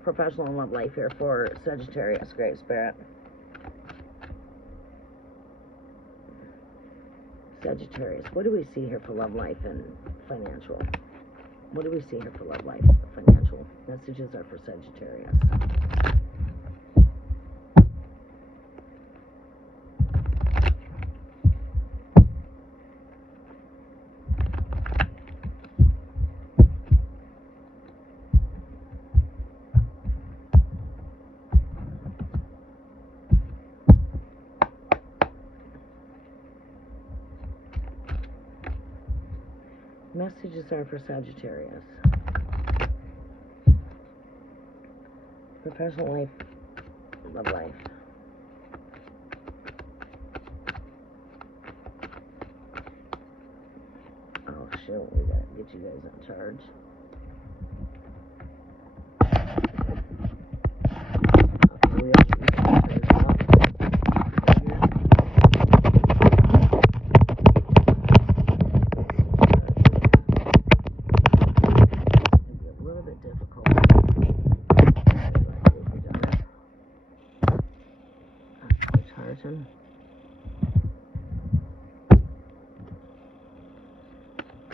professional and love life here for Sagittarius, Great Spirit? Sagittarius, what do we see here for love life and financial? What do we see here for love life, financial? Messages are for Sagittarius. Messages are for Sagittarius. Professional life, love life. Oh shit, we gotta get you guys in charge. Okay, we have to get you in charge now.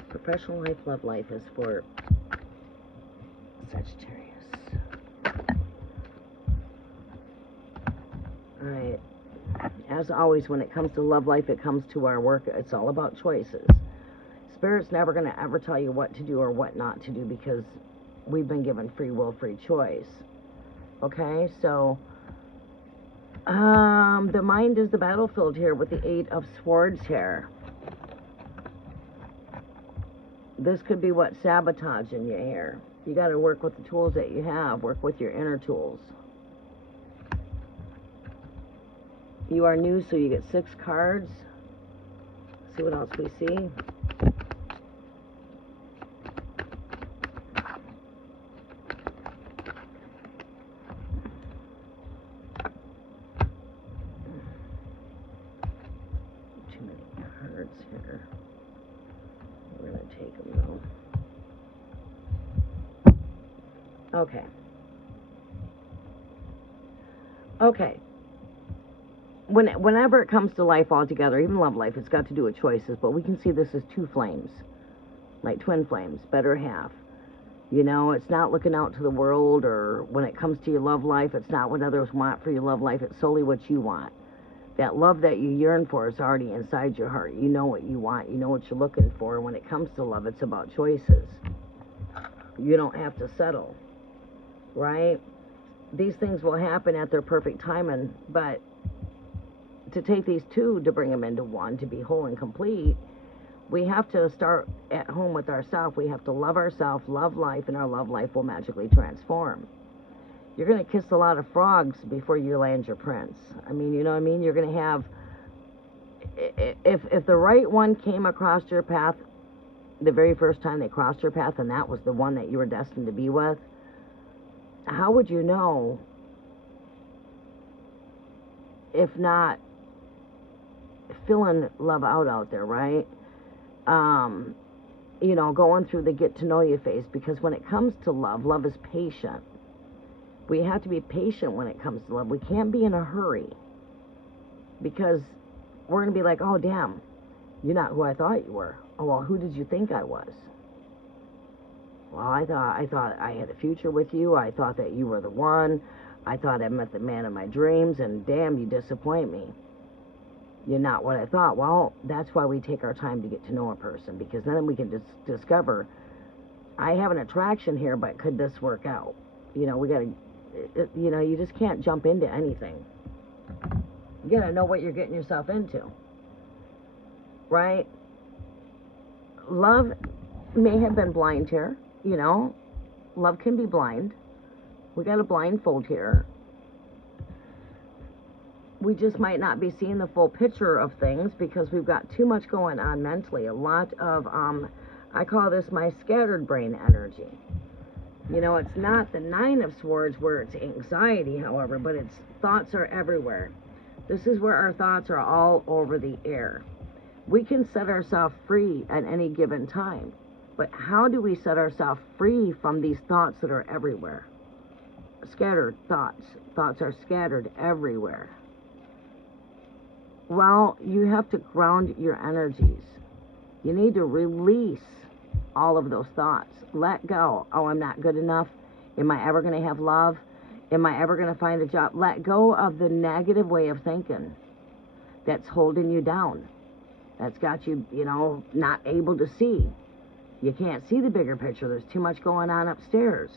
Professional life, love life is for Sagittarius. Alright. As always, when it comes to love life, it comes to our work. It's all about choices. Spirit's never going to ever tell you what to do or what not to do because we've been given free will, free choice. Okay, so the mind is the battlefield here with the 8 of Swords here. This could be what's sabotaging you here. You got to work with the tools that you have. Work with your inner tools. You are new, so you get 6 cards. See what else we see. Too many cards here. We're going to take them though. Okay. Okay. Whenever it comes to life altogether, even love life, it's got to do with choices, but we can see this as 2 flames, like twin flames, better half. You know, it's not looking out to the world, or when it comes to your love life, it's not what others want for your love life, it's solely what you want. That love that you yearn for is already inside your heart. You know what you want, you know what you're looking for. When it comes to love, it's about choices. You don't have to settle, right? These things will happen at their perfect timing, but to take these 2 to bring them into 1, to be whole and complete, we have to start at home with ourselves. We have to love ourselves, love life, and our love life will magically transform. You're going to kiss a lot of frogs before you land your prince. I mean, you know what I mean? You're going to have, if the right one came across your path the very first time they crossed your path, and that was the one that you were destined to be with, how would you know if not filling love out there, right? You know, going through the get to know you phase, because when it comes to love, love is patient. We have to be patient when it comes to love. We can't be in a hurry, because we're going to be like, oh, damn, you're not who I thought you were. Oh, well, who did you think I was? Well, I thought I had a future with you. I thought that you were the one. I thought I met the man of my dreams, and damn, you disappoint me. You're not what I thought. Well, that's why we take our time to get to know a person, because then we can discover, I have an attraction here, but could this work out? You know, we got to, you know, you just can't jump into anything. You got to know what you're getting yourself into, right? Love may have been blind here, you know. Love can be blind. We got a blindfold here. We just might not be seeing the full picture of things because we've got too much going on mentally. A lot of, I call this my scattered brain energy. You know, it's not the 9 of Swords where it's anxiety, however, but it's thoughts are everywhere. This is where our thoughts are all over the air. We can set ourselves free at any given time. But how do we set ourselves free from these thoughts that are everywhere? Scattered thoughts. Thoughts are scattered everywhere. Well, you have to ground your energies. You need to release all of those thoughts. Let go. Oh, I'm not good enough. Am I ever going to have love? Am I ever going to find a job? Let go of the negative way of thinking that's holding you down. That's got you, not able to see. You can't see the bigger picture. There's too much going on upstairs.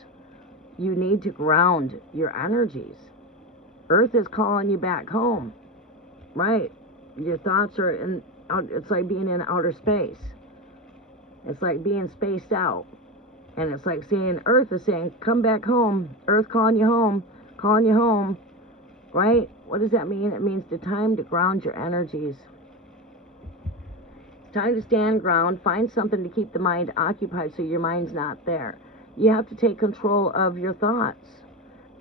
You need to ground your energies. Earth is calling you back home. Right? Your thoughts are in, it's like being in outer space. It's like being spaced out. And it's like saying, Earth is saying, come back home. Earth calling you home. Calling you home. Right? What does that mean? It means the time to ground your energies. It's time to stand ground. Find something to keep the mind occupied so your mind's not there. You have to take control of your thoughts.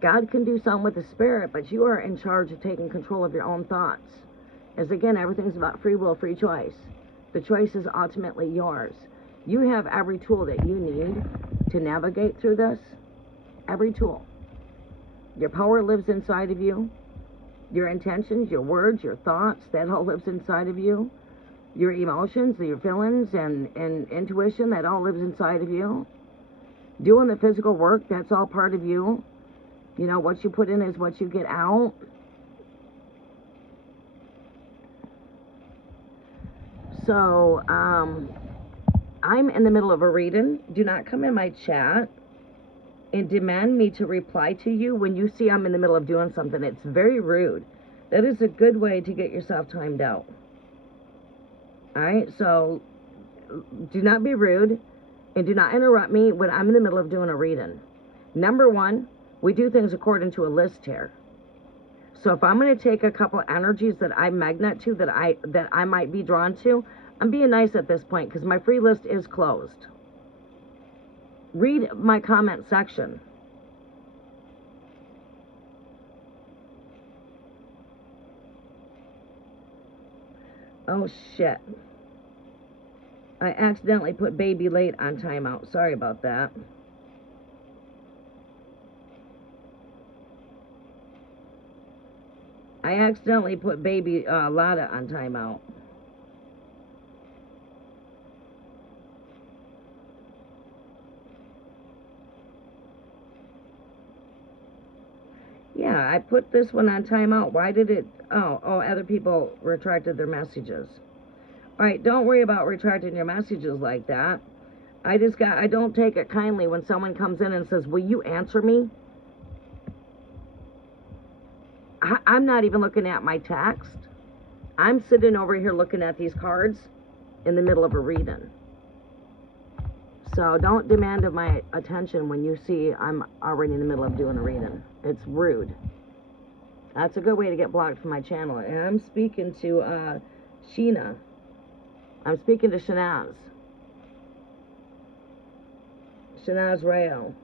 God can do something with the spirit, but you are in charge of taking control of your own thoughts. As again, everything's about free will, free choice. The choice is ultimately yours. You have every tool that you need to navigate through this. Every tool. Your power lives inside of you. Your intentions, your words, your thoughts, that all lives inside of you. Your emotions, your feelings, and intuition, that all lives inside of you. Doing the physical work, that's all part of you. What you put in is what you get out. So, I'm in the middle of a reading. Do not come in my chat and demand me to reply to you when you see I'm in the middle of doing something. It's very rude. That is a good way to get yourself timed out. Alright, so do not be rude and do not interrupt me when I'm in the middle of doing a reading. Number one, we do things according to a list here. So if I'm going to take a couple of energies that I'm magnet to, that I might be drawn to, I'm being nice at this point because my free list is closed. Read my comment section. Oh shit. I accidentally put baby late on timeout. Sorry about that. I accidentally put baby Lotta on timeout. Yeah, I put this one on timeout. Why did it? Oh, other people retracted their messages. All right, don't worry about retracting your messages like that. I don't take it kindly when someone comes in and says, will you answer me? I'm not even looking at my text. I'm sitting over here looking at these cards in the middle of a reading. So don't demand of my attention when you see I'm already in the middle of doing a reading. It's rude. That's a good way to get blocked from my channel. And I'm speaking to Sheena. I'm speaking to Shanaz. Shanaz Rayo.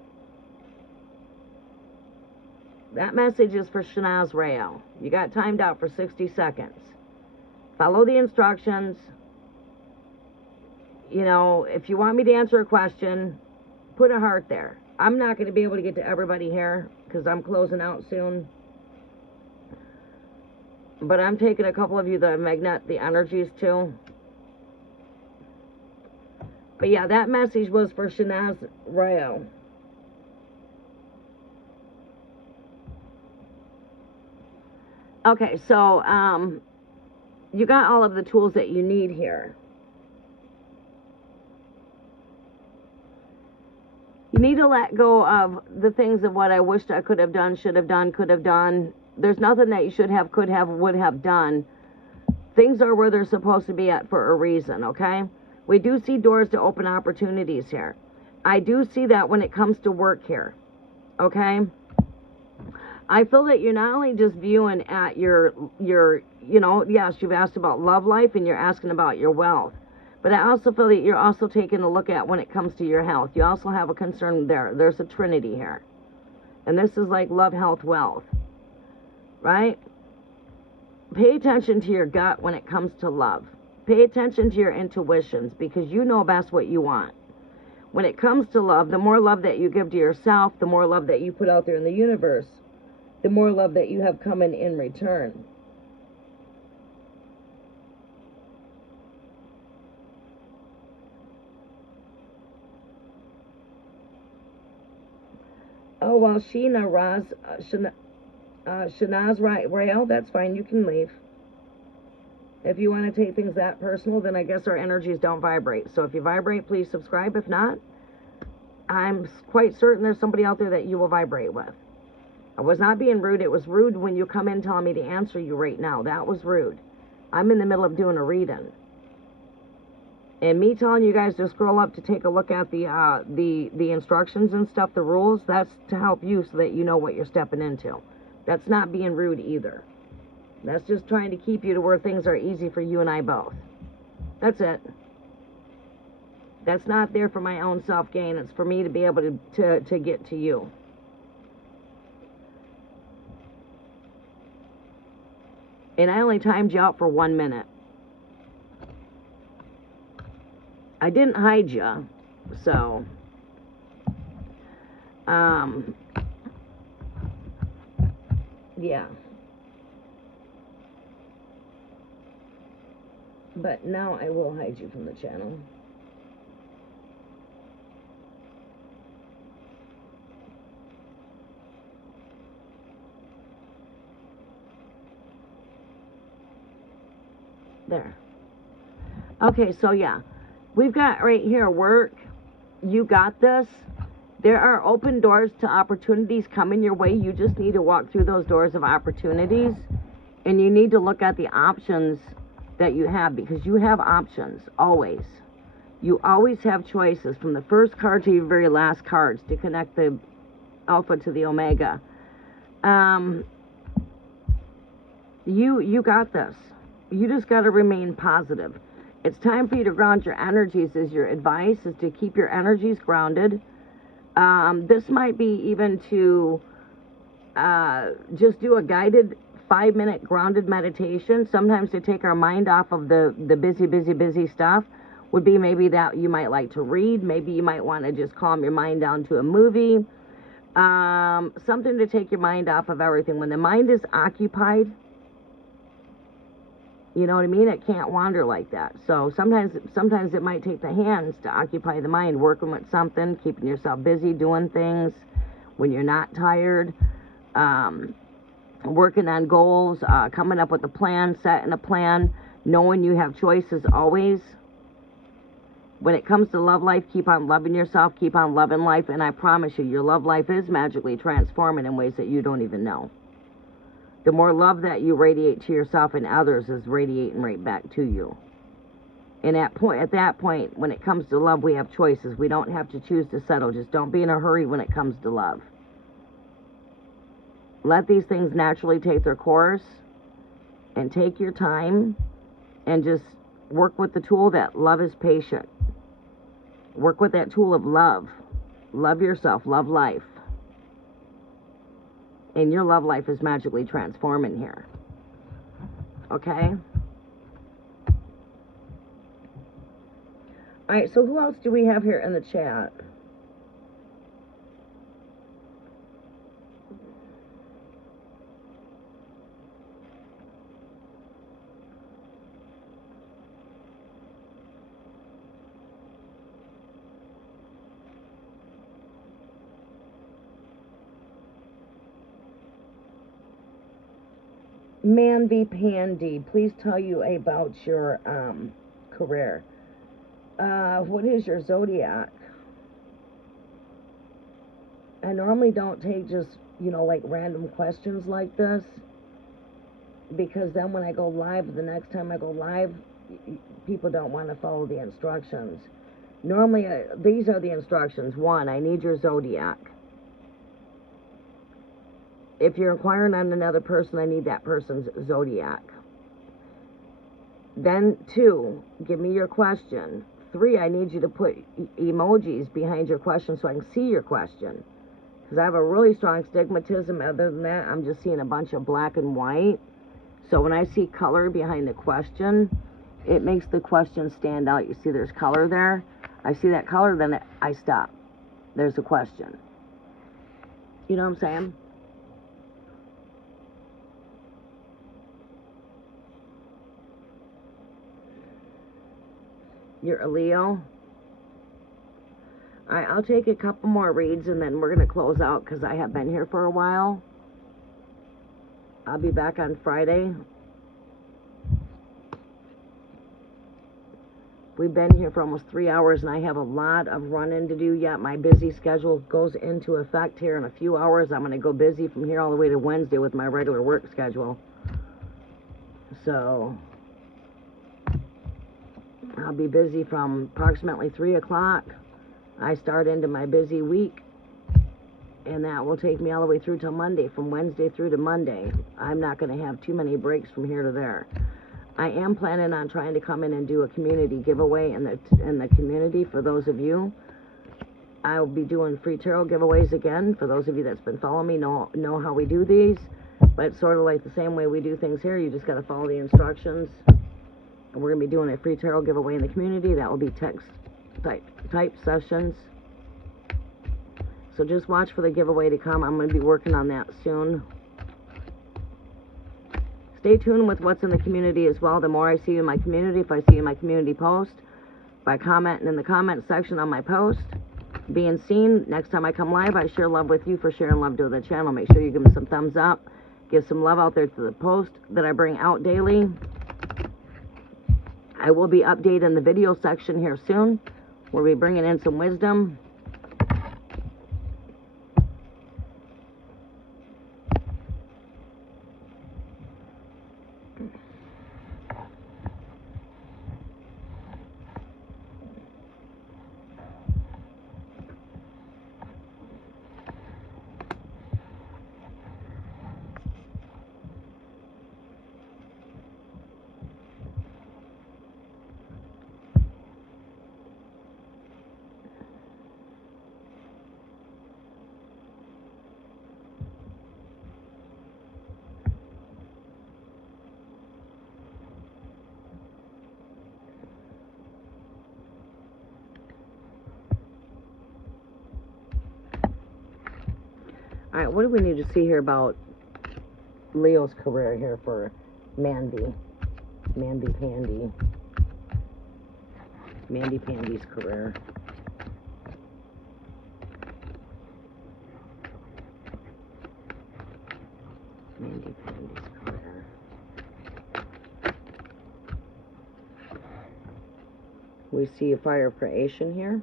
That message is for Shanaz Rayo. You got timed out for 60 seconds. Follow the instructions. If you want me to answer a question, put a heart there. I'm not going to be able to get to everybody here because I'm closing out soon. But I'm taking a couple of you that I magnet the energies to. But yeah, that message was for Shanaz Rayo. Okay, so you got all of the tools that you need here. You need to let go of the things of what I wished I could have done, should have done, could have done. There's nothing that you should have, could have, would have done. Things are where they're supposed to be at for a reason, okay? We do see doors to open opportunities here. I do see that when it comes to work here, okay? I feel that you're not only just viewing at your yes, you've asked about love life and you're asking about your wealth. But I also feel that you're also taking a look at when it comes to your health. You also have a concern there. There's a trinity here. And this is like love, health, wealth. Right? Pay attention to your gut when it comes to love. Pay attention to your intuitions because you know best what you want. when it comes to love, the more love that you give to yourself, the more love that you put out there in the universe, the more love that you have coming in return. Oh, well, Shanaz Rael, that's fine. You can leave. If you want to take things that personal, then I guess our energies don't vibrate. So if you vibrate, please subscribe. If not, I'm quite certain there's somebody out there that you will vibrate with. I was not being rude. It was rude when you come in telling me to answer you right now. That was rude. I'm in the middle of doing a reading. And me telling you guys to scroll up to take a look at the instructions and stuff, the rules, that's to help you so that you know what you're stepping into. That's not being rude either. That's just trying to keep you to where things are easy for you and I both. That's it. That's not there for my own self-gain. It's for me to be able to get to you. And I only timed you out for 1 minute. I didn't hide you, so... yeah. But now I will hide you from the channel. There. Okay, so yeah. We've got right here work. You got this. There are open doors to opportunities coming your way. You just need to walk through those doors of opportunities. And you need to look at the options that you have, because you have options, always. You always have choices, from the first card to your very last cards, to connect the alpha to the omega. You got this. You just got to remain positive. It's time for you to ground your energies. Is your advice is to keep your energies grounded. This might be even to just do a guided 5-minute grounded meditation. Sometimes to take our mind off of the busy stuff would be maybe that you might like to read. Maybe you might want to just calm your mind down to a movie. Something to take your mind off of everything. When the mind is occupied, you know what I mean? It can't wander like that. So sometimes it might take the hands to occupy the mind, working with something, keeping yourself busy, doing things when you're not tired, working on goals, coming up with a plan, setting a plan, knowing you have choices always. When it comes to love life, keep on loving yourself, keep on loving life, and I promise you, your love life is magically transforming in ways that you don't even know. The more love that you radiate to yourself and others is radiating right back to you. And at that point, when it comes to love, we have choices. We don't have to choose to settle. Just don't be in a hurry when it comes to love. Let these things naturally take their course, and take your time, and just work with the tool that love is patient. Work with that tool of love. Love yourself. Love life. And your love life is magically transforming here. Okay? Alright, so who else do we have here in the chat? Man v. Pandy, please tell you about your career. What is your zodiac? I normally don't take just, like random questions like this, because then when I go live, the next time I go live, people don't want to follow the instructions. Normally, these are the instructions. 1, I need your zodiac. If you're inquiring on another person, I need that person's zodiac. Then 2, give me your question. 3, I need you to put emojis behind your question so I can see your question. Because I have a really strong stigmatism. Other than that, I'm just seeing a bunch of black and white. So when I see color behind the question, it makes the question stand out. You see there's color there? I see that color, then I stop. There's a question. You know what I'm saying? You're a Leo. Alright, I'll take a couple more reads and then we're going to close out because I have been here for a while. I'll be back on Friday. We've been here for almost 3 hours and I have a lot of running to do yet. My busy schedule goes into effect here in a few hours. I'm going to go busy from here all the way to Wednesday with my regular work schedule. So I'll be busy from approximately 3 o'clock. I start into my busy week, and that will take me all the way through till Monday, from Wednesday through to Monday. I'm not going to have too many breaks from here to there. I am planning on trying to come in and do a community giveaway in the community for those of you. I will be doing free tarot giveaways again. For those of you that's been following me know how we do these, but it's sort of like the same way we do things here. You just got to follow the instructions. And we're going to be doing a free tarot giveaway in the community. That will be text type sessions. So just watch for the giveaway to come. I'm going to be working on that soon. Stay tuned with what's in the community as well. The more I see you in my community, if I see you in my community post, by commenting in the comment section on my post, being seen, next time I come live, I share love with you for sharing love to the channel. Make sure you give me some thumbs up. Give some love out there to the post that I bring out daily. I will be updating the video section here soon. We'll be bringing in some wisdom. Alright, what do we need to see here about Leo's career here for Mandy? Mandy Pandy's career. Mandy Pandy's career. We see a fire of creation here.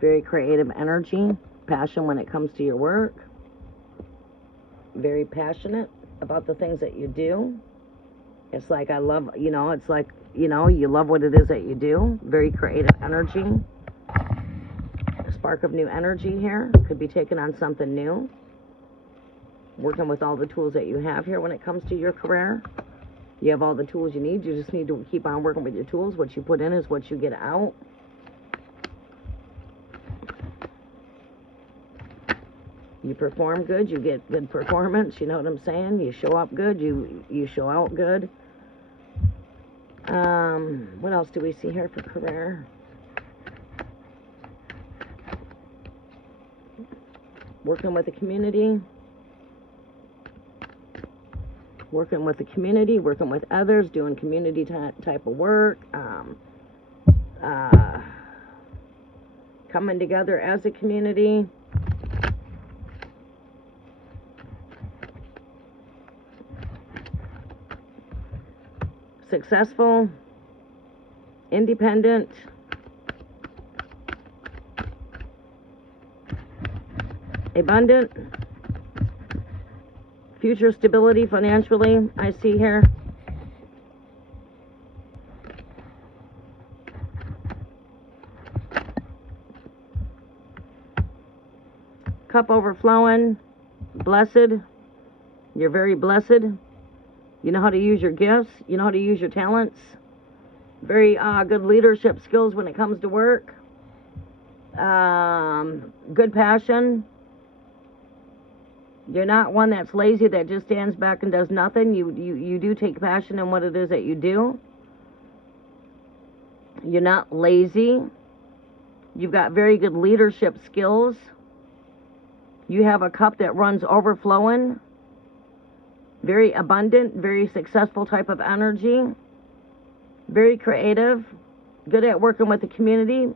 Very creative energy. Passion when it comes to your work. Very passionate about the things that you do. It's like I love, it's like, you love what it is that you do. Very creative energy. A spark of new energy here. Could be taking on something new. Working with all the tools that you have here when it comes to your career. You have all the tools you need. You just need to keep on working with your tools. What you put in is what you get out. You perform good, you get good performance, you know what I'm saying? You show up good, you show out good. What else do we see here for career? Working with the community. Working with the community, working with others, doing community type of work. Coming together as a community. Successful, independent, abundant, future stability financially, I see here. Cup overflowing, blessed, you're very blessed. You know how to use your gifts. You know how to use your talents. Very good leadership skills when it comes to work. Good passion. You're not one that's lazy that just stands back and does nothing. You do take passion in what it is that you do. You're not lazy. You've got very good leadership skills. You have a cup that runs overflowing. Very abundant, very successful type of energy. Very creative. Good at working with the community.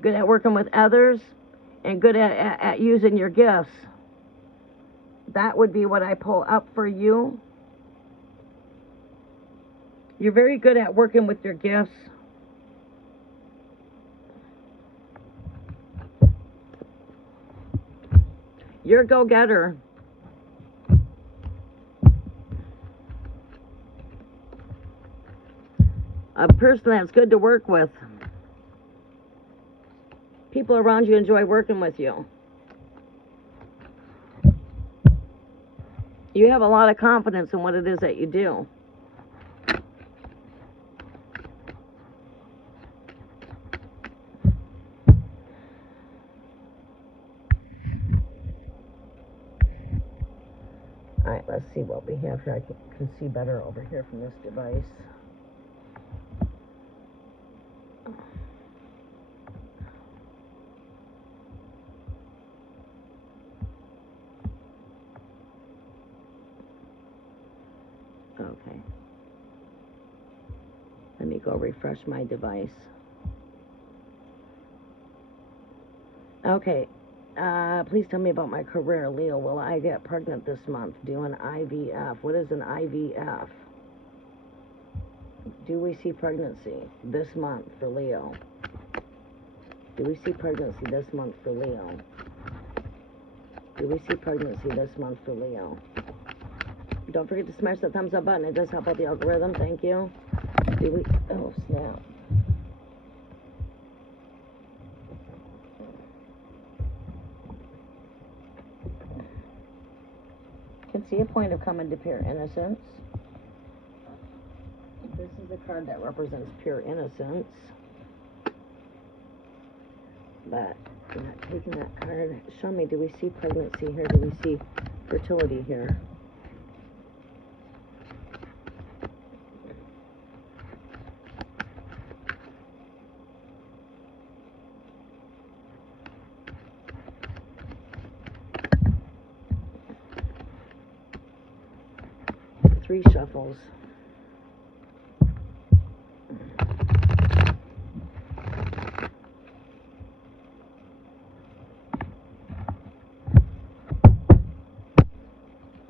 Good at working with others. And good at using your gifts. That would be what I pull up for you. You're very good at working with your gifts. You're a go-getter. A person that's good to work with. People around you enjoy working with you. You have a lot of confidence in what it is that you do. Alright, let's see what we have here. I can see better over here from this device. Okay. Let me go refresh my device. Okay. Please tell me about my career, Leo. Will I get pregnant this month? Do an IVF. What is an IVF? Do we see pregnancy this month for Leo? Do we see pregnancy this month for Leo? Do we see pregnancy this month for Leo? Don't forget to smash that thumbs up button. It does help out the algorithm. Thank you. Do we... Oh, snap. Can see a point of coming to pure innocence. This is the card that represents pure innocence. But I'm not taking that card. Show me, do we see pregnancy here? Do we see fertility here? Three shuffles.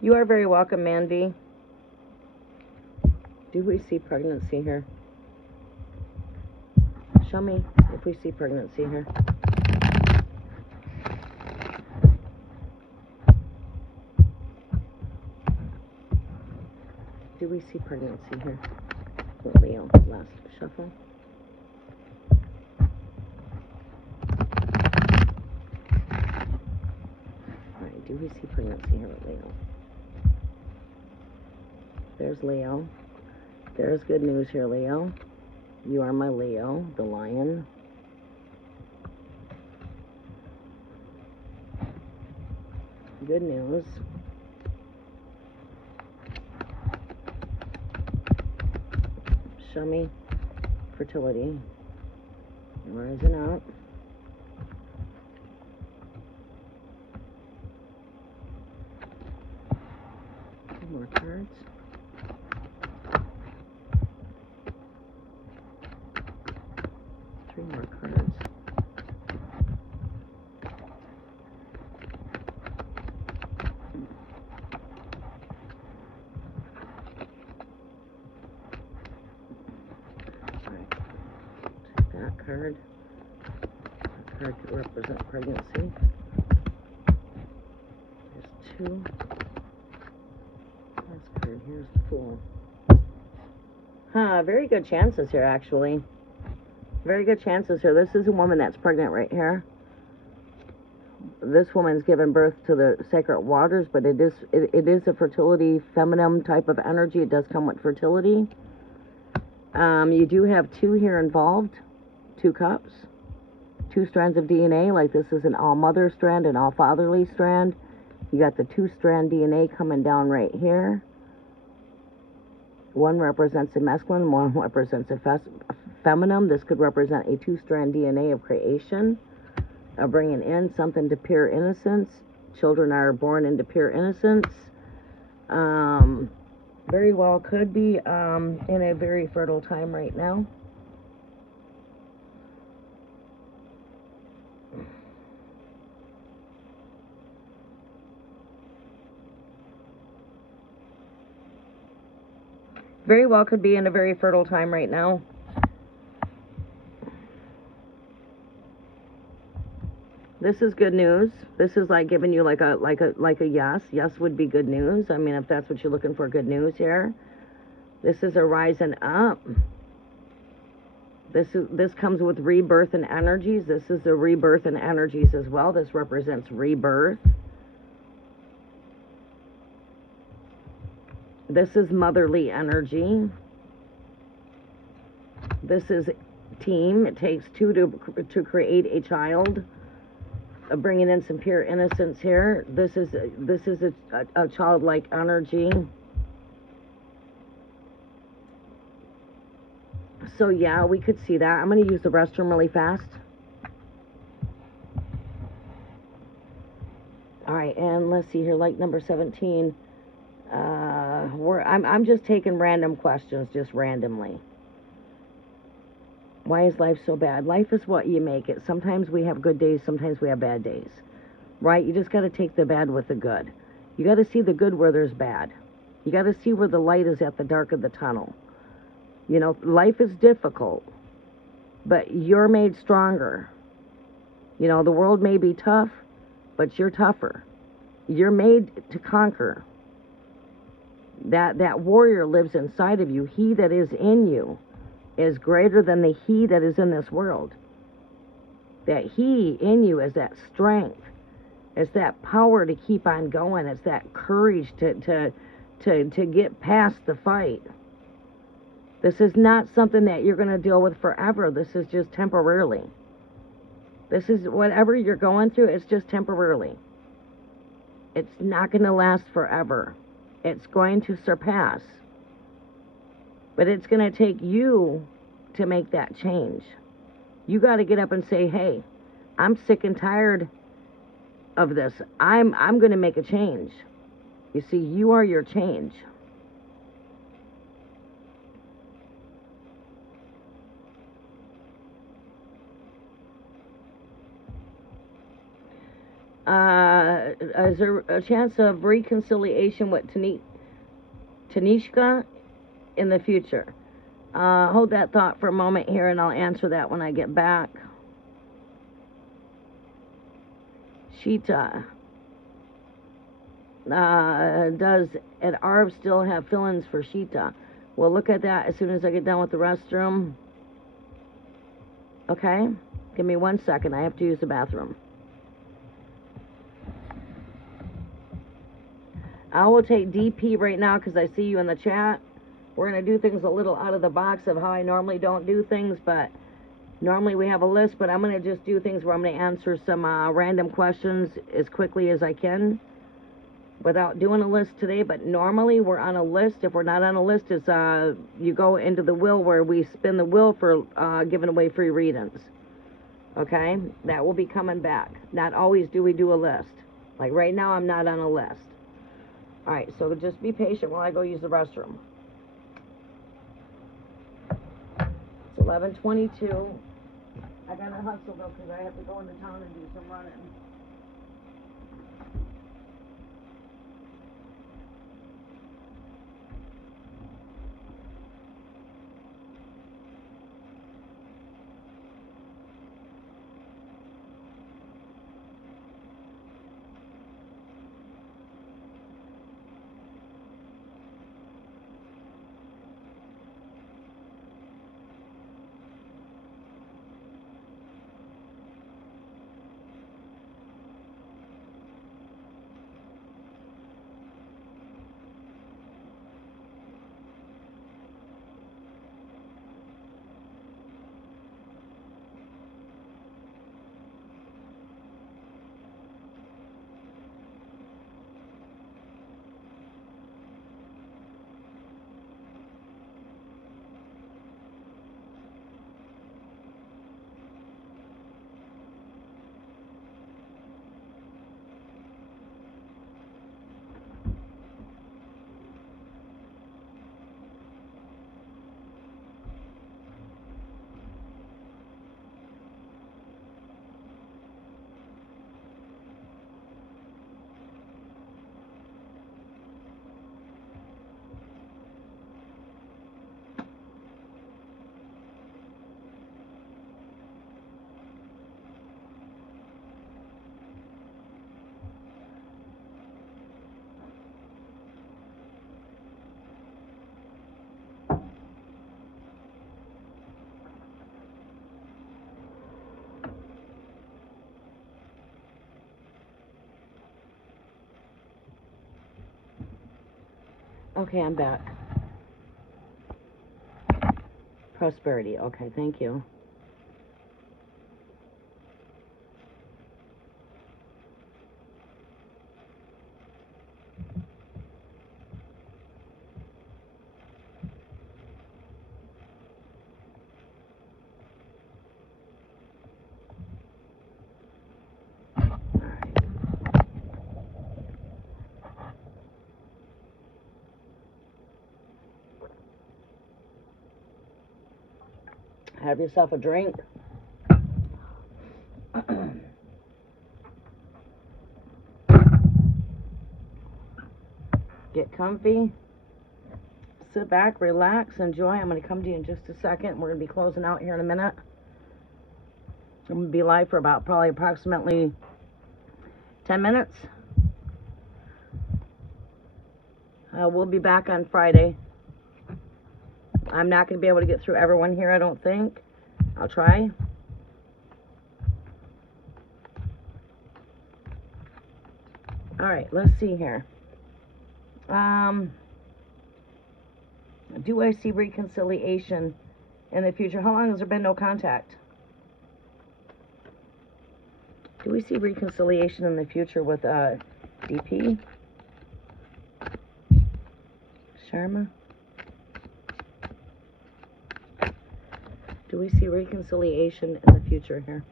You are very welcome, Mandy. Do we see pregnancy here? Show me if we see pregnancy here. Do we see pregnancy here? With Leo, last shuffle. Alright, do we see pregnancy here with Leo? There's Leo. There's good news here, Leo. You are my Leo, the lion. Good news. Show me fertility. Rising up. Two more cards. Three more cards. Card. That card could represent pregnancy. There's two. Last card. Here's the Fool. Very good chances here, actually. Very good chances here. This is a woman that's pregnant right here. This woman's given birth to the sacred waters, but it is a fertility, feminine type of energy. It does come with fertility. You do have two here involved. 2 cups, 2 strands of DNA, like this is an all-mother strand, an all-fatherly strand. You got the 2-strand DNA coming down right here. One represents a masculine, one represents a feminine. This could represent a 2-strand DNA of creation. bringing in something to pure innocence. Children are born into pure innocence. Very well could be in a very fertile time right now. Very well could be in a very fertile time right now. This is good news. This is like giving you like a yes. Yes would be good news. I mean, if that's what you're looking for, good news here. This is a rising up. This comes with rebirth and energies. This is a rebirth and energies as well. This represents rebirth. This is motherly energy. This is team. It takes two to create a child. Bringing in some pure innocence here. This is a childlike energy. So yeah, we could see that. I'm going to use the restroom really fast. All right, and let's see here. Like number 17. I'm just taking random questions, just randomly. Why is life so bad? Life is what you make it. Sometimes we have good days, sometimes we have bad days. Right? You just got to take the bad with the good. You got to see the good where there's bad. You got to see where the light is at the dark of the tunnel. You know, life is difficult, but you're made stronger. You know, the world may be tough, but you're tougher. You're made to conquer. That warrior lives inside of you. He that is in you is greater than the he that is in this world. That he in you is that strength. It's that power to keep on going. It's that courage to get past the fight. This is not something that you're going to deal with forever. This is just temporarily. This is whatever you're going through, it's just temporarily. It's not going to last forever. It's going to surpass. But it's going to take you to make that change. You got to get up and say, hey, I'm sick and tired of this. I'm going to make a change. You see, you are your change. Is there a chance of reconciliation with Tanishka in the future? Hold that thought for a moment here, and I'll answer that when I get back. Sheeta. Does Ed Arv still have feelings for Sheeta? We'll look at that as soon as I get done with the restroom. Okay? Give me 1 second. I have to use the bathroom. I will take DP right now because I see you in the chat. We're going to do things a little out of the box of how I normally don't do things, but normally we have a list, but I'm going to just do things where I'm going to answer some random questions as quickly as I can without doing a list today. But normally we're on a list. If we're not on a list, it's you go into the wheel where we spin the wheel for giving away free readings. Okay? That will be coming back. Not always do we do a list. Like right now, I'm not on a list. All right, so just be patient while I go use the restroom. It's 11:22. I gotta hustle though because I have to go into town and do some running. Okay, I'm back. Prosperity. Okay, thank you. Have yourself a drink. Get comfy. Sit back, relax, enjoy. I'm going to come to you in just a second. We're going to be closing out here in a minute. I'm going to be live for about probably approximately 10 minutes. We'll be back on Friday. I'm not going to be able to get through everyone here, I don't think. I'll try. All right, let's see here. Do I see reconciliation in the future? How long has there been no contact? Do we see reconciliation in the future with DP? Sharma? Do we see reconciliation in the future here?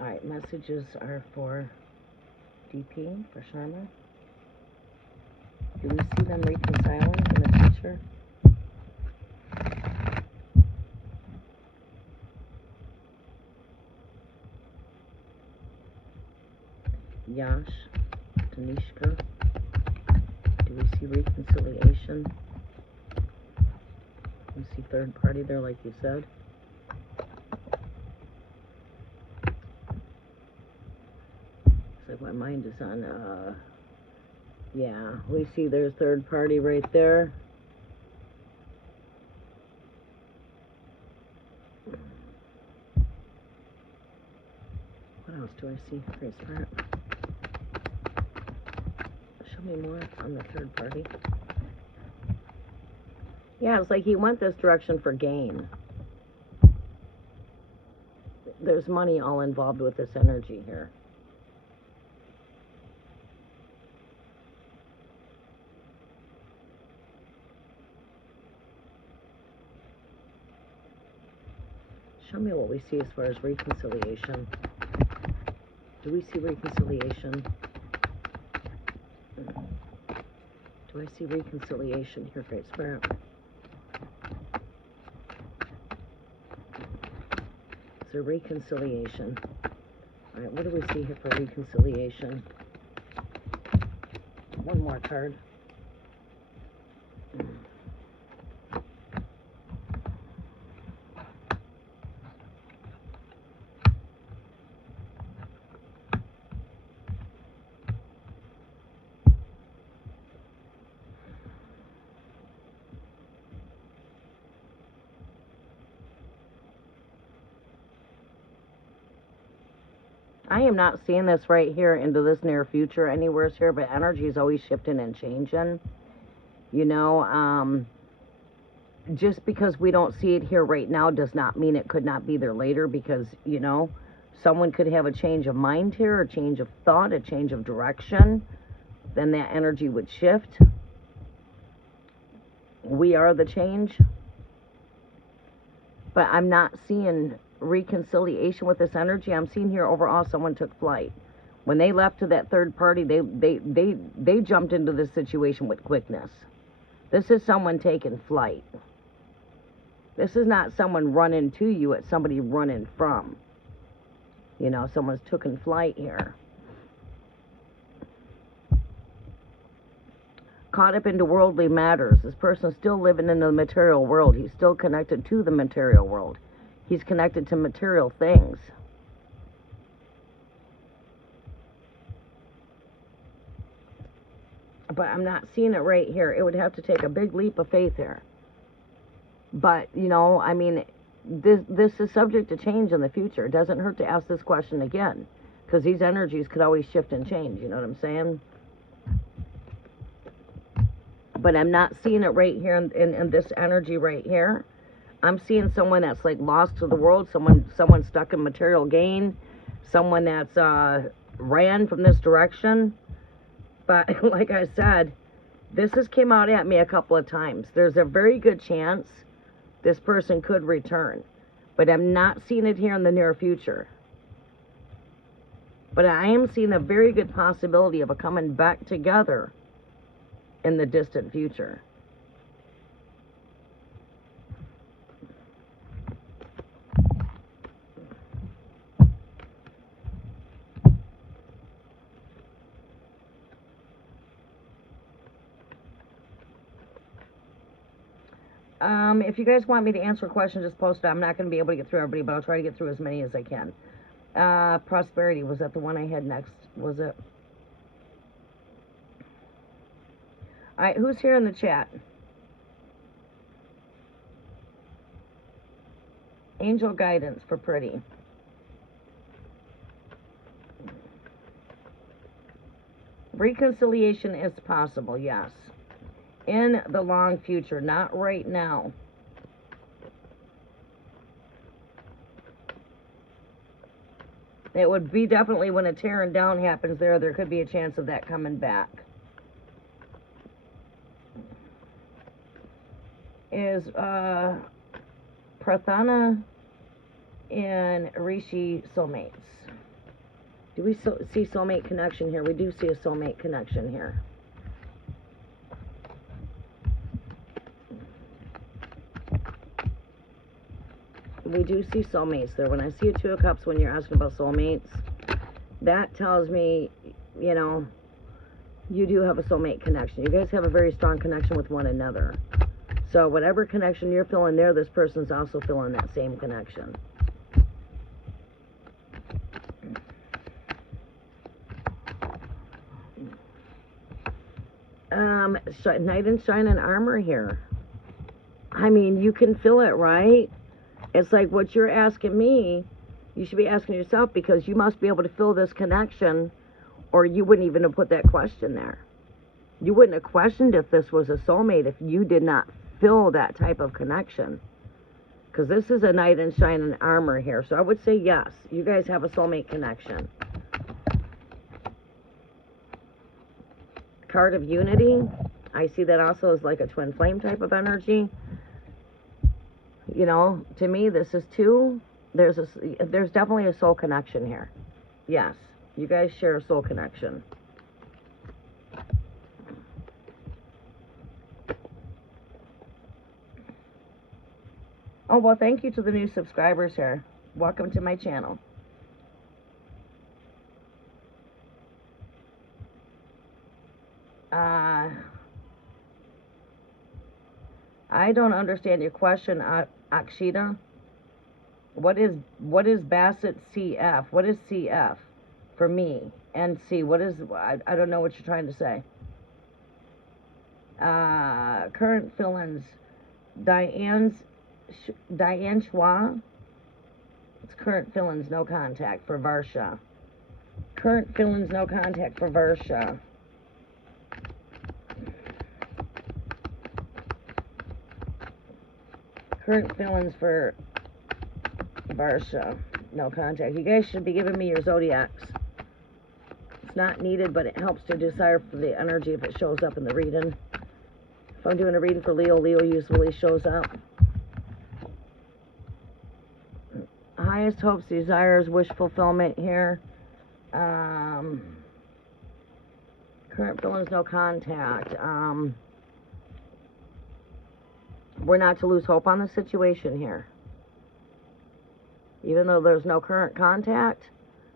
All right, messages are for DP, for Sharma. Do we see them reconciling in the future? Yash, Tanishka, do we see reconciliation? We see third party there, like you said. It's like my mind is on, yeah, we see there's third party right there. What else do I see? Great Spirit. Show me more on the third party. Yeah, it's like he went this direction for gain. There's money all involved with this energy here. Show me what we see as far as reconciliation. Do we see reconciliation? Do I see reconciliation here, Great Spirit? Is there reconciliation? All right, what do we see here for reconciliation? One more card. I am not seeing this right here into this near future anywhere here, but energy is always shifting and changing. You know, just because we don't see it here right now does not mean it could not be there later, because, you know, someone could have a change of mind here, a change of thought, a change of direction. Then that energy would shift. We are the change. But I'm not seeing reconciliation with this energy. I'm seeing here overall someone took flight. When they left to that third party, they jumped into this situation with quickness. This is someone taking flight. This is not someone running to you, it's somebody running from. You know, someone's taken flight here. Caught up into worldly matters. This person's still living in the material world. He's still connected to the material world. He's connected to material things. But I'm not seeing it right here. It would have to take a big leap of faith here. But, you know, I mean, this is subject to change in the future. It doesn't hurt to ask this question again, because these energies could always shift and change. You know what I'm saying? But I'm not seeing it right here in this energy right here. I'm seeing someone that's like lost to the world, someone stuck in material gain, someone that's ran from this direction. But like I said, this has came out at me a couple of times. There's a very good chance this person could return, but I'm not seeing it here in the near future. But I am seeing a very good possibility of a coming back together in the distant future. If you guys want me to answer a question, just post it. I'm not going to be able to get through everybody, but I'll try to get through as many as I can. Prosperity, was that the one I had next? Was it? All right, who's here in the chat? Angel guidance for Pretty. Reconciliation is possible, yes. In the long future, not right now. It would be definitely when a tearing down happens there could be a chance of that coming back. Is Prathana and Rishi soulmates? Do we see soulmate connection here? We do see a soulmate connection here. We do see soulmates there. When I see a Two of Cups when you're asking about soulmates, that tells me, you know, you do have a soulmate connection. You guys have a very strong connection with one another. So whatever connection you're feeling there, this person's also feeling that same connection. Knight in shining armor here. I mean, you can feel it, right? It's like what you're asking me, you should be asking yourself, because you must be able to feel this connection, or you wouldn't even have put that question there. You wouldn't have questioned if this was a soulmate if you did not feel that type of connection. Because this is a knight in shining armor here. So I would say yes, you guys have a soulmate connection. Card of Unity. I see that also as like a twin flame type of energy. You know, to me, this is two. There's definitely a soul connection here. Yes, you guys share a soul connection. Oh, well, thank you to the new subscribers here. Welcome to my channel. I don't understand your question, Akshita. What is Bassett CF? What is CF for me? And C, what is, I don't know what you're trying to say. Current fill-ins, Diane Chua. It's current fill-ins, no contact for Varsha. Current feelings, no contact for Varsha. Current feelings for Varsha, no contact. You guys should be giving me your zodiacs. It's not needed, but it helps to decipher the energy if it shows up in the reading. If I'm doing a reading for Leo, Leo usually shows up. Highest hopes, desires, wish fulfillment here. Current feelings, no contact. We're not to lose hope on the situation here. Even though there's no current contact,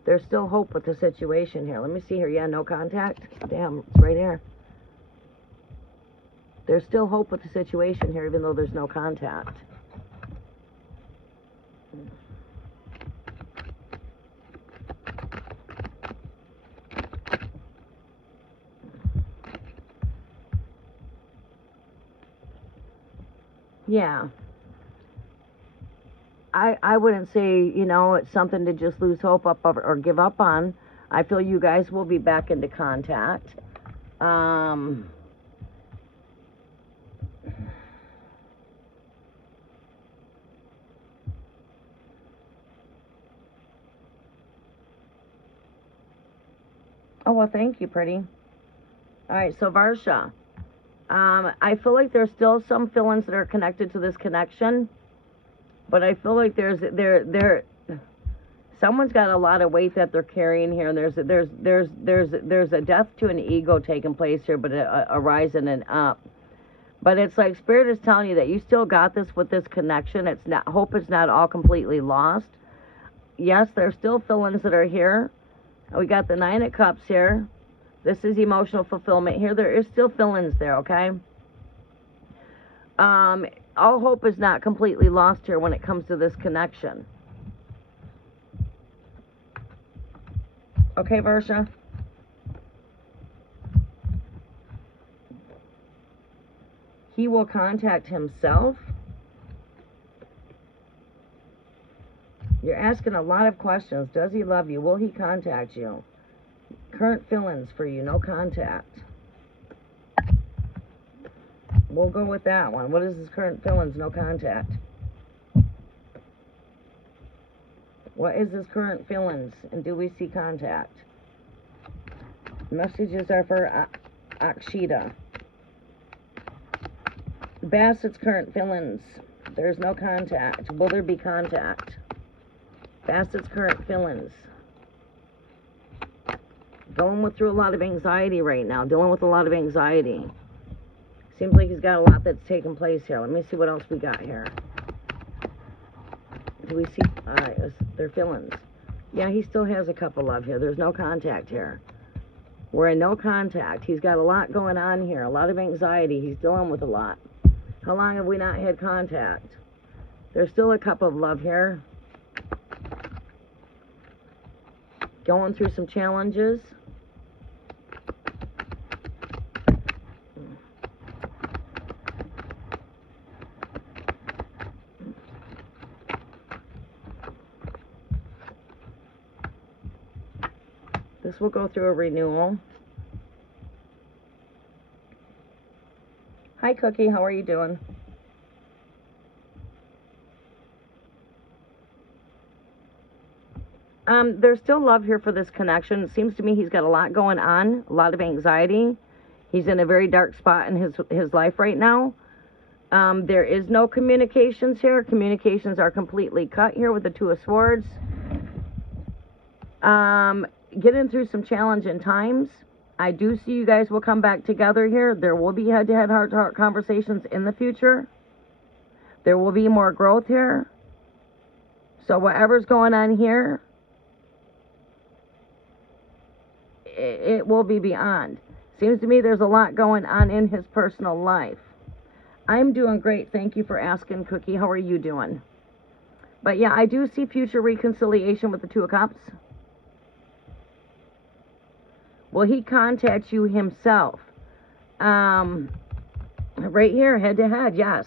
there's still hope with the situation here. Let me see here. Yeah, no contact. Damn, it's right here. There's still hope with the situation here, even though there's no contact. Yeah. I wouldn't say, you know, it's something to just lose hope up or give up on. I feel you guys will be back into contact. Oh, well, thank you, pretty. All right, so Varsha. I feel like there's still some feelings that are connected to this connection, but I feel like someone's got a lot of weight that they're carrying here, and there's a death to an ego taking place here, but a rise and an up. But it's like Spirit is telling you that you still got this with this connection. It's not, hope is not all completely lost. Yes, there's still feelings that are here. We got the Nine of Cups here. This is emotional fulfillment here. There is still feelings there, okay? All hope is not completely lost here when it comes to this connection. Okay, Varsha? He will contact himself. You're asking a lot of questions. Does he love you? Will he contact you? Current feelings for you, no contact. We'll go with that one. What is his current feelings, no contact? What is his current feelings, and do we see contact? Messages are for Akshita. Bassett's current feelings. There's no contact. Will there be contact? Bassett's current feelings. Going through a lot of anxiety right now. Dealing with a lot of anxiety. Seems like he's got a lot that's taking place here. Let me see what else we got here. Do we see their feelings? Yeah, he still has a cup of love here. There's no contact here. We're in no contact. He's got a lot going on here. A lot of anxiety. He's dealing with a lot. How long have we not had contact? There's still a cup of love here. Going through some challenges. This will go through a renewal. Hi, Cookie. How are you doing? There's still love here for this connection. It seems to me he's got a lot going on, a lot of anxiety. He's in a very dark spot in his life right now. There is no communications here. Communications are completely cut here with the Two of Swords. Getting through some challenging times. I do see you guys will come back together here. There will be head-to-head, heart-to-heart conversations in the future. There will be more growth here. So whatever's going on here, it will be beyond. Seems to me there's a lot going on in his personal life. I'm doing great. Thank you for asking, Cookie. How are you doing? But yeah, I do see future reconciliation with the Two of Cups. Will he contact you himself? Right here, head to head, yes.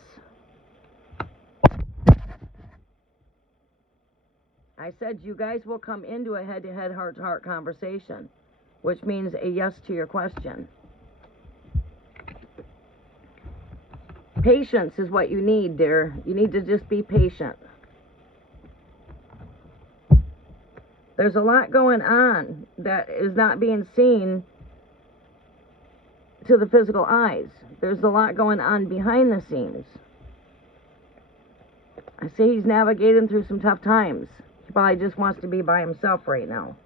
I said you guys will come into a head-to-head, heart-to-heart conversation, which means a yes to your question. Patience is what you need, dear. You need to just be patient. There's a lot going on that is not being seen to the physical eyes. There's a lot going on behind the scenes. I see he's navigating through some tough times. He probably just wants to be by himself right now.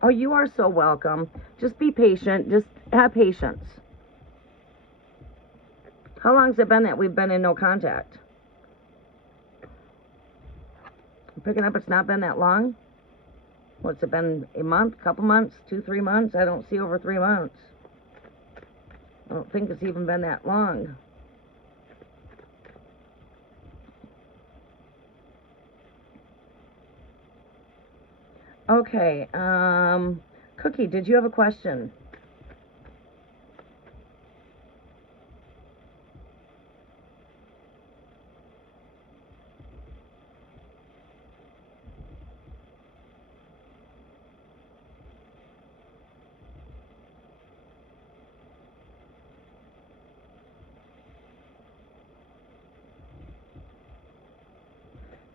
Oh, you are so welcome. Just be patient. Just have patience. How long has it been that we've been in no contact? I'm picking up it's not been that long. What's it been? A month? Couple months? 2, 3 months? I don't see over 3 months. I don't think it's even been that long. Okay, Cookie, did you have a question?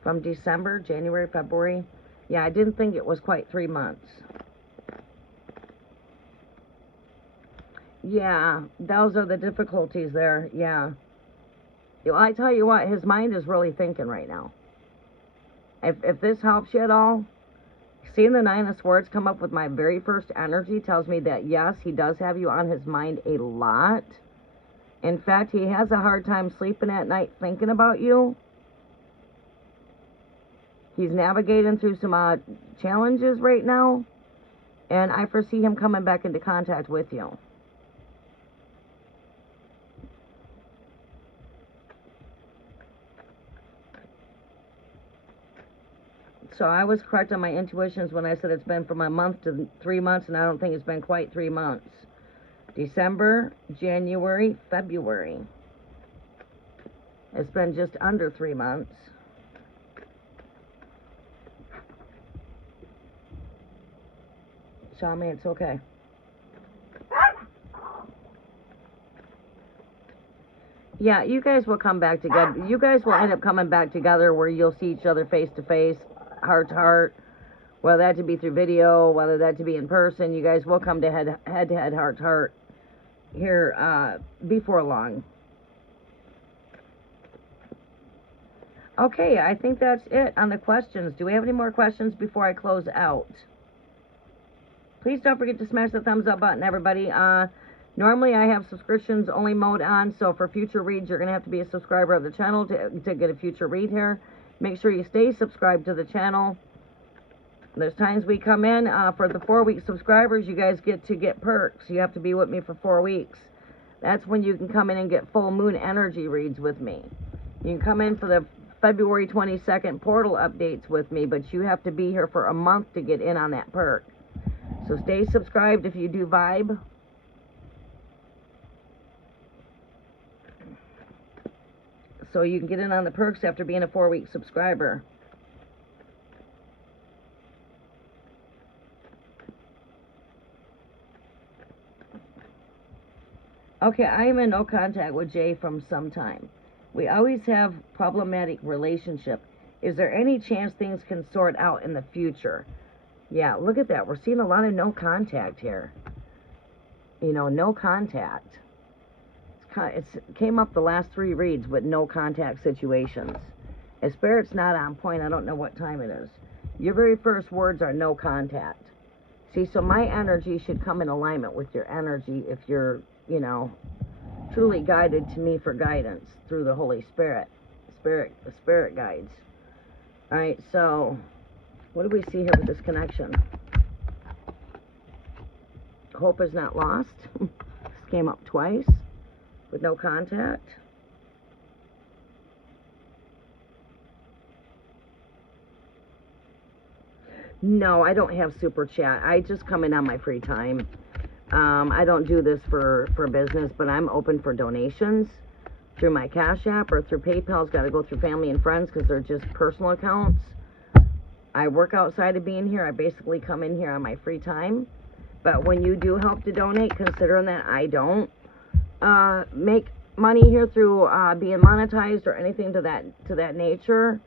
From December, January, February? Yeah, I didn't think it was quite 3 months. Yeah, those are the difficulties there, yeah. Well, I tell you what, his mind is really thinking right now. If this helps you at all, seeing the 9 of Swords come up with my very first energy tells me that, yes, he does have you on his mind a lot. In fact, he has a hard time sleeping at night thinking about you. He's navigating through some challenges right now, and I foresee him coming back into contact with you. So I was correct on my intuitions when I said it's been from a month to 3 months, and I don't think it's been quite 3 months. December, January, February. It's been just under 3 months. Shami, it's okay. Yeah, you guys will come back together. You guys will end up coming back together where you'll see each other face to face, heart to heart, whether that to be through video, whether that to be in person. You guys will come to head to head, heart to heart here before long. Okay, I think that's it on the questions. Do we have any more questions before I close out? Please don't forget to smash the thumbs up button, everybody. Normally I have subscriptions only mode on, so for future reads, you're going to have to be a subscriber of the channel to get a future read here. Make sure you stay subscribed to the channel. There's times we come in for the 4-week subscribers, you guys get perks. You have to be with me for 4 weeks. That's when you can come in and get full moon energy reads with me. You can come in for the February 22nd portal updates with me, but you have to be here for a month to get in on that perk. So stay subscribed if you do vibe. So you can get in on the perks after being a 4-week subscriber. Okay, I am in no contact with Jay from some time. We always have problematic relationship. Is there any chance things can sort out in the future? Yeah, look at that. We're seeing a lot of no contact here. You know, no contact. It came up the last 3 reads with no contact situations. If Spirit's not on point, I don't know what time it is. Your very first words are no contact. See, so my energy should come in alignment with your energy if you're, you know, truly guided to me for guidance through the Holy Spirit. The Spirit guides. All right, so what do we see here with this connection? Hope is not lost. This came up twice with no contact. No, I don't have super chat. I just come in on my free time. I don't do this for business, but I'm open for donations through my Cash App or through PayPal. It's got to go through family and friends because they're just personal accounts. I work outside of being here. I basically come in here on my free time. But when you do help to donate, considering that I don't make money here through being monetized or anything to that nature,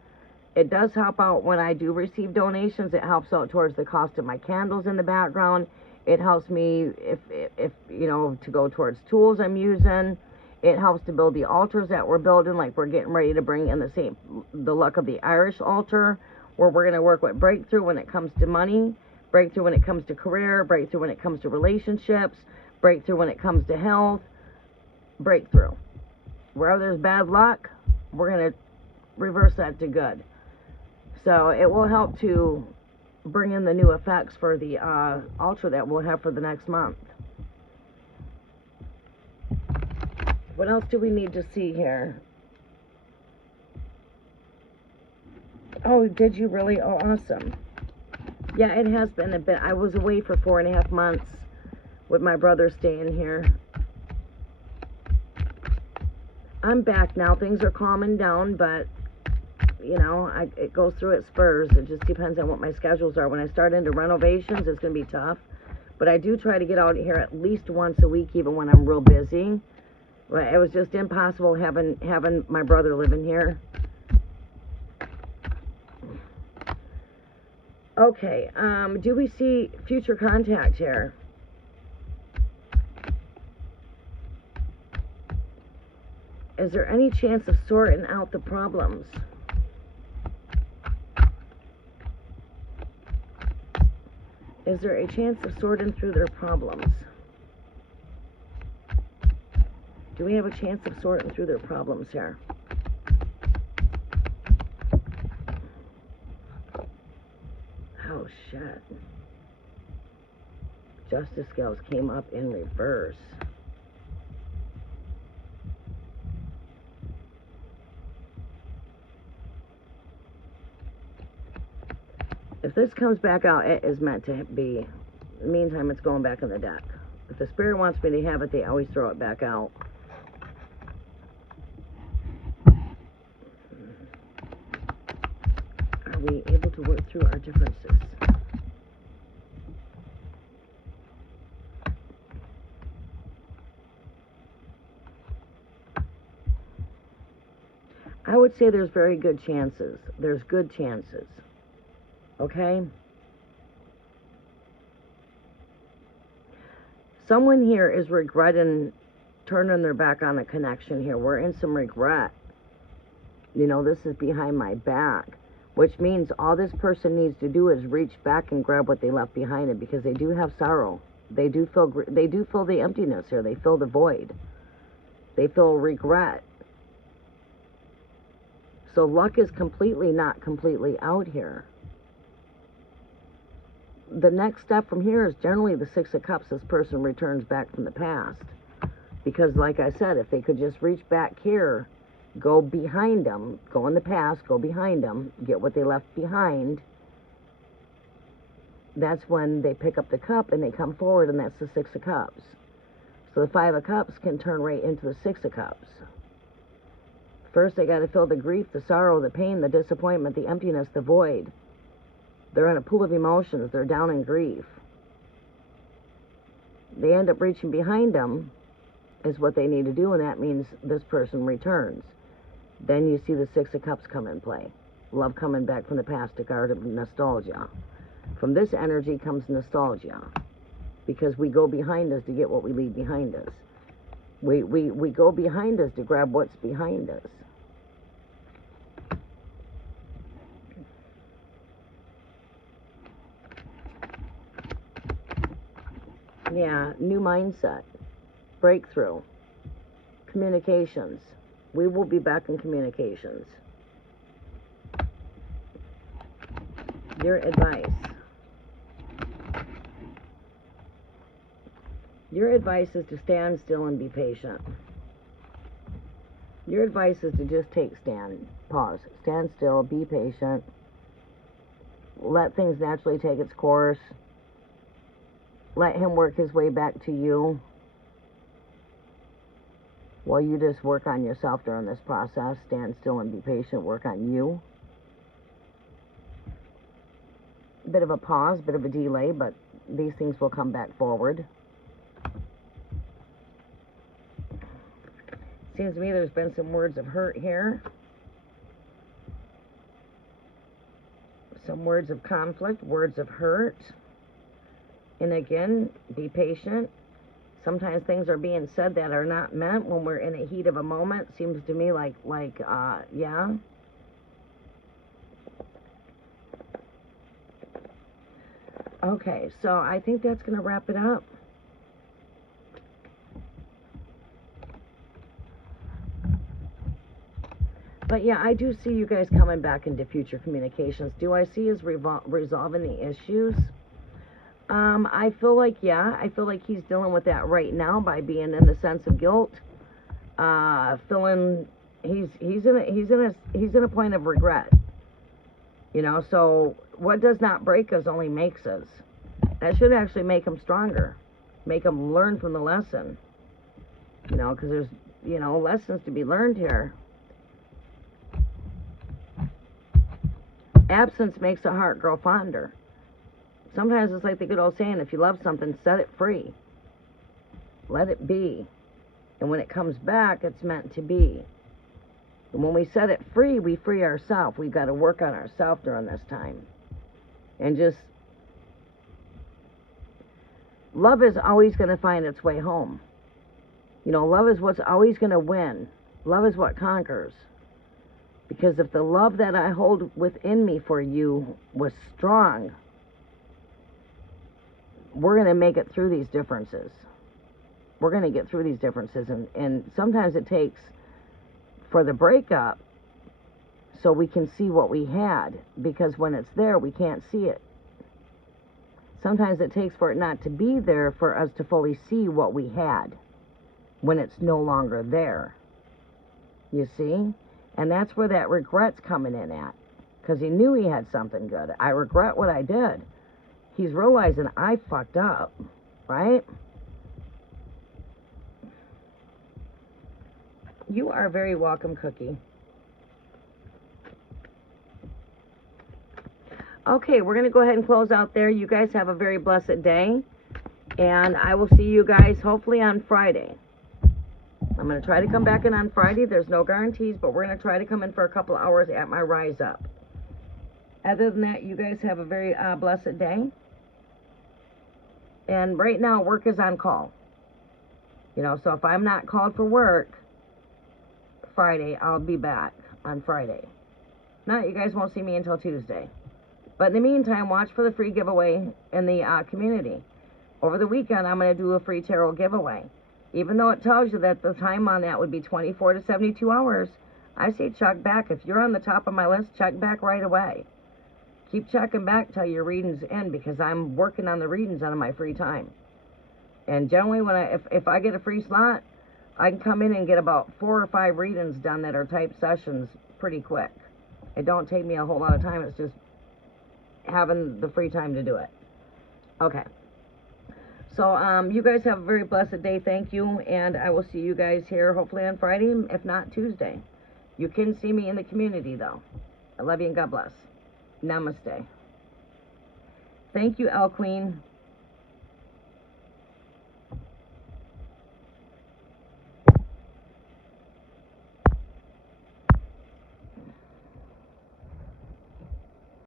it does help out when I do receive donations. It helps out towards the cost of my candles in the background. It helps me if you know, to go towards tools I'm using. It helps to build the altars that we're building, like we're getting ready to bring in the luck of the Irish altar, where we're going to work with breakthrough when it comes to money, breakthrough when it comes to career, breakthrough when it comes to relationships, breakthrough when it comes to health, breakthrough. Wherever there's bad luck, we're going to reverse that to good. So it will help to bring in the new effects for the altar that we'll have for the next month. What else do we need to see here? Oh, did you really? Oh, awesome. Yeah, it has been a bit. I was away for 4.5 months with my brother staying here. I'm back now. Things are calming down, but you know, it goes through its spurs. It just depends on what my schedules are. When I start into renovations, it's going to be tough. But I do try to get out here at least once a week, even when I'm real busy. It was just impossible having my brother living here. Okay, do we see future contact here? Is there any chance of sorting out the problems? Is there a chance of sorting through their problems? Do we have a chance of sorting through their problems here? Oh, shit. Justice scales came up in reverse. If this comes back out, it is meant to be. In the meantime, it's going back in the deck. If the spirit wants me to have it, they always throw it back out. Are we able to work through our differences? I would say there's very good chances. There's good chances. Okay? Someone here is regretting turning their back on a connection here. We're in some regret. You know, this is behind my back, which means all this person needs to do is reach back and grab what they left behind it, because they do have sorrow. They do feel the emptiness here. They feel the void. They feel regret. So luck is not completely out here. The next step from here is generally the Six of Cups. This person returns back from the past. Because like I said, if they could just reach back here, go behind them, go in the past, go behind them, get what they left behind, that's when they pick up the cup and they come forward, and that's the Six of Cups. So the Five of Cups can turn right into the Six of Cups. First, they got to feel the grief, the sorrow, the pain, the disappointment, the emptiness, the void. They're in a pool of emotions. They're down in grief. They end up reaching behind them is what they need to do, and that means this person returns. Then you see the Six of Cups come in play. Love coming back from the past, a card of nostalgia. From this energy comes nostalgia, because we go behind us to get what we leave behind us. We go behind us to grab what's behind us. Yeah, new mindset, breakthrough, communications. We will be back in communications. Your advice. Your advice is to stand still and be patient. Your advice is to just pause, stand still, be patient, let things naturally take its course. let him work his way back to you while you just work on yourself during this process. Stand still and be patient. Work on you. Bit of a pause, bit of a delay, but these things will come back forward. Seems to me there's been some words of hurt here. Some words of conflict, words of hurt. And again, be patient. Sometimes things are being said that are not meant when we're in a heat of a moment. Seems to me like yeah. Okay, so I think that's going to wrap it up. But yeah, I do see you guys coming back into future communications. Do I see us resolving the issues? I feel like, yeah, I feel like he's dealing with that right now by being in the sense of guilt. Feeling he's in a point of regret. You know, so what does not break us only makes us. That should actually make him stronger. Make him learn from the lesson. You know, because there's, you know, lessons to be learned here. Absence makes the heart grow fonder. Sometimes it's like the good old saying, if you love something, set it free. Let it be. And when it comes back, it's meant to be. And when we set it free, we free ourselves. We've got to work on ourselves during this time. And just, love is always going to find its way home. You know, love is what's always going to win. Love is what conquers. Because if the love that I hold within me for you was strong, we're going to make it through these differences. We're going to get through these differences. And sometimes it takes for the breakup so we can see what we had. Because when it's there, we can't see it. Sometimes it takes for it not to be there for us to fully see what we had when it's no longer there. You see? And that's where that regret's coming in at. Because he knew he had something good. I regret what I did. He's realizing I fucked up. Right? You are very welcome, Cookie. Okay, we're going to go ahead and close out there. You guys have a very blessed day. And I will see you guys hopefully on Friday. I'm going to try to come back in on Friday. There's no guarantees, but we're going to try to come in for a couple hours at my Rise Up. Other than that, you guys have a very blessed day. And right now, work is on call. You know, so if I'm not called for work Friday, I'll be back on Friday. Not, you guys won't see me until Tuesday. But in the meantime, watch for the free giveaway in the community. Over the weekend, I'm going to do a free tarot giveaway. Even though it tells you that the time on that would be 24 to 72 hours, I say check back. If you're on the top of my list, check back right away. Keep checking back till your readings end, because I'm working on the readings out of my free time. And generally, when if I get a free slot, I can come in and get about 4 or 5 readings done that are type sessions pretty quick. It don't take me a whole lot of time. It's just having the free time to do it. Okay. So, you guys have a very blessed day. Thank you. And I will see you guys here hopefully on Friday, if not Tuesday. You can see me in the community, though. I love you and God bless. Namaste. Thank you, Elle Queen.